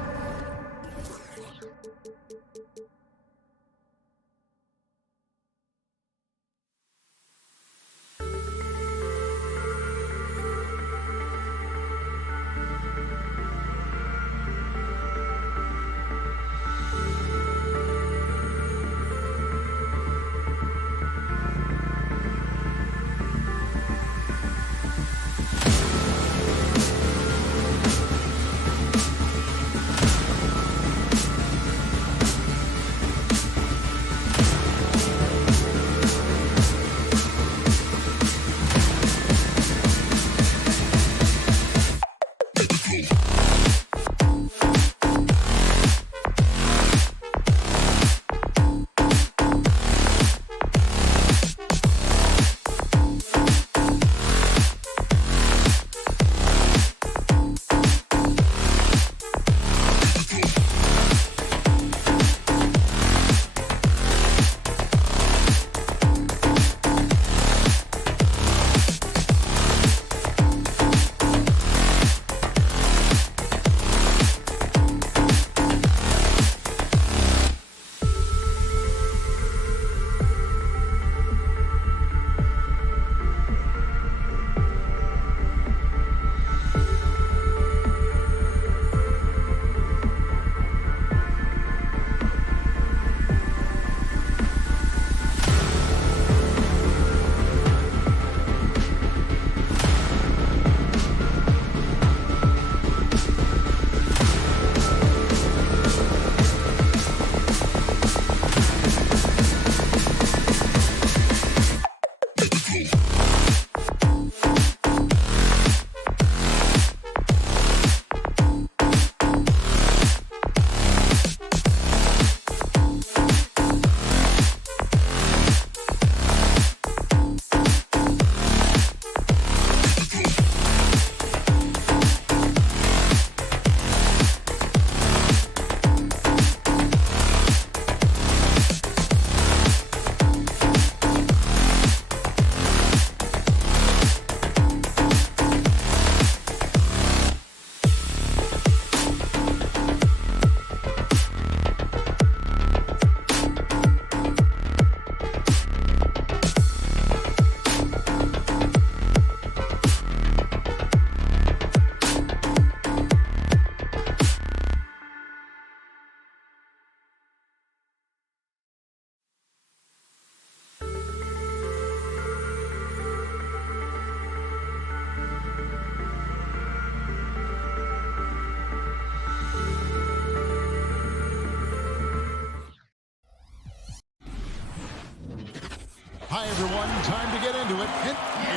Hi, everyone. Time to get into it.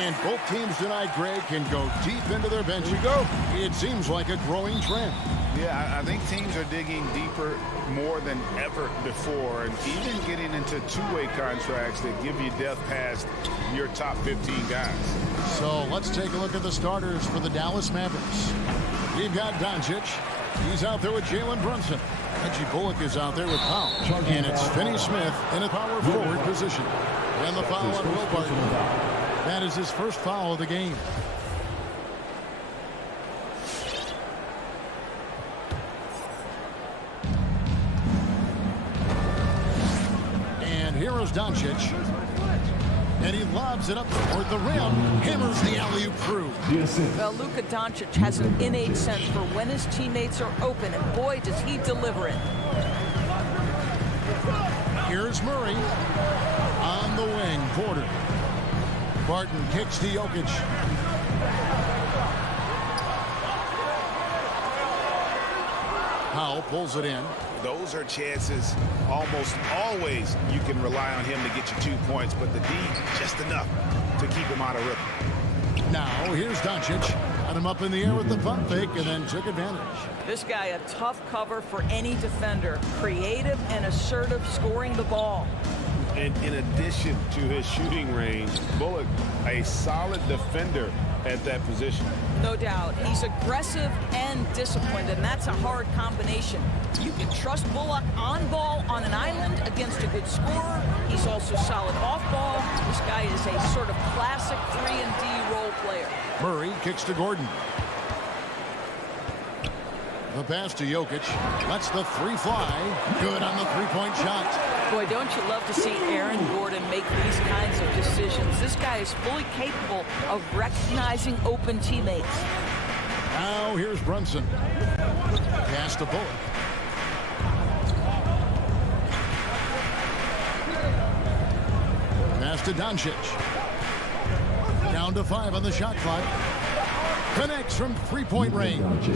And both teams tonight, Greg, can go deep into their bench. Here we go. It seems like a growing trend. Yeah, I think teams are digging deeper more than ever before, and even getting into two-way contracts that give you depth past your top 15 guys. So let's take a look at the starters for the Dallas Mavericks. We've got Doncic. He's out there with Jalen Brunson. Reggie Bullock is out there with Powell. And it's Finney Smith in a power forward position. And the foul on Will Barton. That is his first foul of the game. And here is Doncic. And he lobs it up toward the rim. Hammers the alley-oop through. Well, Luka Doncic has an innate sense for when his teammates are open, and boy, does he deliver it. Here's Murray. On the wing, Porter. Barton kicks to Jokic. Powell pulls it in. Those are chances almost always you can rely on him to get you 2 points, but the D, just enough to keep him out of rhythm. Now, here's Doncic. Got him up in the air with the pump fake and then took advantage. This guy, a tough cover for any defender. Creative and assertive scoring the ball. And in addition to his shooting range, Bullock, a solid defender at that position. No doubt. He's aggressive and disciplined, and that's a hard combination. You can trust Bullock on ball on an island against a good scorer. He's also solid off ball. This guy is a sort of classic 3-and-D role player. Murray kicks to Gordon. The pass to Jokic. Lets the three fly. Good on the three-point shot. Boy, don't you love to see Aaron Gordon make these kinds of decisions. This guy is fully capable of recognizing open teammates. Now here's Brunson. Pass to Bullock. Pass to Doncic. Down to 5 on the shot clock. Connects from three-point range.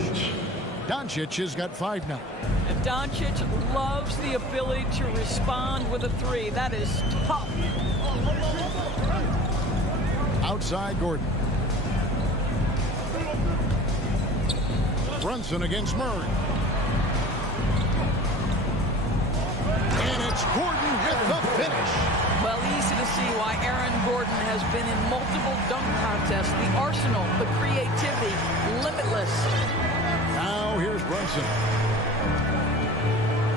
Doncic has got 5 now. And Doncic loves the ability to respond with a 3. That is tough. Outside Gordon. Brunson against Murray. And it's Gordon with the finish. Well, easy to see why Aaron Gordon has been in multiple dunk contests. The arsenal, the creativity, limitless. Now here's Brunson.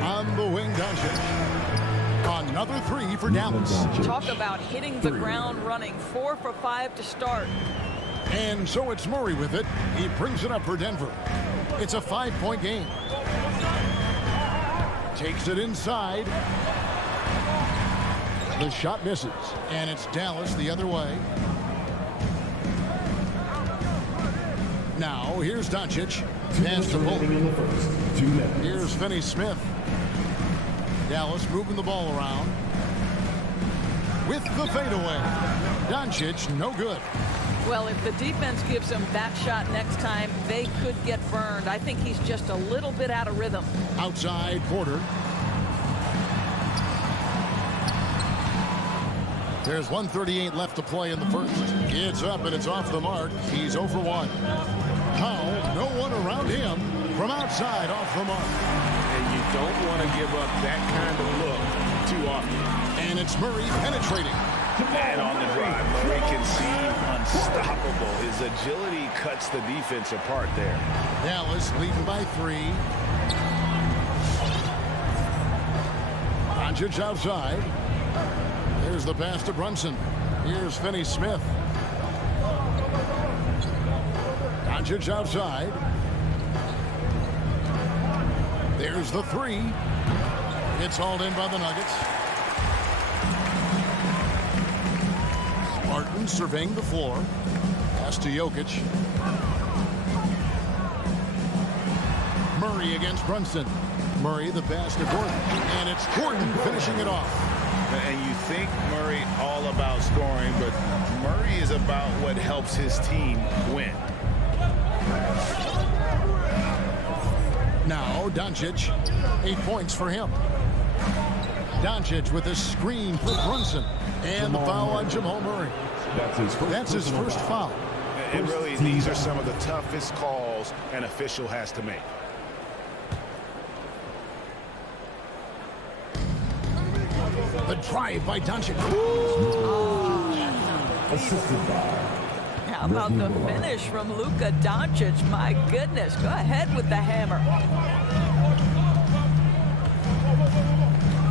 On the wing, Doncic. Another 3 for Dallas. Talk about hitting the ground running. 4 for 5 to start. And so it's Murray with it. He brings it up for Denver. It's a 5-point game. Takes it inside. The shot misses. And it's Dallas the other way. Now here's Doncic. Pass to Bullock. Here's Finney-Smith. Dallas moving the ball around. With the fadeaway. Doncic, no good. Well, if the defense gives him that shot next time, they could get burned. I think he's just a little bit out of rhythm. Outside Porter. There's 1:38 left to play in the first. It's up and it's off the mark. He's 0 for 1. Powell, no one around him from outside off the mark. And you don't want to give up that kind of look too often. And it's Murray penetrating. And on the drive, Murray can seem unstoppable. His agility cuts the defense apart there. Dallas leading by 3. Doncic outside. There's the pass to Brunson. Here's Finney-Smith. Doncic outside. There's the 3. It's hauled in by the Nuggets. Martin surveying the floor. Pass to Jokic. Murray against Brunson. Murray the pass to Gordon. And it's Gordon finishing it off. And you think Murray all about scoring, but Murray is about what helps his team win. Now Doncic, 8 points for him. Doncic with a screen for Brunson. And the foul on Jamal Murray. That's his first foul. And really, these are some of the toughest calls an official has to make. The drive by Doncic. How about the finish from Luka Doncic? My goodness, go ahead with the hammer.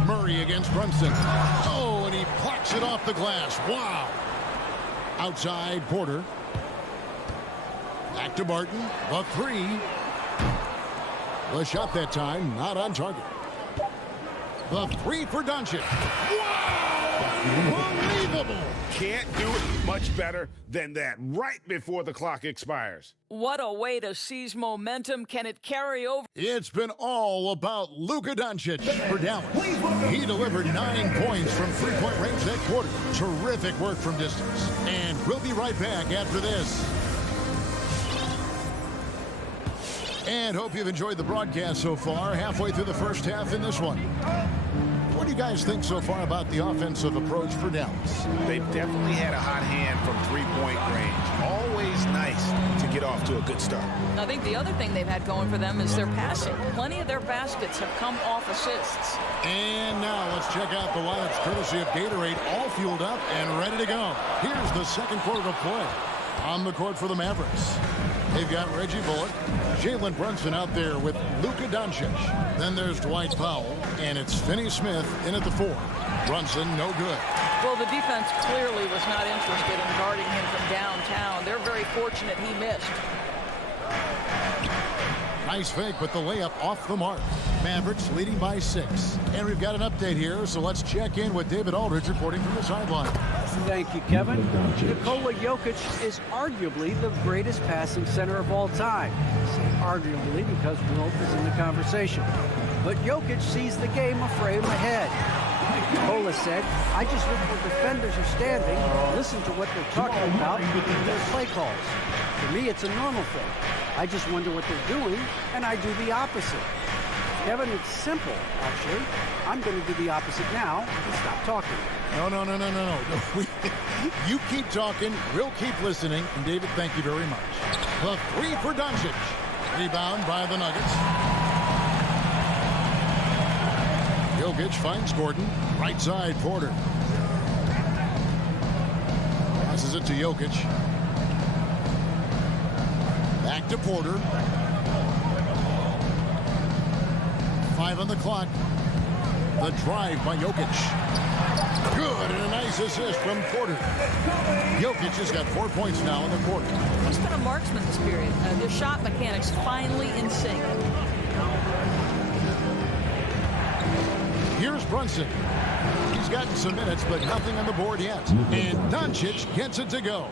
Murray against Brunson. Oh, and he plucks it off the glass. Wow. Outside Porter. Back to Barton. The 3. The shot that time, not on target. The 3 for Doncic. Wow! Unbelievable! Can't do it much better than that right before the clock expires. What a way to seize momentum. Can it carry over? It's been all about Luka Doncic for Dallas. He delivered 9 points from three-point range that quarter. Terrific work from distance. And we'll be right back after this. And hope you've enjoyed the broadcast so far. Halfway through the first half in this one. What do you guys think so far about the offensive approach for Dallas? They've definitely had a hot hand from three-point range. Always nice to get off to a good start. I think the other thing they've had going for them is their passing. Plenty of their baskets have come off assists. And now let's check out the lineups courtesy of Gatorade, all fueled up and ready to go. Here's the second quarter of play. On the court for the Mavericks, they've got Reggie Bullock, Jalen Brunson out there with Luka Doncic. Then there's Dwight Powell, and it's Finney Smith in at the 4. Brunson, no good. Well, the defense clearly was not interested in guarding him from downtown. They're very fortunate he missed. Nice fake, but the layup off the mark. Mavericks leading by 6. And we've got an update here, so let's check in with David Aldridge reporting from the sideline. Thank you, Kevin. Nikola Jokic is arguably the greatest passing center of all time. I say arguably because Wilt is in the conversation. But Jokic sees the game a frame ahead. Nikola said, I just look where defenders are standing, listen to what they're talking about, and their play calls. For me, it's a normal thing. I just wonder what they're doing, and I do the opposite. Kevin, it's simple, actually. I'm going to do the opposite now and stop talking. No. You keep talking, we'll keep listening. And David, thank you very much. The 3 for Doncic. Rebound by the Nuggets. Jokic finds Gordon. Right side, Porter. Passes it to Jokic. Back to Porter. 5 on the clock. The drive by Jokic. Good, and a nice assist from Porter. Jokic has got 4 points now in the quarter. He's been a marksman this period. Their shot mechanics finally in sync. Here's Brunson. He's gotten some minutes, but nothing on the board yet. And Doncic gets it to go.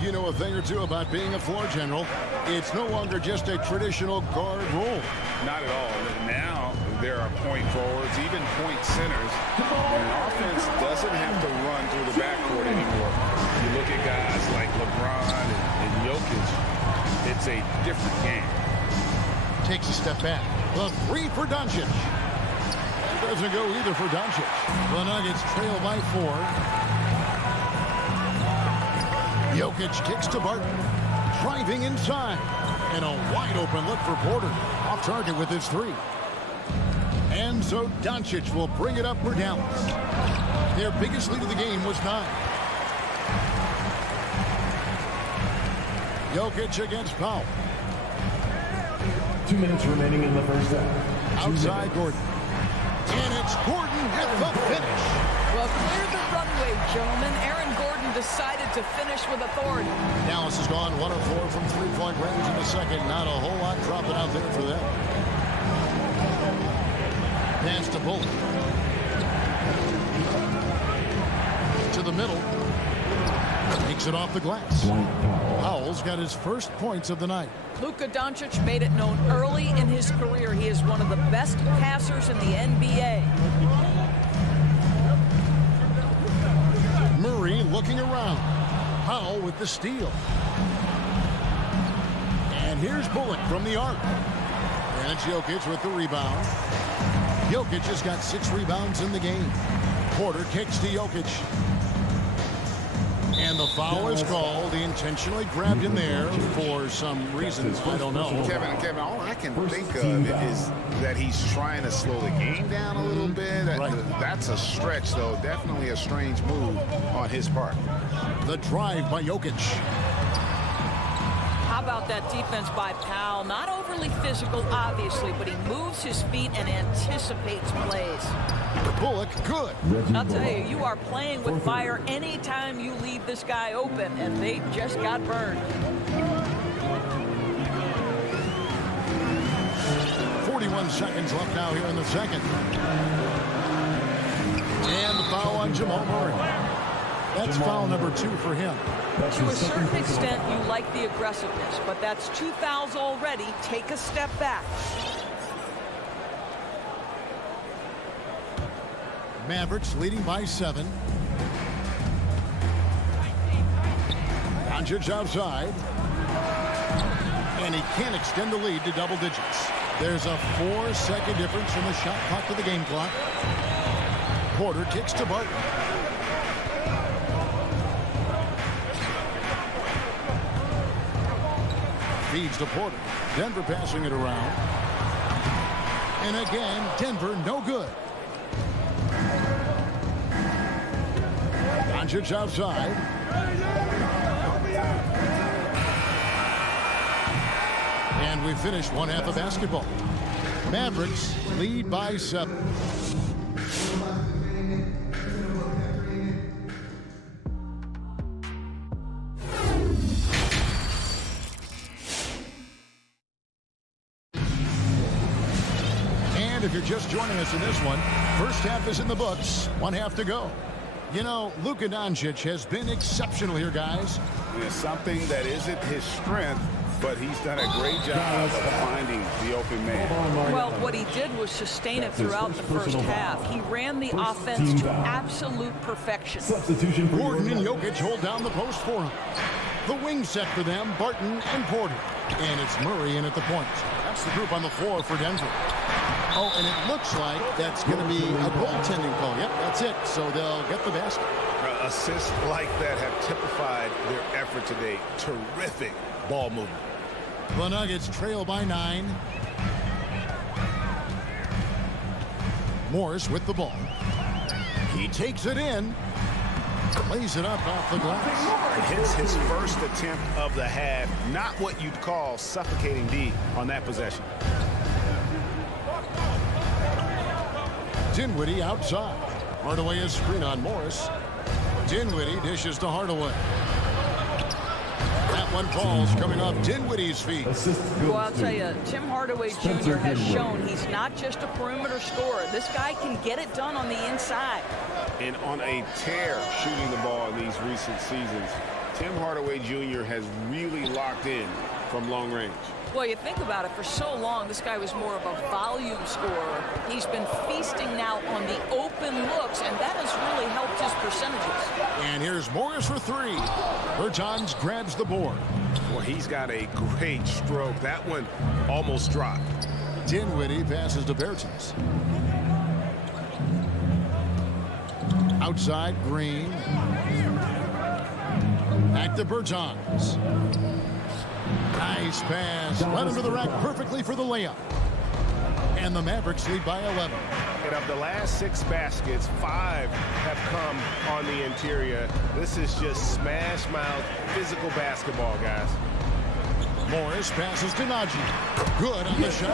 You know a thing or two about being a floor general. It's no longer just a traditional guard role. Not at all. Now there are point forwards, even point centers. And an offense doesn't have to run through the backcourt anymore. You look at guys like LeBron and Jokic, it's a different game. Takes a step back. The 3 for Doncic. It doesn't go either for Doncic. The Nuggets trail by 4. Jokic kicks to Barton. Driving inside. And a wide open look for Porter. Off target with his 3. And so Doncic will bring it up for Dallas. Their biggest lead of the game was 9. Jokic against Powell. 2 minutes remaining in the first half. Outside Gordon. And it's Gordon with the finish. Well, clear the runway, gentlemen. Aaron Gordon decided to finish with authority. Dallas has gone 1 of 4 from 3-point range in the second. Not a whole lot dropping out there for them. Pass to Bullock. To the middle. Takes it off the glass. Powell's got his first points of the night. Luka Doncic made it known early in his career he is one of the best passers in the NBA. Murray looking around. Powell with the steal. And here's Bullock from the arc. And it's Jokic with the rebound. Jokic has got 6 rebounds in the game. Porter kicks to Jokic. And the foul is called. He intentionally grabbed him there for some reasons. I don't know. Kevin, all I can think of is that he's trying to slow the game down a little bit. That's a stretch, though. Definitely a strange move on his part. The drive by Jokic. How about that defense by Powell? Not overly physical, obviously, but he moves his feet and anticipates plays. Bullock, good. I'll tell you, you are playing with fire anytime you leave this guy open, and they just got burned. 41 seconds left now here in the second. And the foul on Jamal Murray. That's foul number 2 for him. To a certain extent, you like the aggressiveness, but that's 2 fouls already. Take a step back. Mavericks leading by 7. Doncic outside. And he can't extend the lead to double digits. There's a 4-second difference from the shot clock to the game clock. Porter kicks to Barton. Feeds to Porter. Denver passing it around. And again, Denver no good. Doncic outside. And we finished one half of basketball. Mavericks lead by 7. And if you're just joining us in this one, first half is in the books. 1 half to go. You know, Luka Doncic has been exceptional here, guys. It's something that isn't his strength, but he's done a great job of finding the open man. Well, what he did was sustain it throughout the first half. He ran the offense to absolute perfection. Gordon and Jokic hold down the post for him. The wing set for them, Barton and Porter. And it's Murray in at the point. That's the group on the floor for Denver. Oh, and it looks like that's going to be a goaltending call. Yep, that's it. So they'll get the basket. Assists like that have typified their effort today. Terrific ball movement. The Nuggets trail by 9. Morris with the ball. He takes it in. Lays it up off the glass. Hits his first attempt of the half. Not what you'd call suffocating D on that possession. Dinwiddie outside. Hardaway is screen on Morris. Dinwiddie dishes to Hardaway. That one falls coming off Dinwiddie's feet. Well, I'll tell you, Tim Hardaway Jr. has shown he's not just a perimeter scorer. This guy can get it done on the inside. And on a tear shooting the ball in these recent seasons, Tim Hardaway Jr. has really locked in from long range. Well, you think about it, for so long, this guy was more of a volume scorer. He's been feasting now on the open looks, and that has really helped his percentages. And here's Morris for 3. Bertans grabs the board. Well, he's got a great stroke. That one almost dropped. Dinwiddie passes to Bertans. Outside, Green. Back to Bertans. Nice pass. Led him to the rack perfectly for the layup. And the Mavericks lead by 11. And of the last 6 baskets, 5 have come on the interior. This is just smash mouth physical basketball, guys. Morris passes to Najee. Good on the shot.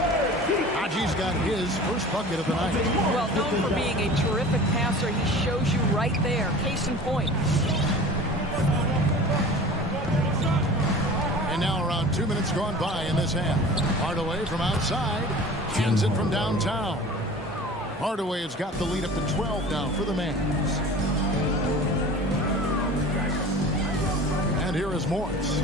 Najee's got his first bucket of the night. Well, known for being a terrific passer, he shows you right there. Case in point. And now around 2 minutes gone by in this half. Hardaway from outside. Hands it from downtown. Hardaway has got the lead up to 12 now for the Mavs. And here is Morris.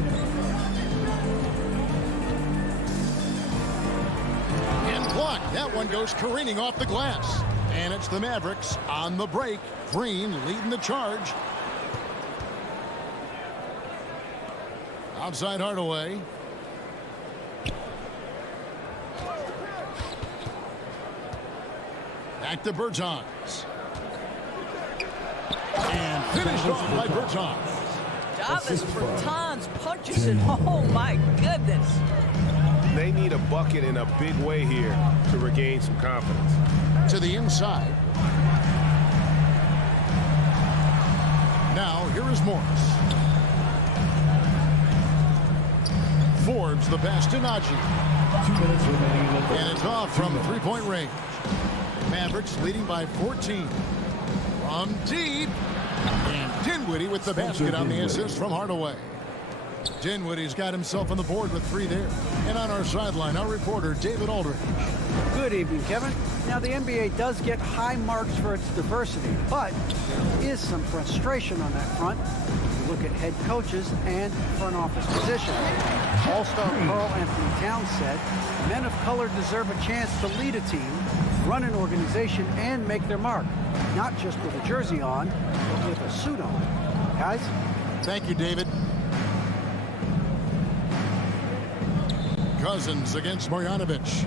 And blocked. That one goes careening off the glass. And it's the Mavericks on the break. Green leading the charge. Outside Hardaway. Back to Bertans. And finished off by Bertans. Davis Bertans punches it. Oh, my goodness. They need a bucket in a big way here to regain some confidence. To the inside. Now, here is Morris. Forbes the pass to Najee. 2 minutes remaining in the And it's off from three-point range. Mavericks leading by 14. From deep. And Dinwiddie with the basket on the assist from Hardaway. Dinwiddie's got himself on the board with 3 there. And on our sideline, our reporter, David Aldridge. Good evening, Kevin. Now, the NBA does get high marks for its diversity, but there is some frustration on that front. Look at head coaches and front office positions. All-star Karl Anthony Towns said, men of color deserve a chance to lead a team, run an organization, and make their mark. Not just with a jersey on, but with a suit on. Guys? Thank you, David. Cousins against Marjanovic.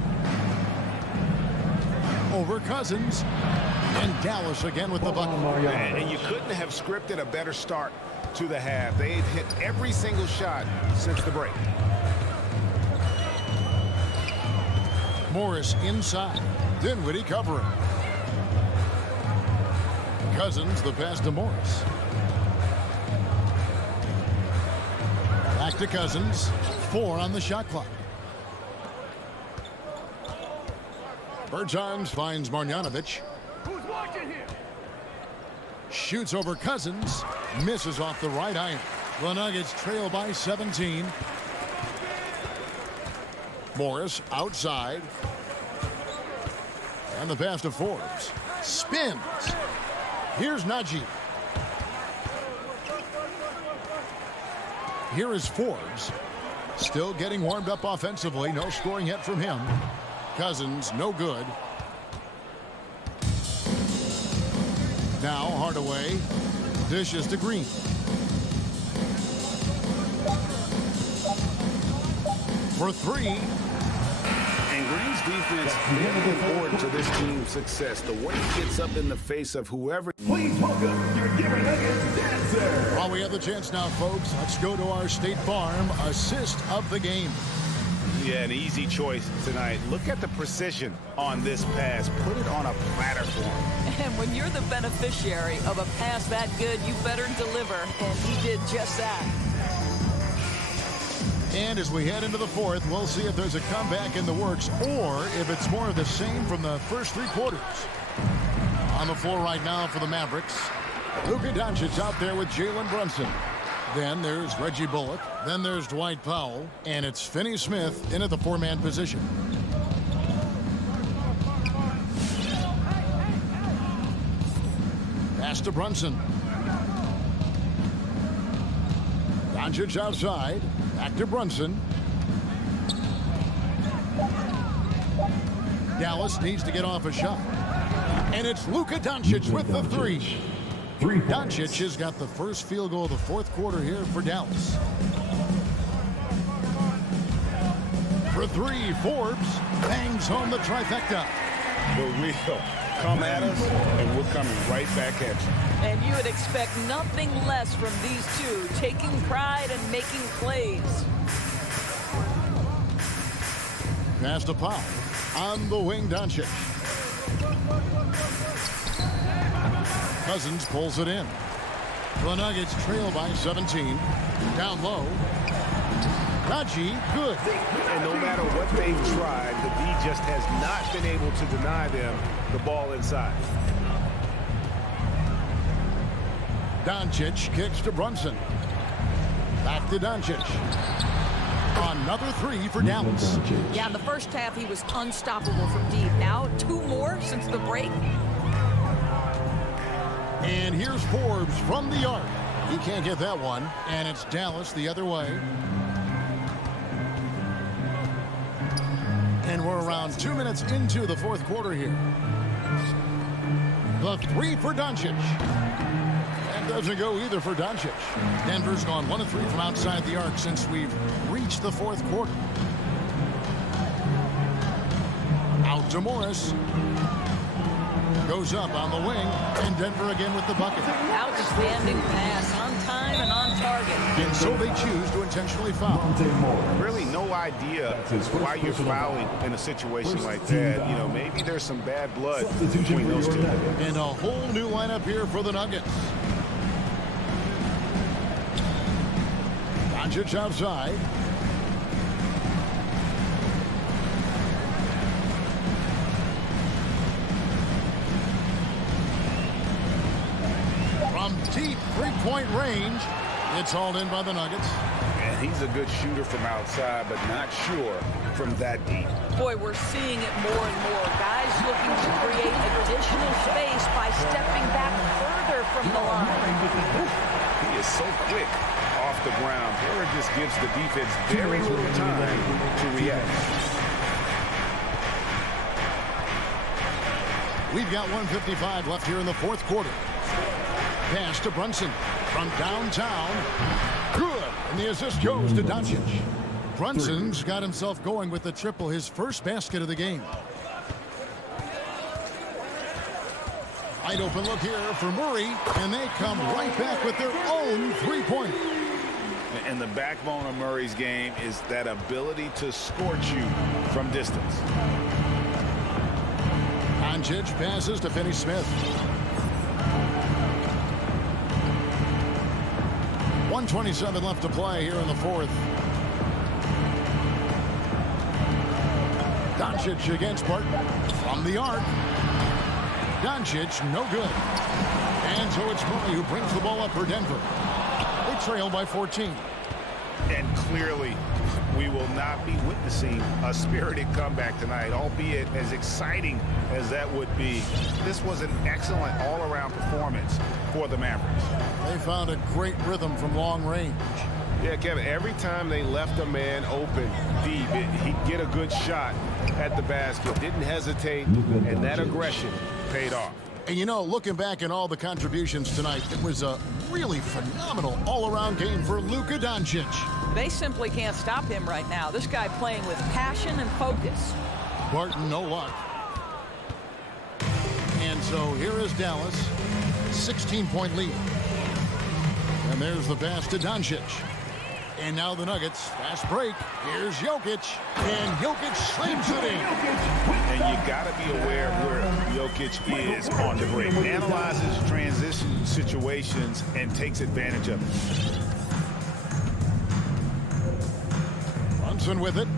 Over Cousins. And Dallas again with the bucket. And you couldn't have scripted a better start to the half. They've hit every single shot since the break. Morris inside. Dinwiddie covering. Cousins the pass to Morris. Back to Cousins. 4 on the shot clock. Bertans finds Marjanovic. Who's watching here? Shoots over Cousins. Misses off the right iron. The Nuggets trail by 17. Morris outside. And the pass to Forbes. Spins. Here's Najee. Here is Forbes. Still getting warmed up offensively. No scoring yet from him. Cousins, no good. Now Hardaway dishes to Green. For three. And Green's defense very important to this team's success. The way he gets up in the face of whoever. Please welcome your Denver Nuggets dancer. While we have the chance now, folks, let's go to our State Farm assist of the game. Yeah, an easy choice tonight. Look at the precision on this pass. Put it on a platter for him. And when you're the beneficiary of a pass that good, you better deliver. And he did just that. And as we head into the fourth, we'll see if there's a comeback in the works or if it's more of the same from the first three quarters. On the floor right now for the Mavericks, Luka Doncic out there with Jalen Brunson. Then there's Reggie Bullock. Then there's Dwight Powell. And it's Finney Smith in at the four-man position. Pass to Brunson. Doncic outside. Back to Brunson. Dallas needs to get off a shot. And it's Luka Doncic with the three. Doncic has got the first field goal of the fourth quarter here for Dallas. For three, Forbes bangs home the trifecta. The wheel come at us, and we're coming right back at you. And you would expect nothing less from these two, taking pride and making plays. Pass to Powell. On the wing, Doncic. Cousins pulls it in. The Nuggets trail by 17. Down low. Najee, good. And no matter what they've tried, the D just has not been able to deny them the ball inside. Doncic kicks to Brunson. Back to Doncic. Another three for Dallas. Yeah, in the first half, he was unstoppable from deep. Now, two more since the break. And here's Forbes from the arc. He can't get that one. And it's Dallas the other way. And we're around 2 minutes into the fourth quarter here. The three for Doncic. And doesn't go either for Doncic. Denver's gone 1 of 3 from outside the arc since we've reached the fourth quarter. Out to Morris. Goes up on the wing, and Denver again with the bucket. Outstanding pass, on time and on target. And so they choose to intentionally foul. Really no idea why you're fouling in a situation like that. You know, maybe there's some bad blood between those two. And a whole new lineup here for the Nuggets. Doncic outside. From deep three-point range, it's hauled in by the Nuggets. And he's a good shooter from outside, but not sure from that deep. Boy, we're seeing it more and more. Guys looking to create additional space by stepping back further from the line. He is so quick off the ground. Herro just gives the defense very little time to react. We've got 1:55 left here in the fourth quarter. Pass to Brunson from downtown. Good. And the assist goes to Doncic. Brunson's got himself going with the triple, his first basket of the game. Wide open look here for Murray, and they come right back with their own three-pointer. And the backbone of Murray's game is that ability to scorch you from distance. Doncic passes to Finney Smith. 1:27 left to play here in the fourth. Doncic Doncic against Barton. From the arc. Doncic, no good. And so it's Murray who brings the ball up for Denver. They trail by 14. And clearly, we will not be witnessing a spirited comeback tonight, albeit as exciting as that would be. This was an excellent all-around performance for the Mavericks. They found a great rhythm from long range. Yeah, Kevin, every time they left a man open deep, he'd get a good shot at the basket. Didn't hesitate, and that aggression paid off. And you know, looking back at all the contributions tonight, it was a really phenomenal all-around game for Luka Doncic. They simply can't stop him right now. This guy playing with passion and focus. Barton, no luck. And so here is Dallas, 16-point lead. And there's the pass to Doncic. And now the Nuggets, fast break. Here's Jokic, and Jokic slams it in. And you got to be aware of where Jokic is on the break. Analyzes transition situations and takes advantage of it. Brunson with it.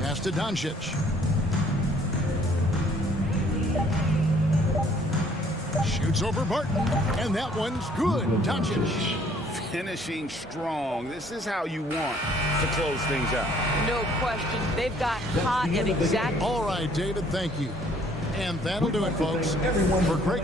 Pass to Doncic. Shoots over Barton, and that one's good. Doncic. Finishing strong. This is how you want to close things out. No question. They've got hot and exact. All right, David, thank you. And that'll do it, folks, for great